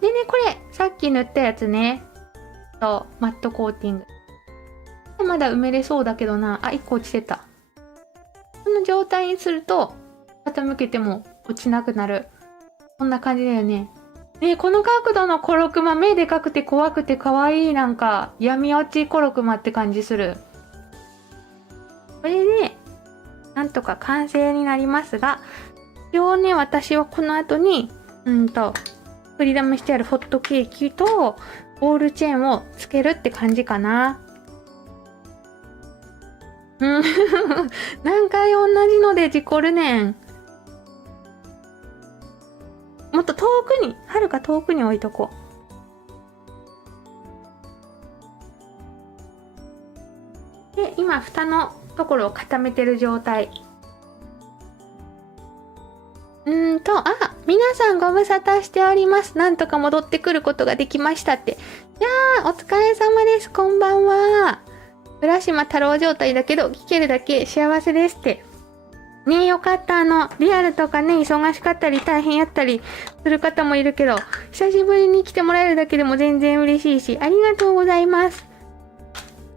でね、これ、さっき塗ったやつね。マットコーティング。まだ埋めれそうだけどな。1個落ちてた。この状態にすると、傾けても落ちなくなる。こんな感じだよね。この角度のコロクマ、目でかくて怖くて可愛い、なんか、闇落ちコロクマって感じする。これで、なんとか完成になりますが、一応ね、私はこの後に、振り玉してあるホットケーキと、ボールチェーンをつけるって感じかな。何回同じので事故るねん。もっと遠くに、はるか遠くに置いとこ今蓋のところを固めてる状態。皆さんご無沙汰しております。なんとか戻ってくることができましたって。いやー、お疲れ様です。こんばんは。浦島太郎状態だけど、聞けるだけ幸せですって。ねえ、よかった。リアルとかね、忙しかったり大変やったりする方もいるけど、久しぶりに来てもらえるだけでも全然嬉しいし、ありがとうございます。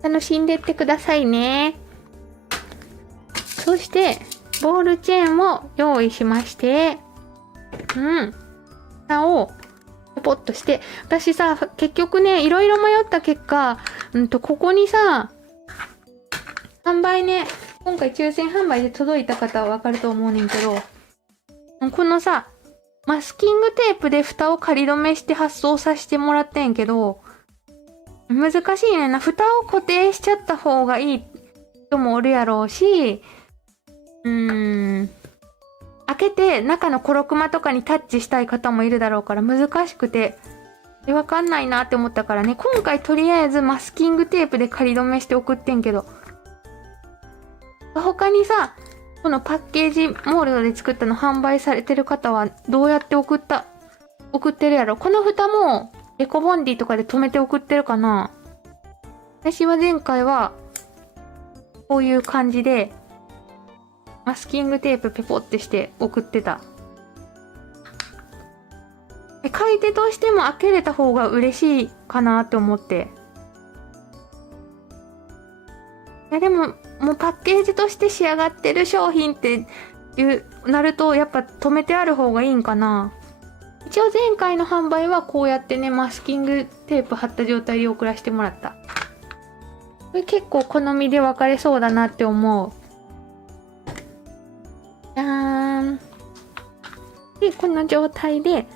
楽しんでってくださいね。そして、ボールチェーンも用意しまして、蓋をポッとして、私さ、結局ね、いろいろ迷った結果、ここにさ、販売ね、今回抽選販売で届いた方はわかると思うねんけど、このさ、マスキングテープで蓋を仮止めして発送させてもらってんけど、難しいねんな。蓋を固定しちゃった方がいい人もおるやろうし、開けて中のコロクマとかにタッチしたい方もいるだろうから難しくて、わかんないなって思ったからね、今回とりあえずマスキングテープで仮止めして送ってんけど、他にさ、このパッケージモールドで作ったの販売されてる方はどうやって送ってるやろ。この蓋もエコボンディとかで留めて送ってるかな。私は前回はこういう感じでマスキングテープペポってして送ってた。買い手としても開けれた方が嬉しいかなって思って。いやでも、もうパッケージとして仕上がってる商品ってなるとやっぱ止めてある方がいいんかな。一応前回の販売はこうやってね、マスキングテープ貼った状態で送らせてもらった。これ結構好みで分かれそうだなって思う。じゃーん。で、この状態で、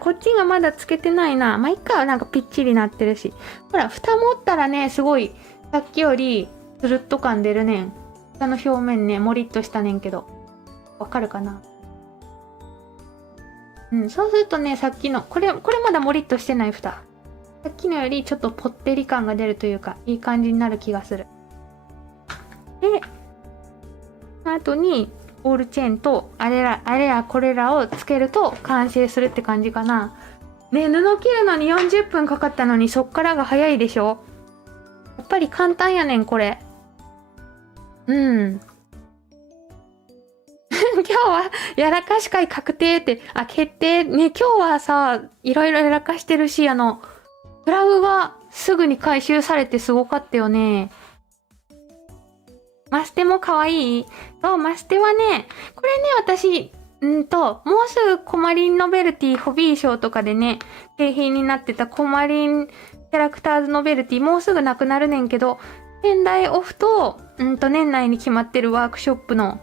こっちがまだつけてないな。まあ、いっか、なんかぴっちりなってるし。ほら、蓋持ったらね、すごい、さっきより、つるっと感出るねん。蓋の表面ね、もりっとしたねんけど。わかるかな？そうするとね、さっきの、これまだもりっとしてない蓋。さっきのよりちょっとぽってり感が出るというか、いい感じになる気がする。で、あとに、ボールチェーンとあれやこれらをつけると完成するって感じかな。ね、布切るのに40分かかったのにそっからが早いでしょ。やっぱり簡単やねん、これ。今日はやらかし会確定って、決定ね、今日はさ、いろいろやらかしてるし、プラグがすぐに回収されてすごかったよね。マステも可愛い。そう、マステはね、これね、私、もうすぐコマリンノベルティホビー賞とかでね、景品になってたコマリンキャラクターズノベルティもうすぐなくなるねんけど、仙台オフと、年内に決まってるワークショップの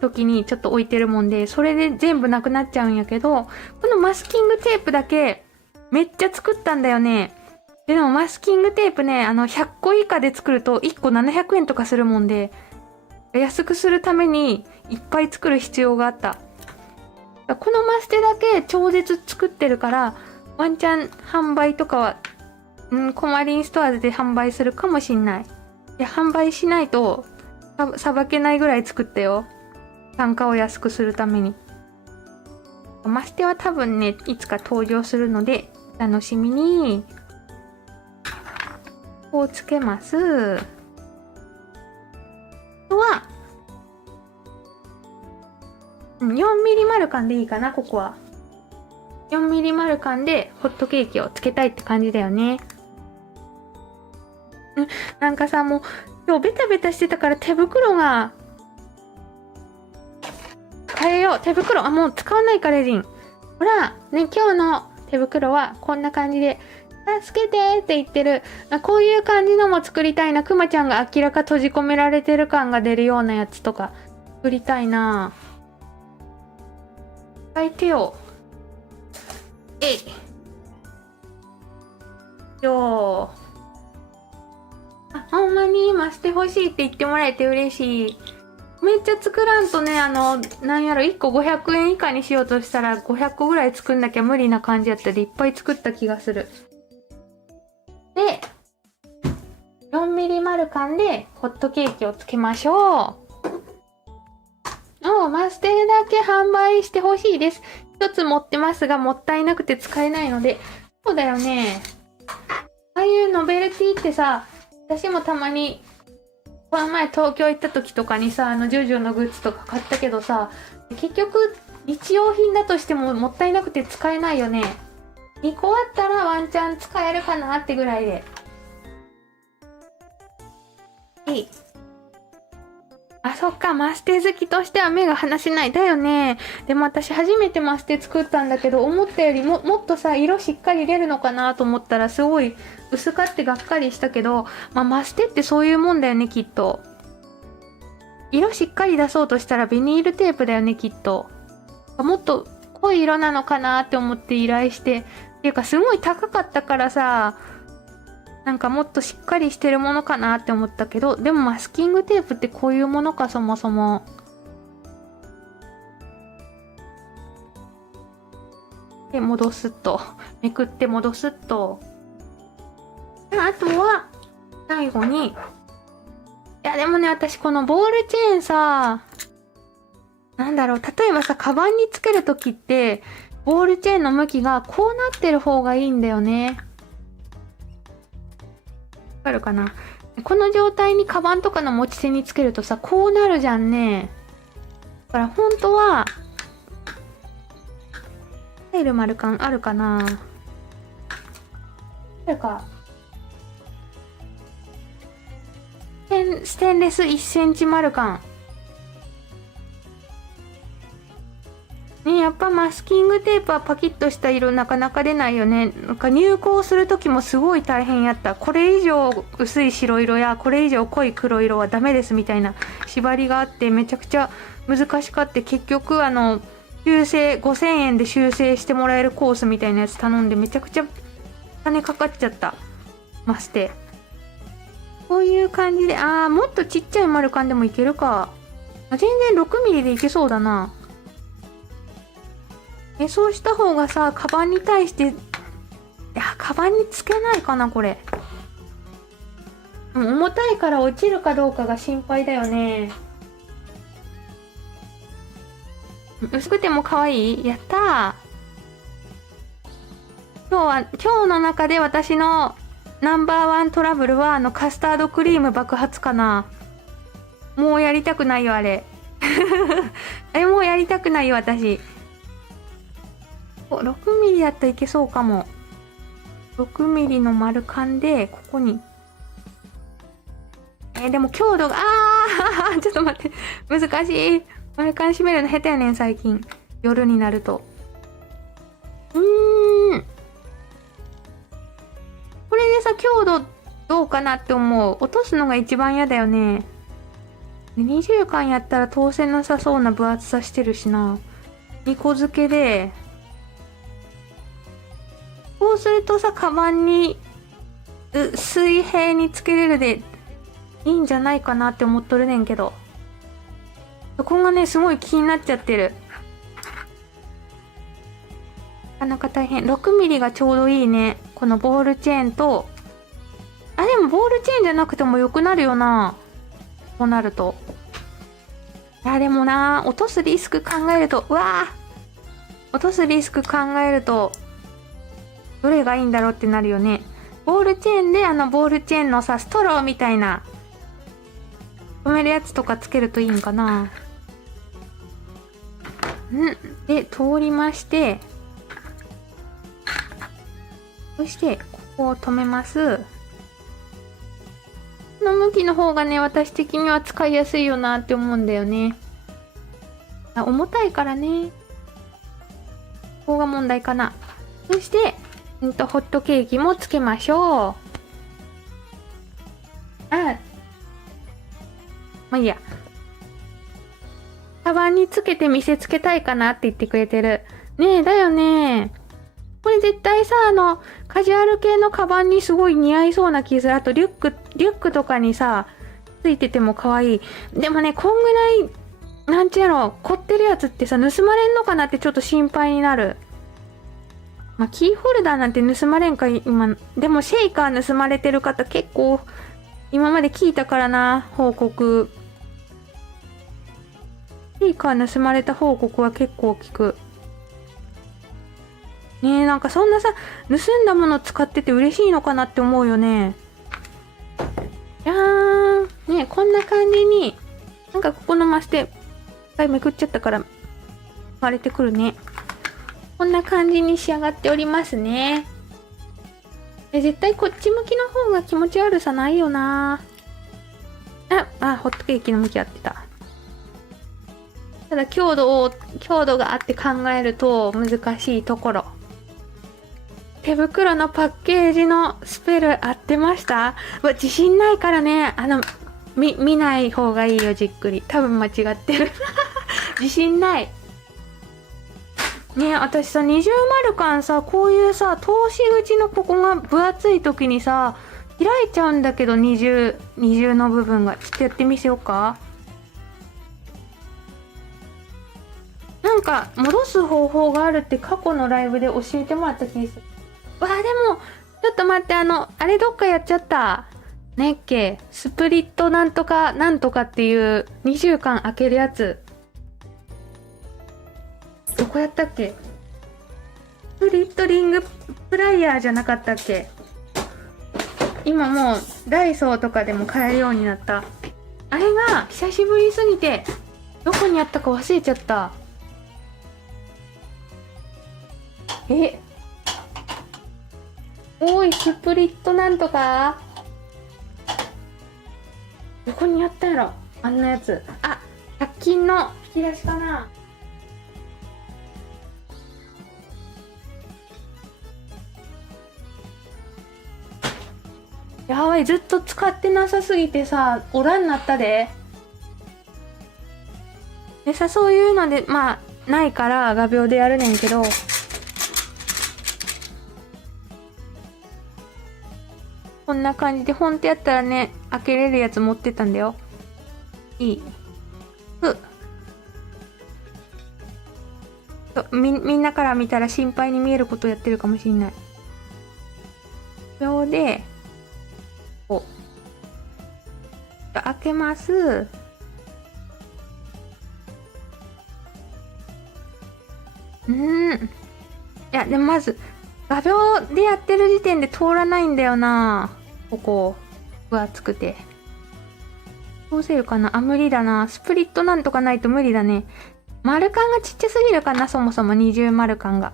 時にちょっと置いてるもんで、それで全部なくなっちゃうんやけど、このマスキングテープだけめっちゃ作ったんだよね。でもマスキングテープね、100個以下で作ると1個700円とかするもんで、安くするためにいっぱい作る必要があった。このマステだけ超絶作ってるから、ワンチャン販売とかは、コマリンストアで販売するかもしんない。いや、販売しないとさばけないぐらい作ったよ。単価を安くするために。マステは多分ね、いつか登場するので、楽しみに。こうつけます。あとは、4ミリ丸カンでいいかな、ここは。4ミリ丸カンでホットケーキをつけたいって感じだよね。なんかさ、もう、今日ベタベタしてたから手袋が、変えよう。手袋。もう使わないか、レジン。ほら、ね、今日の手袋はこんな感じで、助けてって言ってる。こういう感じのも作りたいな。くまちゃんが明らか閉じ込められてる感が出るようなやつとか作りたいな。相手を。ほんまに今してほしいって言ってもらえて嬉しい。めっちゃ作らんとね、なんやろ、1個500円以下にしようとしたら500個ぐらい作んなきゃ無理な感じやったでいっぱい作った気がする。で、4mm 丸缶でホットケーキをつけましょう。マステだけ販売してほしいです。一つ持ってますが、もったいなくて使えないので。そうだよね。ああいうノベルティってさ、私もたまに、この前東京行った時とかにさ、ジョジョのグッズとか買ったけどさ、結局、日用品だとしてももったいなくて使えないよね。2個あったらワンチャン使えるかなってぐらいで。あ、そっか、マステ好きとしては目が離せない。だよね。でも私初めてマステ作ったんだけど、思ったよりもっとさ、色しっかり出るのかなと思ったら、すごい薄かってがっかりしたけど、まあ、マステってそういうもんだよね、きっと。色しっかり出そうとしたらビニールテープだよね、きっと。もっと濃い色なのかなって思って依頼して。っていうか、すごい高かったからさ、なんかもっとしっかりしてるものかなって思ったけど、でもマスキングテープってこういうものか、そもそも。で、戻すと。めくって戻すと。あとは、最後に、いやでもね、私このボールチェーンさ、なんだろう、例えばさ、カバンにつけるときって、ボールチェーンの向きがこうなってる方がいいんだよね。わかるかな？この状態にカバンとかの持ち手につけるとさ、こうなるじゃんね。だから本当は、入る丸カンあるかな？あるか。ステンレス1センチ丸カン。ね、やっぱマスキングテープはパキッとした色なかなか出ないよね。なんか入稿するときもすごい大変やった。これ以上薄い白色やこれ以上濃い黒色はダメですみたいな縛りがあってめちゃくちゃ難しかって、結局修正5000円で修正してもらえるコースみたいなやつ頼んでめちゃくちゃ金かかっちゃった。まして。こういう感じで、もっとちっちゃい丸カンでもいけるか。全然6ミリでいけそうだな。そうした方がさ、カバンに対して、いや、カバンにつけないかな、これ。重たいから落ちるかどうかが心配だよね。薄くても可愛い？やったー。今日の中で私のナンバーワントラブルはカスタードクリーム爆発かな。もうやりたくないよ、あれ。あれもうやりたくないよ、私。6ミリだったらいけそうかも。6ミリの丸カンで、ここに。でも強度が、ちょっと待って。難しい。丸カン閉めるの下手やねん、最近。夜になると。これでさ、強度どうかなって思う。落とすのが一番嫌だよね。20巻やったら通せなさそうな分厚さしてるしな。2個付けで、こうするとさ、カバンに水平につけれるでいいんじゃないかなって思っとるねんけど。そこがね、すごい気になっちゃってる。なかなか大変。6ミリがちょうどいいね。このボールチェーンと、でもボールチェーンじゃなくてもよくなるよな。こうなると。でもな、落とすリスク考えると、落とすリスク考えると、どれがいいんだろうってなるよね。ボールチェーンでボールチェーンのさ、ストローみたいな、止めるやつとかつけるといいんかな。で、通りまして、そして、ここを止めます。この向きの方がね、私的には使いやすいよなって思うんだよね。重たいからね。ここが問題かな。そして、ホットケーキもつけましょう。まあいいや。カバンにつけて見せつけたいかなって言ってくれてる。ねえ、だよね。これ絶対さ、カジュアル系のカバンにすごい似合いそうな気する。あとリュックとかにさ、ついてても可愛い。でもね、こんぐらい、なんちゅうやろ、凝ってるやつってさ、盗まれんのかなってちょっと心配になる。キーホルダーなんて盗まれんか、今。でもシェイカー盗まれてる方結構今まで聞いたからな、報告。スピーカー盗まれた報告は結構聞く。ねえ、なんかそんなさ、盗んだもの使ってて嬉しいのかなって思うよね。じゃーん。ねえ、こんな感じに、なんかここのマスで、一回めくっちゃったから、割れてくるね。こんな感じに仕上がっておりますね。絶対こっち向きの方が気持ち悪さないよな。ホットケーキの向き合ってた。ただ強度があって考えると難しいところ。手袋のパッケージのスペル合ってました？自信ないからね、見ない方がいいよ、じっくり。多分間違ってる。自信ない。ね、私さ、二重丸カンさ、こういうさ、通し口のここが分厚い時にさ、開いちゃうんだけど、二重の部分が。ちょっとやってみせようか。なんか、戻す方法があるって過去のライブで教えてもらった気がする。でも、ちょっと待って、あれどっかやっちゃった。ねっけ、スプリットなんとかっていう2週間開けるやつ。どこやったっけ？スプリットリングプライヤーじゃなかったっけ？今もうダイソーとかでも買えるようになった。あれが久しぶりすぎて、どこにあったか忘れちゃった。おい、スプリットなんとかどこにあったやろ、あんなやつ。100均の引き出しかな。やばい、ずっと使ってなさすぎてさ、おらんなったで。でさ、そういうので、ないから画鋲でやるねんけど、こんな感じで、ほんとやったらね、開けれるやつ持ってたんだよ。いい。みんなから見たら心配に見えることやってるかもしんない。秒で、開けます。いや、でもまず、画鋲でやってる時点で通らないんだよな。ここ、分厚くて。どうせるかな？無理だな。スプリットなんとかないと無理だね。丸カンがちっちゃすぎるかな、そもそも二重丸カンが。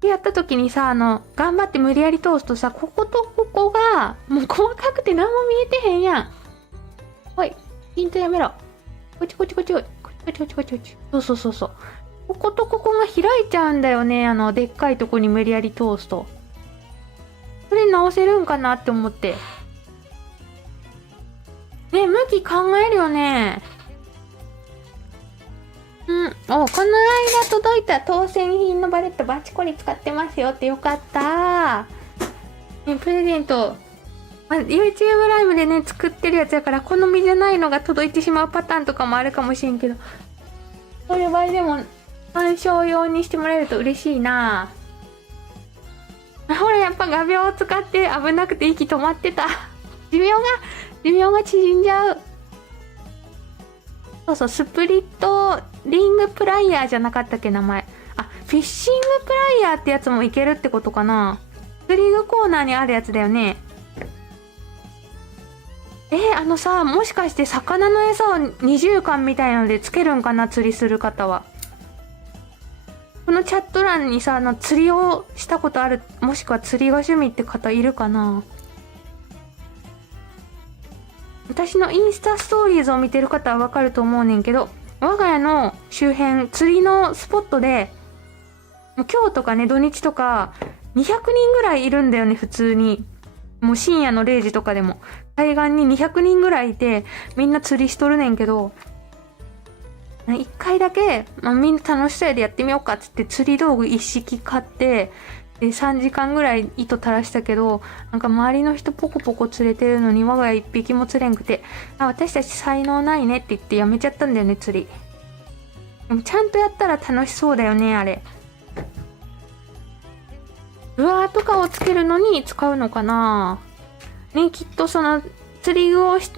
で、やった時にさ、頑張って無理やり通すとさ、こことここが、もう細かくて何も見えてへんやん。おい、ピントやめろ。こっち。そう。こことここが開いちゃうんだよね。でっかいとこに無理やり通すと。それ直せるんかなって思って。ね、向き考えるよね。この間届いた当選品のバレットバチコリ使ってますよってよかった。ね、プレゼント。YouTube ライブでね、作ってるやつやから、好みじゃないのが届いてしまうパターンとかもあるかもしれんけど、そういう場合でも、鑑賞用にしてもらえると嬉しいな。ほら、やっぱ画鋲を使って危なくて息止まってた。寿命が縮んじゃう。そう、スプリットリングプライヤーじゃなかったっけ、名前。フィッシングプライヤーってやつもいけるってことかな。釣り具コーナーにあるやつだよね。もしかして魚の餌を二重間みたいなのでつけるんかな、釣りする方は。このチャット欄にさ、釣りをしたことある、もしくは釣りが趣味って方いるかな。私のインスタストーリーズを見てる方はわかると思うねんけど、我が家の周辺、釣りのスポットで、もう今日とかね、土日とか、200人ぐらいいるんだよね、普通に。もう深夜の0時とかでも。海岸に200人ぐらいいて、みんな釣りしとるねんけど、一回だけ、みんな楽しそうでやってみようかっつって釣り道具一式買って、で、3時間ぐらい糸垂らしたけど、なんか周りの人ポコポコ釣れてるのに我が家一匹も釣れんくて、私たち才能ないねって言ってやめちゃったんだよね、釣り。でもちゃんとやったら楽しそうだよね、あれ。ルアーとかをつけるのに使うのかな。ね、きっとその釣りをし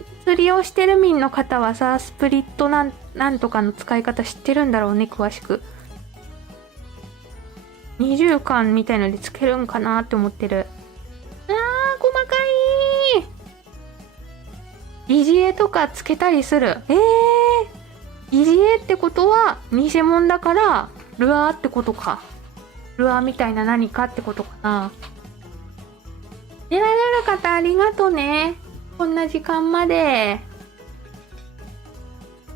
てる民の方はさ、スプリットなんとかの使い方知ってるんだろうね、詳しく。20巻みたいのでつけるんかなって思ってる。細かい。疑似餌とかつけたりする。疑似餌ってことは偽物だからルアーってことか。ルアーみたいな何かってことかな。いられる方ありがとね。こんな時間まで。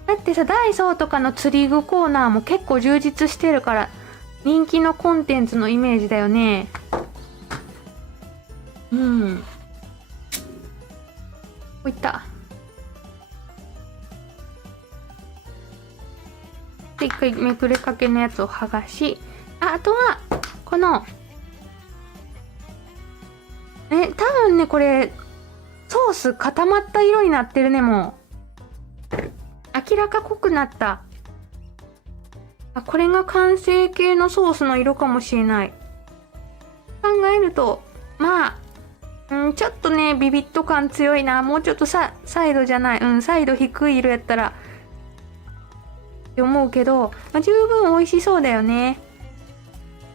だってさ、ダイソーとかの釣り具コーナーも結構充実してるから人気のコンテンツのイメージだよね。こういったで一回めくれかけのやつを剥がし、あとはこの多分ね、これソース固まった色になってるね。もう明らか濃くなった。これが完成形のソースの色かもしれない。考えるとまあ、ちょっとねビビッと感強いな。もうちょっとサイドじゃない、サイド低い色やったらって思うけど、十分美味しそうだよね。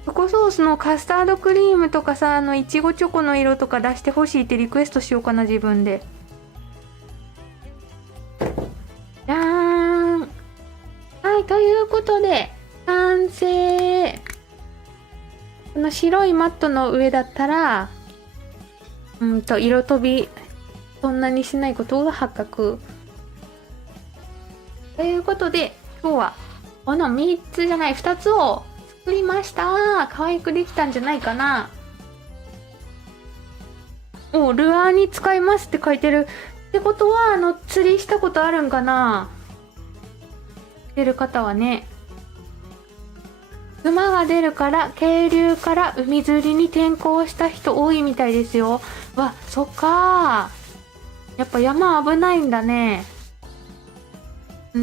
チョコソースのカスタードクリームとかさ、いちごチョコの色とか出してほしいってリクエストしようかな、自分で。じゃーん。はい、ということで完成。この白いマットの上だったら色飛びそんなにしないことが発覚。ということで今日はこの3つじゃない2つを作りました。可愛くできたんじゃないかな。ルアーに使いますって書いてるってことは釣りしたことあるんかな。出る方はね、馬が出るから渓流から海釣りに転向した人多いみたいですよ。そっかー。やっぱ山危ないんだね。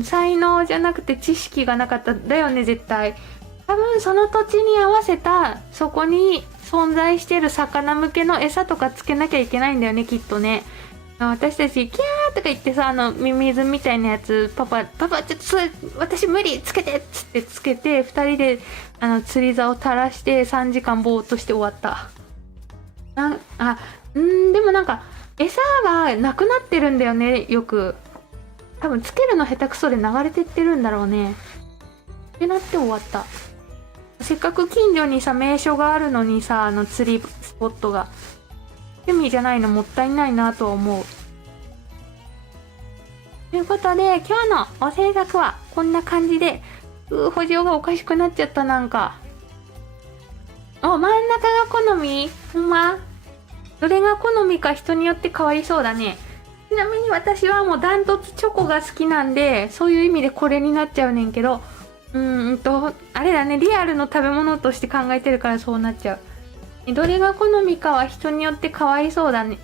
才能じゃなくて知識がなかっただよね、絶対。多分その土地に合わせたそこに存在してる魚向けの餌とかつけなきゃいけないんだよね、きっとね。私たちキャーとか言ってさ、ミミズみたいなやつ、パパちょっとそれ私無理つけてっつってつけて、2人で釣り竿を垂らして3時間ぼーっとして終わった。でもなんか餌がなくなってるんだよね、よく。多分つけるの下手くそで流れてってるんだろうねってなって終わった。せっかく近所にさ名所があるのにさ、釣りスポットが趣味じゃないのもったいないなとは思う。ということで今日のお制作はこんな感じで、補助がおかしくなっちゃった。なんか真ん中が好み？ほんま？どれが好みか人によって変わりそうだね。ちなみに私はもうダントツチョコが好きなんで、そういう意味でこれになっちゃうねんけど、あれだね、リアルの食べ物として考えてるからそうなっちゃう。どれが好みかは人によって変わりそうだね。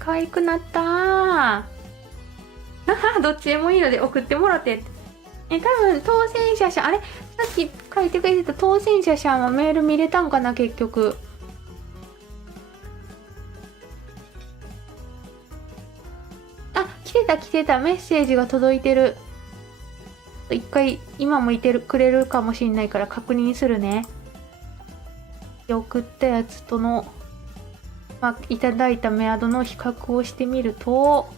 可愛くなったー。どっちでもいいので送ってもらって。多分当選者さん、さっき書いてくれてた当選者さんはメール見れたんかな、結局。来てた、メッセージが届いてる。一回今もいてくれるかもしれないから確認するね。送ったやつとのいただいたメアドの比較をしてみると、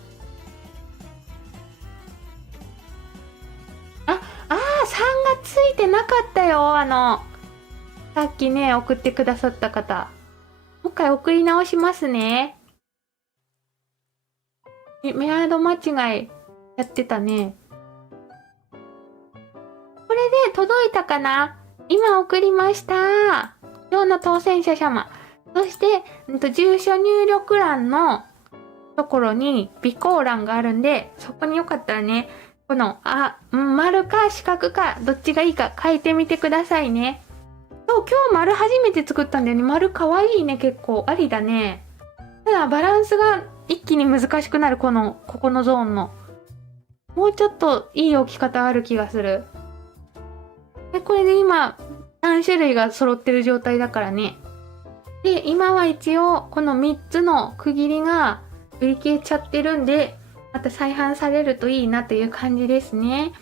3がついてなかったよ。さっきね送ってくださった方、もう一回送り直しますね。メアド間違いやってたね。これで届いたかな？今送りました。今日の当選者様。そして、住所入力欄のところに備考欄があるんで、そこによかったらね、この、丸か四角かどっちがいいか書いてみてくださいね。今日丸初めて作ったんだよね。丸かわいいね、結構。ありだね。ただバランスが一気に難しくなる、ここのゾーンの。もうちょっといい置き方ある気がする。これで今3種類が揃ってる状態だからね。で、今は一応この3つの区切りが売り切れちゃってるんで、また再販されるといいなという感じですね。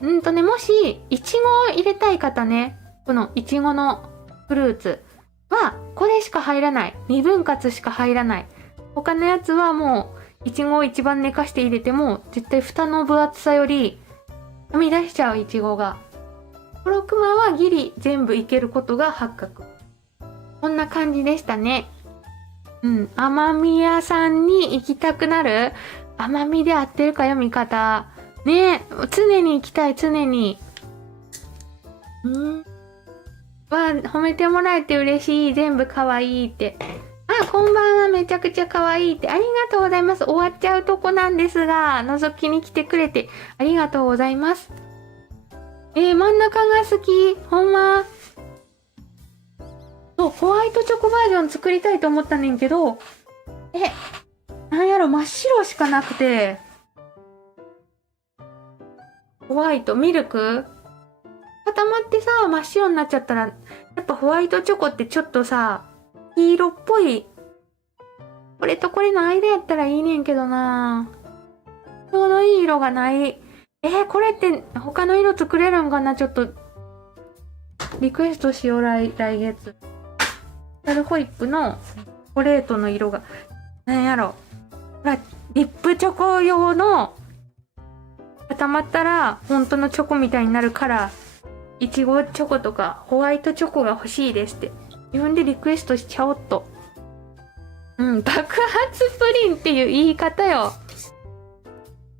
で、もし、いちごを入れたい方ね、このいちごのフルーツは、これしか入らない。2分割しか入らない。他のやつはもう、いちごを一番寝かして入れても、絶対蓋の分厚さより、はみ出しちゃういちごが。コロクマはギリ全部いけることが発覚。こんな感じでしたね。甘み屋さんに行きたくなる？甘みで合ってるか読み方。ね、常に行きたい、常に。褒めてもらえて嬉しい。全部可愛いって。こんばんは。めちゃくちゃ可愛いって。ありがとうございます。終わっちゃうとこなんですが、覗きに来てくれてありがとうございます。真ん中が好き。ほんま。そう、ホワイトチョコバージョン作りたいと思ったねんけど、なんやろ、真っ白しかなくて。ホワイト、ミルク固まってさ、真っ白になっちゃったら、やっぱホワイトチョコってちょっとさ、黄色っぽい。これとこれの間やったらいいねんけどな。ちょうどいい色がない。これって他の色作れるんかな？ちょっと、リクエストしよう、来月。タルホイップのチョコレートの色が、なんやろ。ほら、リップチョコ用の、固まったら本当のチョコみたいになるから、いちごチョコとかホワイトチョコが欲しいですって。自分でリクエストしちゃおっと。爆発プリンっていう言い方よ。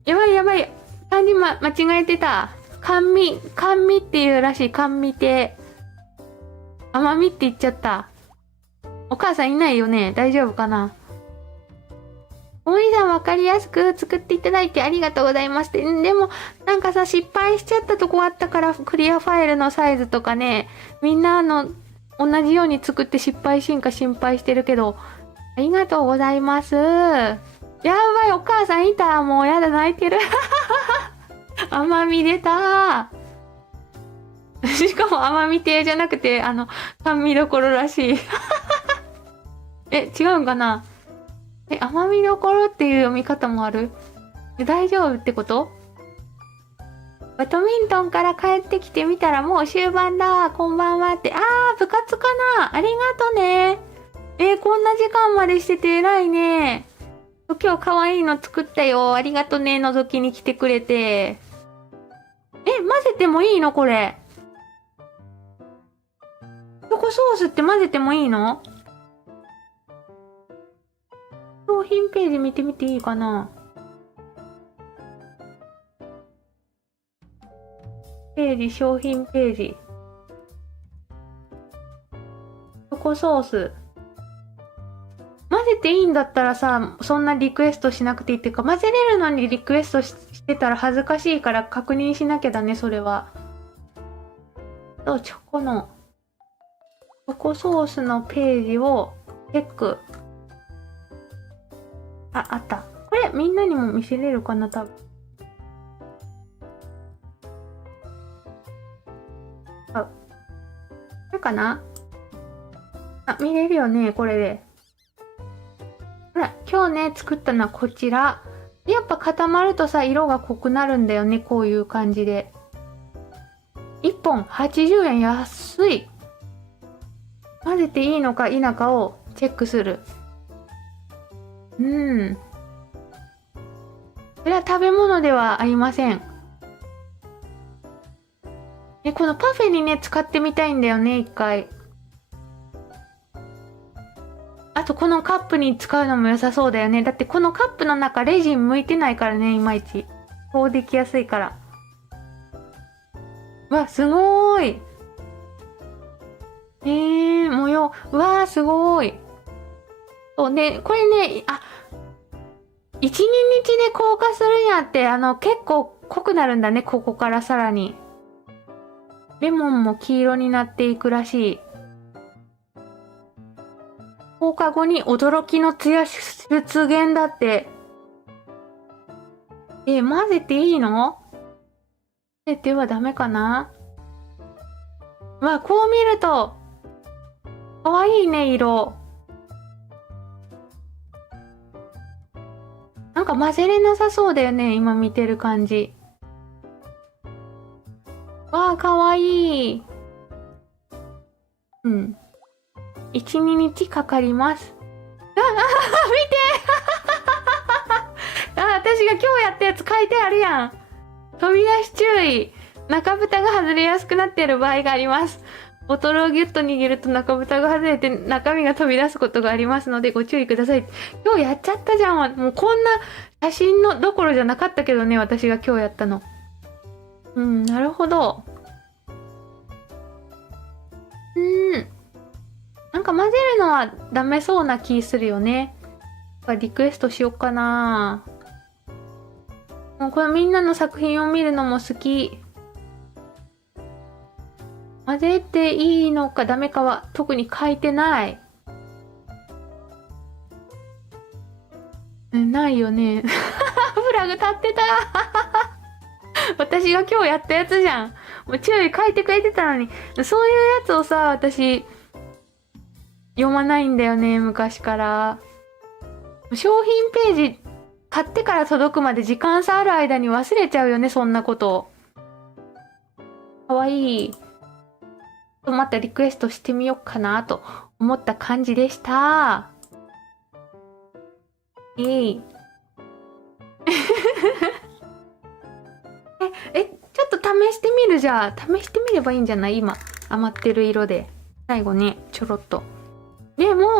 やばいやばい。漢字間違えてた。甘味っていうらしい。甘味系。甘みって言っちゃった。お母さんいないよね。大丈夫かな？おみさんわかりやすく作っていただいてありがとうございますって。でも、なんかさ、失敗しちゃったとこあったから、クリアファイルのサイズとかね、みんな同じように作って失敗しんか心配してるけど、ありがとうございます。やばい、お母さんいた。もうやだ、泣いてる。甘み出た。しかも甘み系じゃなくて、甘味どころらしい。違うんかな？甘みどころっていう読み方もある？大丈夫ってこと？バドミントンから帰ってきてみたらもう終盤だ。こんばんはって。部活かな？ありがとね。こんな時間までしてて偉いね。今日可愛いの作ったよ。ありがとね。覗きに来てくれて。混ぜてもいいのこれ。チョコソースって混ぜてもいいの？商品ページ見てみていいかな？商品ページ。チョコソース。混ぜていいんだったらさ、そんなリクエストしなくていいっていうか、混ぜれるのにリクエストしてたら恥ずかしいから確認しなきゃだね、それは。チョコソースのページをチェック。あった。これみんなにも見せれるかな、多分。これかな？見れるよね、これで。ほら、今日ね、作ったのはこちら。やっぱ固まるとさ、色が濃くなるんだよね、こういう感じで。1本80円安い。混ぜていいのか否かをチェックする。これは食べ物ではありません。このパフェにね、使ってみたいんだよね、一回。あと、このカップに使うのも良さそうだよね。だって、このカップの中、レジン向いてないからね、いまいち。こうできやすいから。わ、すごーい。模様。うわー、すごーい。そうね、これね、1、2日で硬化するんやって、結構濃くなるんだね、ここからさらに。レモンも黄色になっていくらしい。放課後に驚きのツヤ出現だって。混ぜていいの？混ぜてはダメかな？こう見ると、かわいいね、色。なんか混ぜれなさそうだよね、今見てる感じ。わあ、かわいい。うん。1、2日かかります。見て私が今日やったやつ書いてあるやん。飛び出し注意。中蓋が外れやすくなっている場合があります。ボトルをギュッと握ると中蓋が外れて中身が飛び出すことがありますのでご注意ください。今日やっちゃったじゃん。もうこんな写真のどころじゃなかったけどね、私が今日やったの。うん、なるほど。なんか混ぜるのはダメそうな気するよね。リクエストしよっかな。もうこれみんなの作品を見るのも好き。混ぜていいのかダメかは特に書いてない。ないよね。フラグ立ってた。私が今日やったやつじゃん。もう注意書いてくれてたのに。そういうやつをさ、私、読まないんだよね、昔から。商品ページ、買ってから届くまで時間差ある間に忘れちゃうよね、そんなこと。かわいい。またリクエストしてみようかなと思った感じでした。ちょっと試してみるじゃあ。試してみればいいんじゃない？今、余ってる色で。最後ね、ちょろっと。で、もう、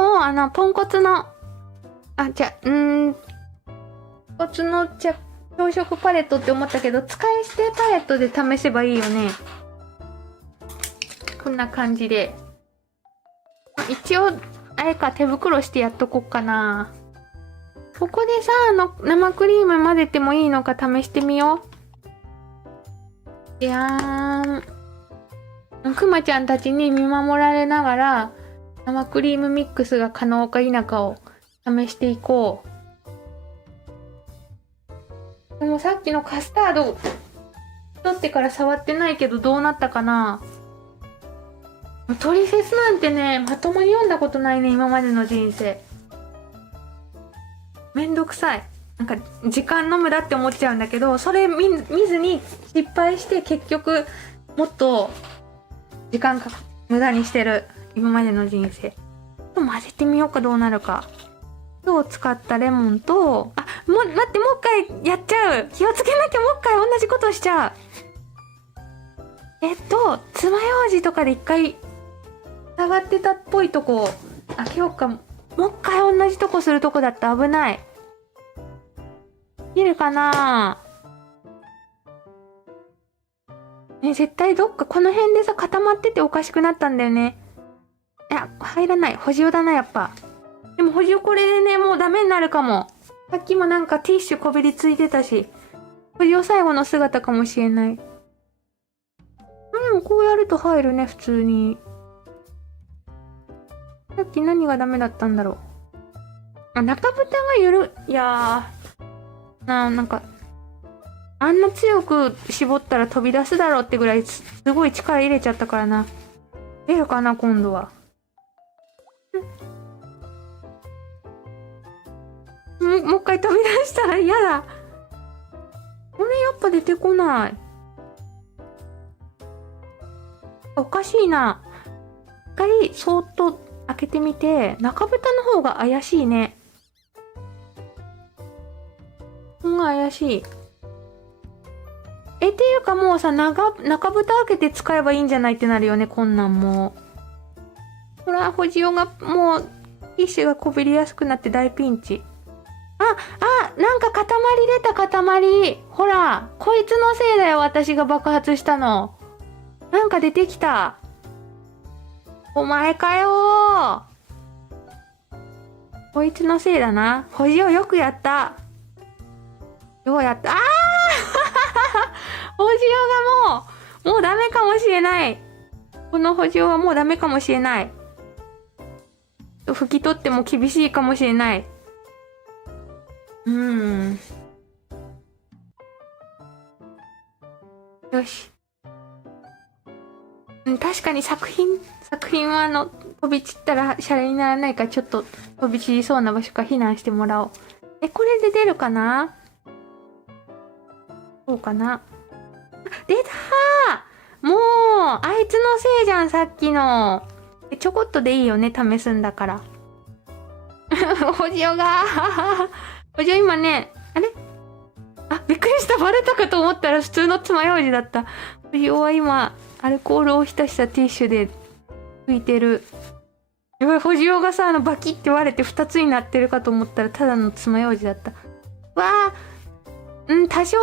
ポンコツの、ポンコツの朝食パレットって思ったけど、使い捨てパレットで試せばいいよね。こんな感じで。一応、あれか、手袋してやっとこっかな。ここでさ、生クリーム混ぜてもいいのか試してみよう。いやーん。くまちゃんたちに見守られながら、生クリームミックスが可能か否かを試していこう。でもさっきのカスタード、取ってから触ってないけどどうなったかな。トリフェスなんてね、まともに読んだことないね、今までの人生。めんどくさい。なんか、時間の無駄って思っちゃうんだけど、それ見ずに失敗して結局、もっと、時間か無駄にしてる。今までの人生。混ぜてみようかどうなるか。今日使ったレモンと、待って、もう一回やっちゃう。気をつけなきゃもう一回同じことしちゃう。爪楊枝とかで一回、下がってたっぽいとこ、開けようか。もう一回同じとこするとこだったら危ない。いるかなね、絶対どっかこの辺でさ、固まってておかしくなったんだよね。いや、入らない。補充だな、やっぱ。でも補充これでね、もうダメになるかも。さっきもなんかティッシュこびりついてたし。補充最後の姿かもしれない。でもこうやると入るね、普通に。さっき何がダメだったんだろう。中蓋がいやー。なんか、あんな強く絞ったら飛び出すだろうってぐらいすごい力入れちゃったからな。出るかな、今度は。もう一回飛び出したら嫌だ。これやっぱ出てこない。おかしいな。一回そーっと開けてみて、中蓋の方が怪しいね。怪しい。っていうかもうさ、中蓋開けて使えばいいんじゃないってなるよね、こんなんもう。ほら、補充がもう、ティッシュがこびりやすくなって大ピンチ。なんか塊出た塊。ほら、こいつのせいだよ、私が爆発したの。なんか出てきた。お前かよー。こいつのせいだな。補充よくやった。ようやった。補充がもうダメかもしれない。この補充はもうダメかもしれない。拭き取っても厳しいかもしれない。よし。うん、確かに作品は飛び散ったらシャレにならないから、ちょっと飛び散りそうな場所から避難してもらおう。これで出るかな？どうかな？あ、出たー！もう、あいつのせいじゃん、さっきの。ちょこっとでいいよね、試すんだから。おじおがおじお今ね、あれ？あ、びっくりした。バレたかと思ったら普通の爪楊枝だった。おじおは今、アルコールを浸したティッシュで拭いてる。やばい、ホジオがさ、バキって割れて2つになってるかと思ったらただの爪楊枝だった。わー、多少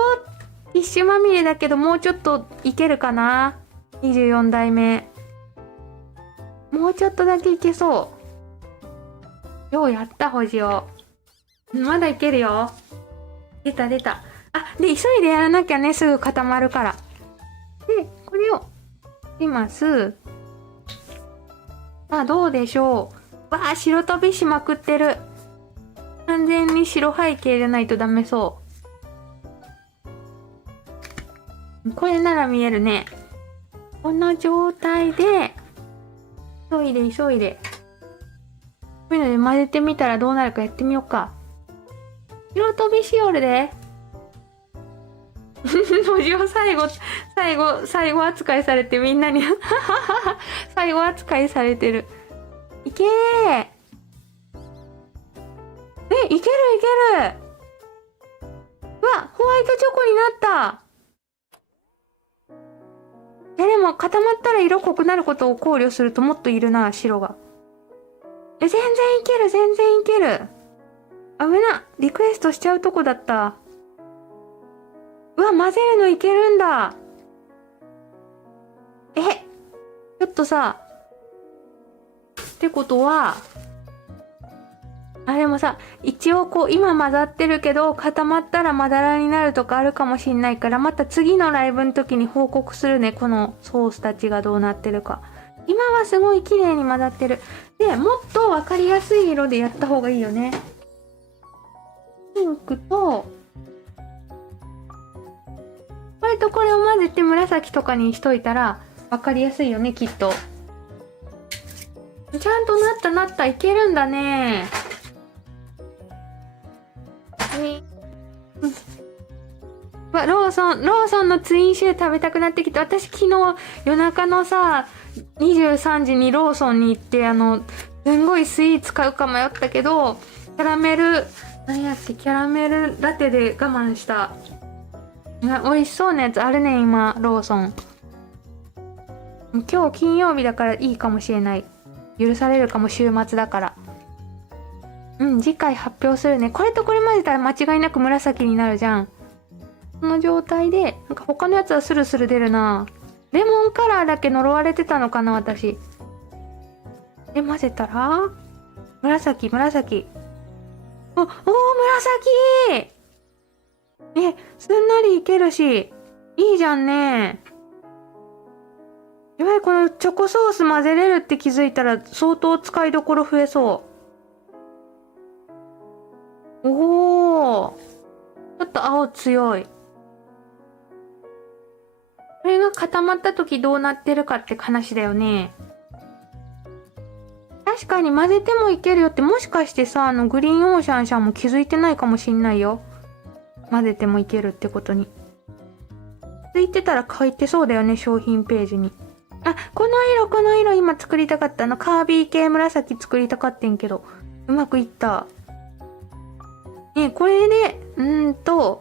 ティッシュまみれだけど、もうちょっといけるかな。24代目。もうちょっとだけいけそう。ようやった、ホジオ。まだいけるよ。出た。あ、で、急いでやらなきゃね、すぐ固まるから。で、これを、します。さあ、どうでしょう。わあ、白飛びしまくってる。完全に白背景じゃないとダメそう。これなら見えるね。この状態で、急いで。こういうので混ぜてみたらどうなるかやってみようか。白飛びしよるで。文字を最後扱いされてみんなに最後扱いされてる。いけー。いける。うわ、ホワイトチョコになった。でも固まったら色濃くなることを考慮するともっといるな、白が。全然いける。危な。リクエストしちゃうとこだった。うわ、混ぜるのいけるんだ。ちょっとさ、ってことは、あ、でもさ、一応こう今混ざってるけど固まったらまだらになるとかあるかもしんないから、また次のライブの時に報告するね。このソースたちがどうなってるか。今はすごい綺麗に混ざってる。で、もっとわかりやすい色でやった方がいいよね。ピンクと、これとこれを混ぜて紫とかにしといたらわかりやすいよね、きっと。ちゃんとなった。いけるんだね。ローソンのツインシュー食べたくなってきて、私昨日夜中のさ、23時にローソンに行って、すんごいスイーツ買うか迷ったけど、キャラメルラテで我慢した。美味しそうなやつあるね、今、ローソン。今日金曜日だからいいかもしれない。許されるかも、週末だから。次回発表するね。これとこれ混ぜたら間違いなく紫になるじゃん。この状態で、なんか他のやつはスルスル出るな。レモンカラーだけ呪われてたのかな、私。で、混ぜたら、紫。お、紫！すんなりいけるし、いいじゃんね。やばい、このチョコソース混ぜれるって気づいたら相当使いどころ増えそう。おー。ちょっと青強い。これが固まった時どうなってるかって話だよね。確かに混ぜてもいけるよって、もしかしてさ、グリーンオーシャンさんも気づいてないかもしんないよ。混ぜてもいけるってことに。ついてたら書いてそうだよね、商品ページに。あ、この色今作りたかった。カービー系紫作りたかってんけど、うまくいった。これで、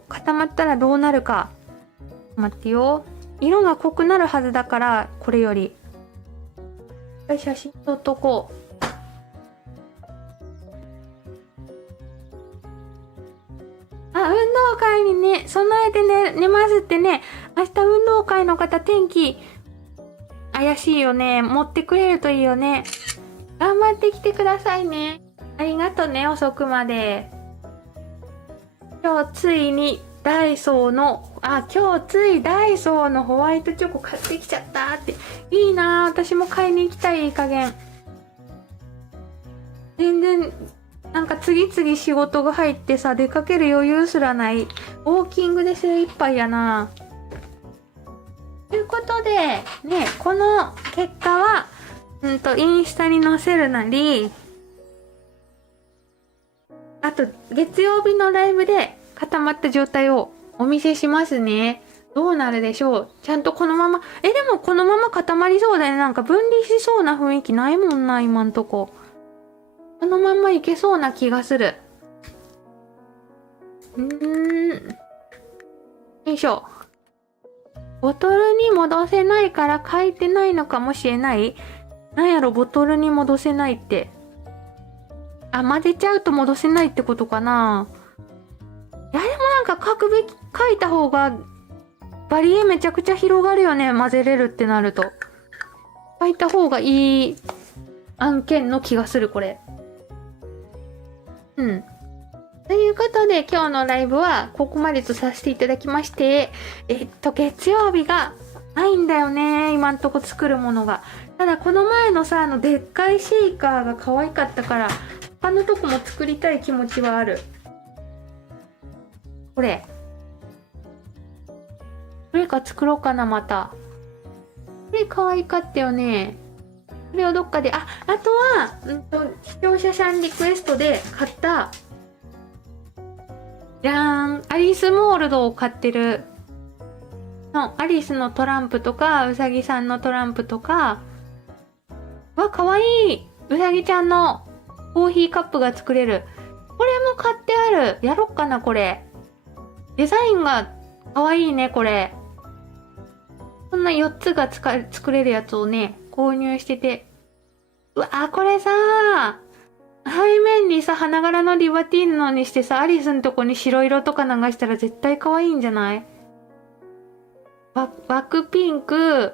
固まったらどうなるか。待ってよ。色が濃くなるはずだから、これより。写真撮っとこう。運動会にね、備えて寝ますってね。明日運動会の方、天気、怪しいよね。持ってくれるといいよね。頑張ってきてくださいね。ありがとね、遅くまで。今日ついダイソーのホワイトチョコ買ってきちゃったって。いいなぁ。私も買いに行きたい、いい加減。全然、なんか次々仕事が入ってさ、出かける余裕すらない。ウォーキングで精一杯やな。ということで、ね、この結果は、インスタに載せるなり、あと、月曜日のライブで固まった状態をお見せしますね。どうなるでしょう。ちゃんとこのまま、でもこのまま固まりそうだね。なんか分離しそうな雰囲気ないもんな、今んとこ。このままいけそうな気がする。よいしょ。ボトルに戻せないから書いてないのかもしれない。なんやろ、ボトルに戻せないって。あ、混ぜちゃうと戻せないってことかな。いや、でもなんか書いた方が、バリエめちゃくちゃ広がるよね。混ぜれるってなると。書いた方がいい案件の気がする、これ。ということで、今日のライブはここまでとさせていただきまして、月曜日がないんだよね。今んとこ作るものが。ただ、この前のさ、でっかいシェイカーが可愛かったから、他のとこも作りたい気持ちはある。これか作ろうかな、また。これ可愛かったよね。これをどっかで、あとは、視聴者さんリクエストで買った、じゃーん、アリスモールドを買ってるの、アリスのトランプとか、うさぎさんのトランプとか、かわいい、うさぎちゃんのコーヒーカップが作れる。これも買ってある。やろっかな、これ。デザインがかわいいね、これ。こんな4つが作れるやつをね、購入してて。うわこれさ、背面にさ、花柄のリバティーノにしてさ、アリスのとこに白色とか流したら絶対可愛いんじゃない？枠ピンク、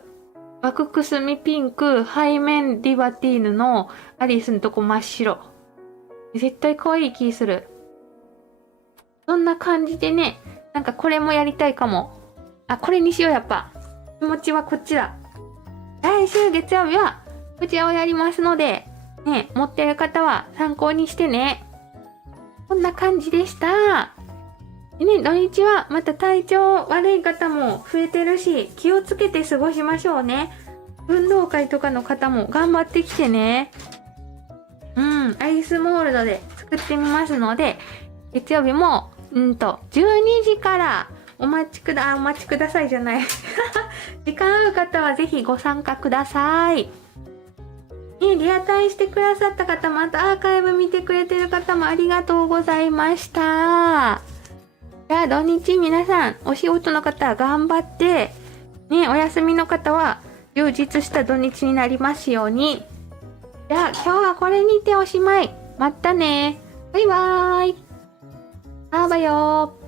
枠くすみピンク、背面リバティーヌのアリスのとこ真っ白。絶対可愛い気する。そんな感じでね、なんかこれもやりたいかも。これにしようやっぱ。気持ちはこっちだ。来週月曜日はこちらをやりますので、ね、持ってる方は参考にしてね。こんな感じでした。でね、土日はまた体調悪い方も増えてるし、気をつけて過ごしましょうね。運動会とかの方も頑張ってきてね。アイスモールドで作ってみますので、月曜日も、12時からお待ちくださいじゃない。時間合う方はぜひご参加ください。リアタイしてくださった方、またアーカイブ見てくれてる方もありがとうございました。じゃあ土日皆さん、お仕事の方は頑張って、ね、お休みの方は充実した土日になりますように。じゃあ今日はこれにておしまい。またね。バイバーイ。あばよー。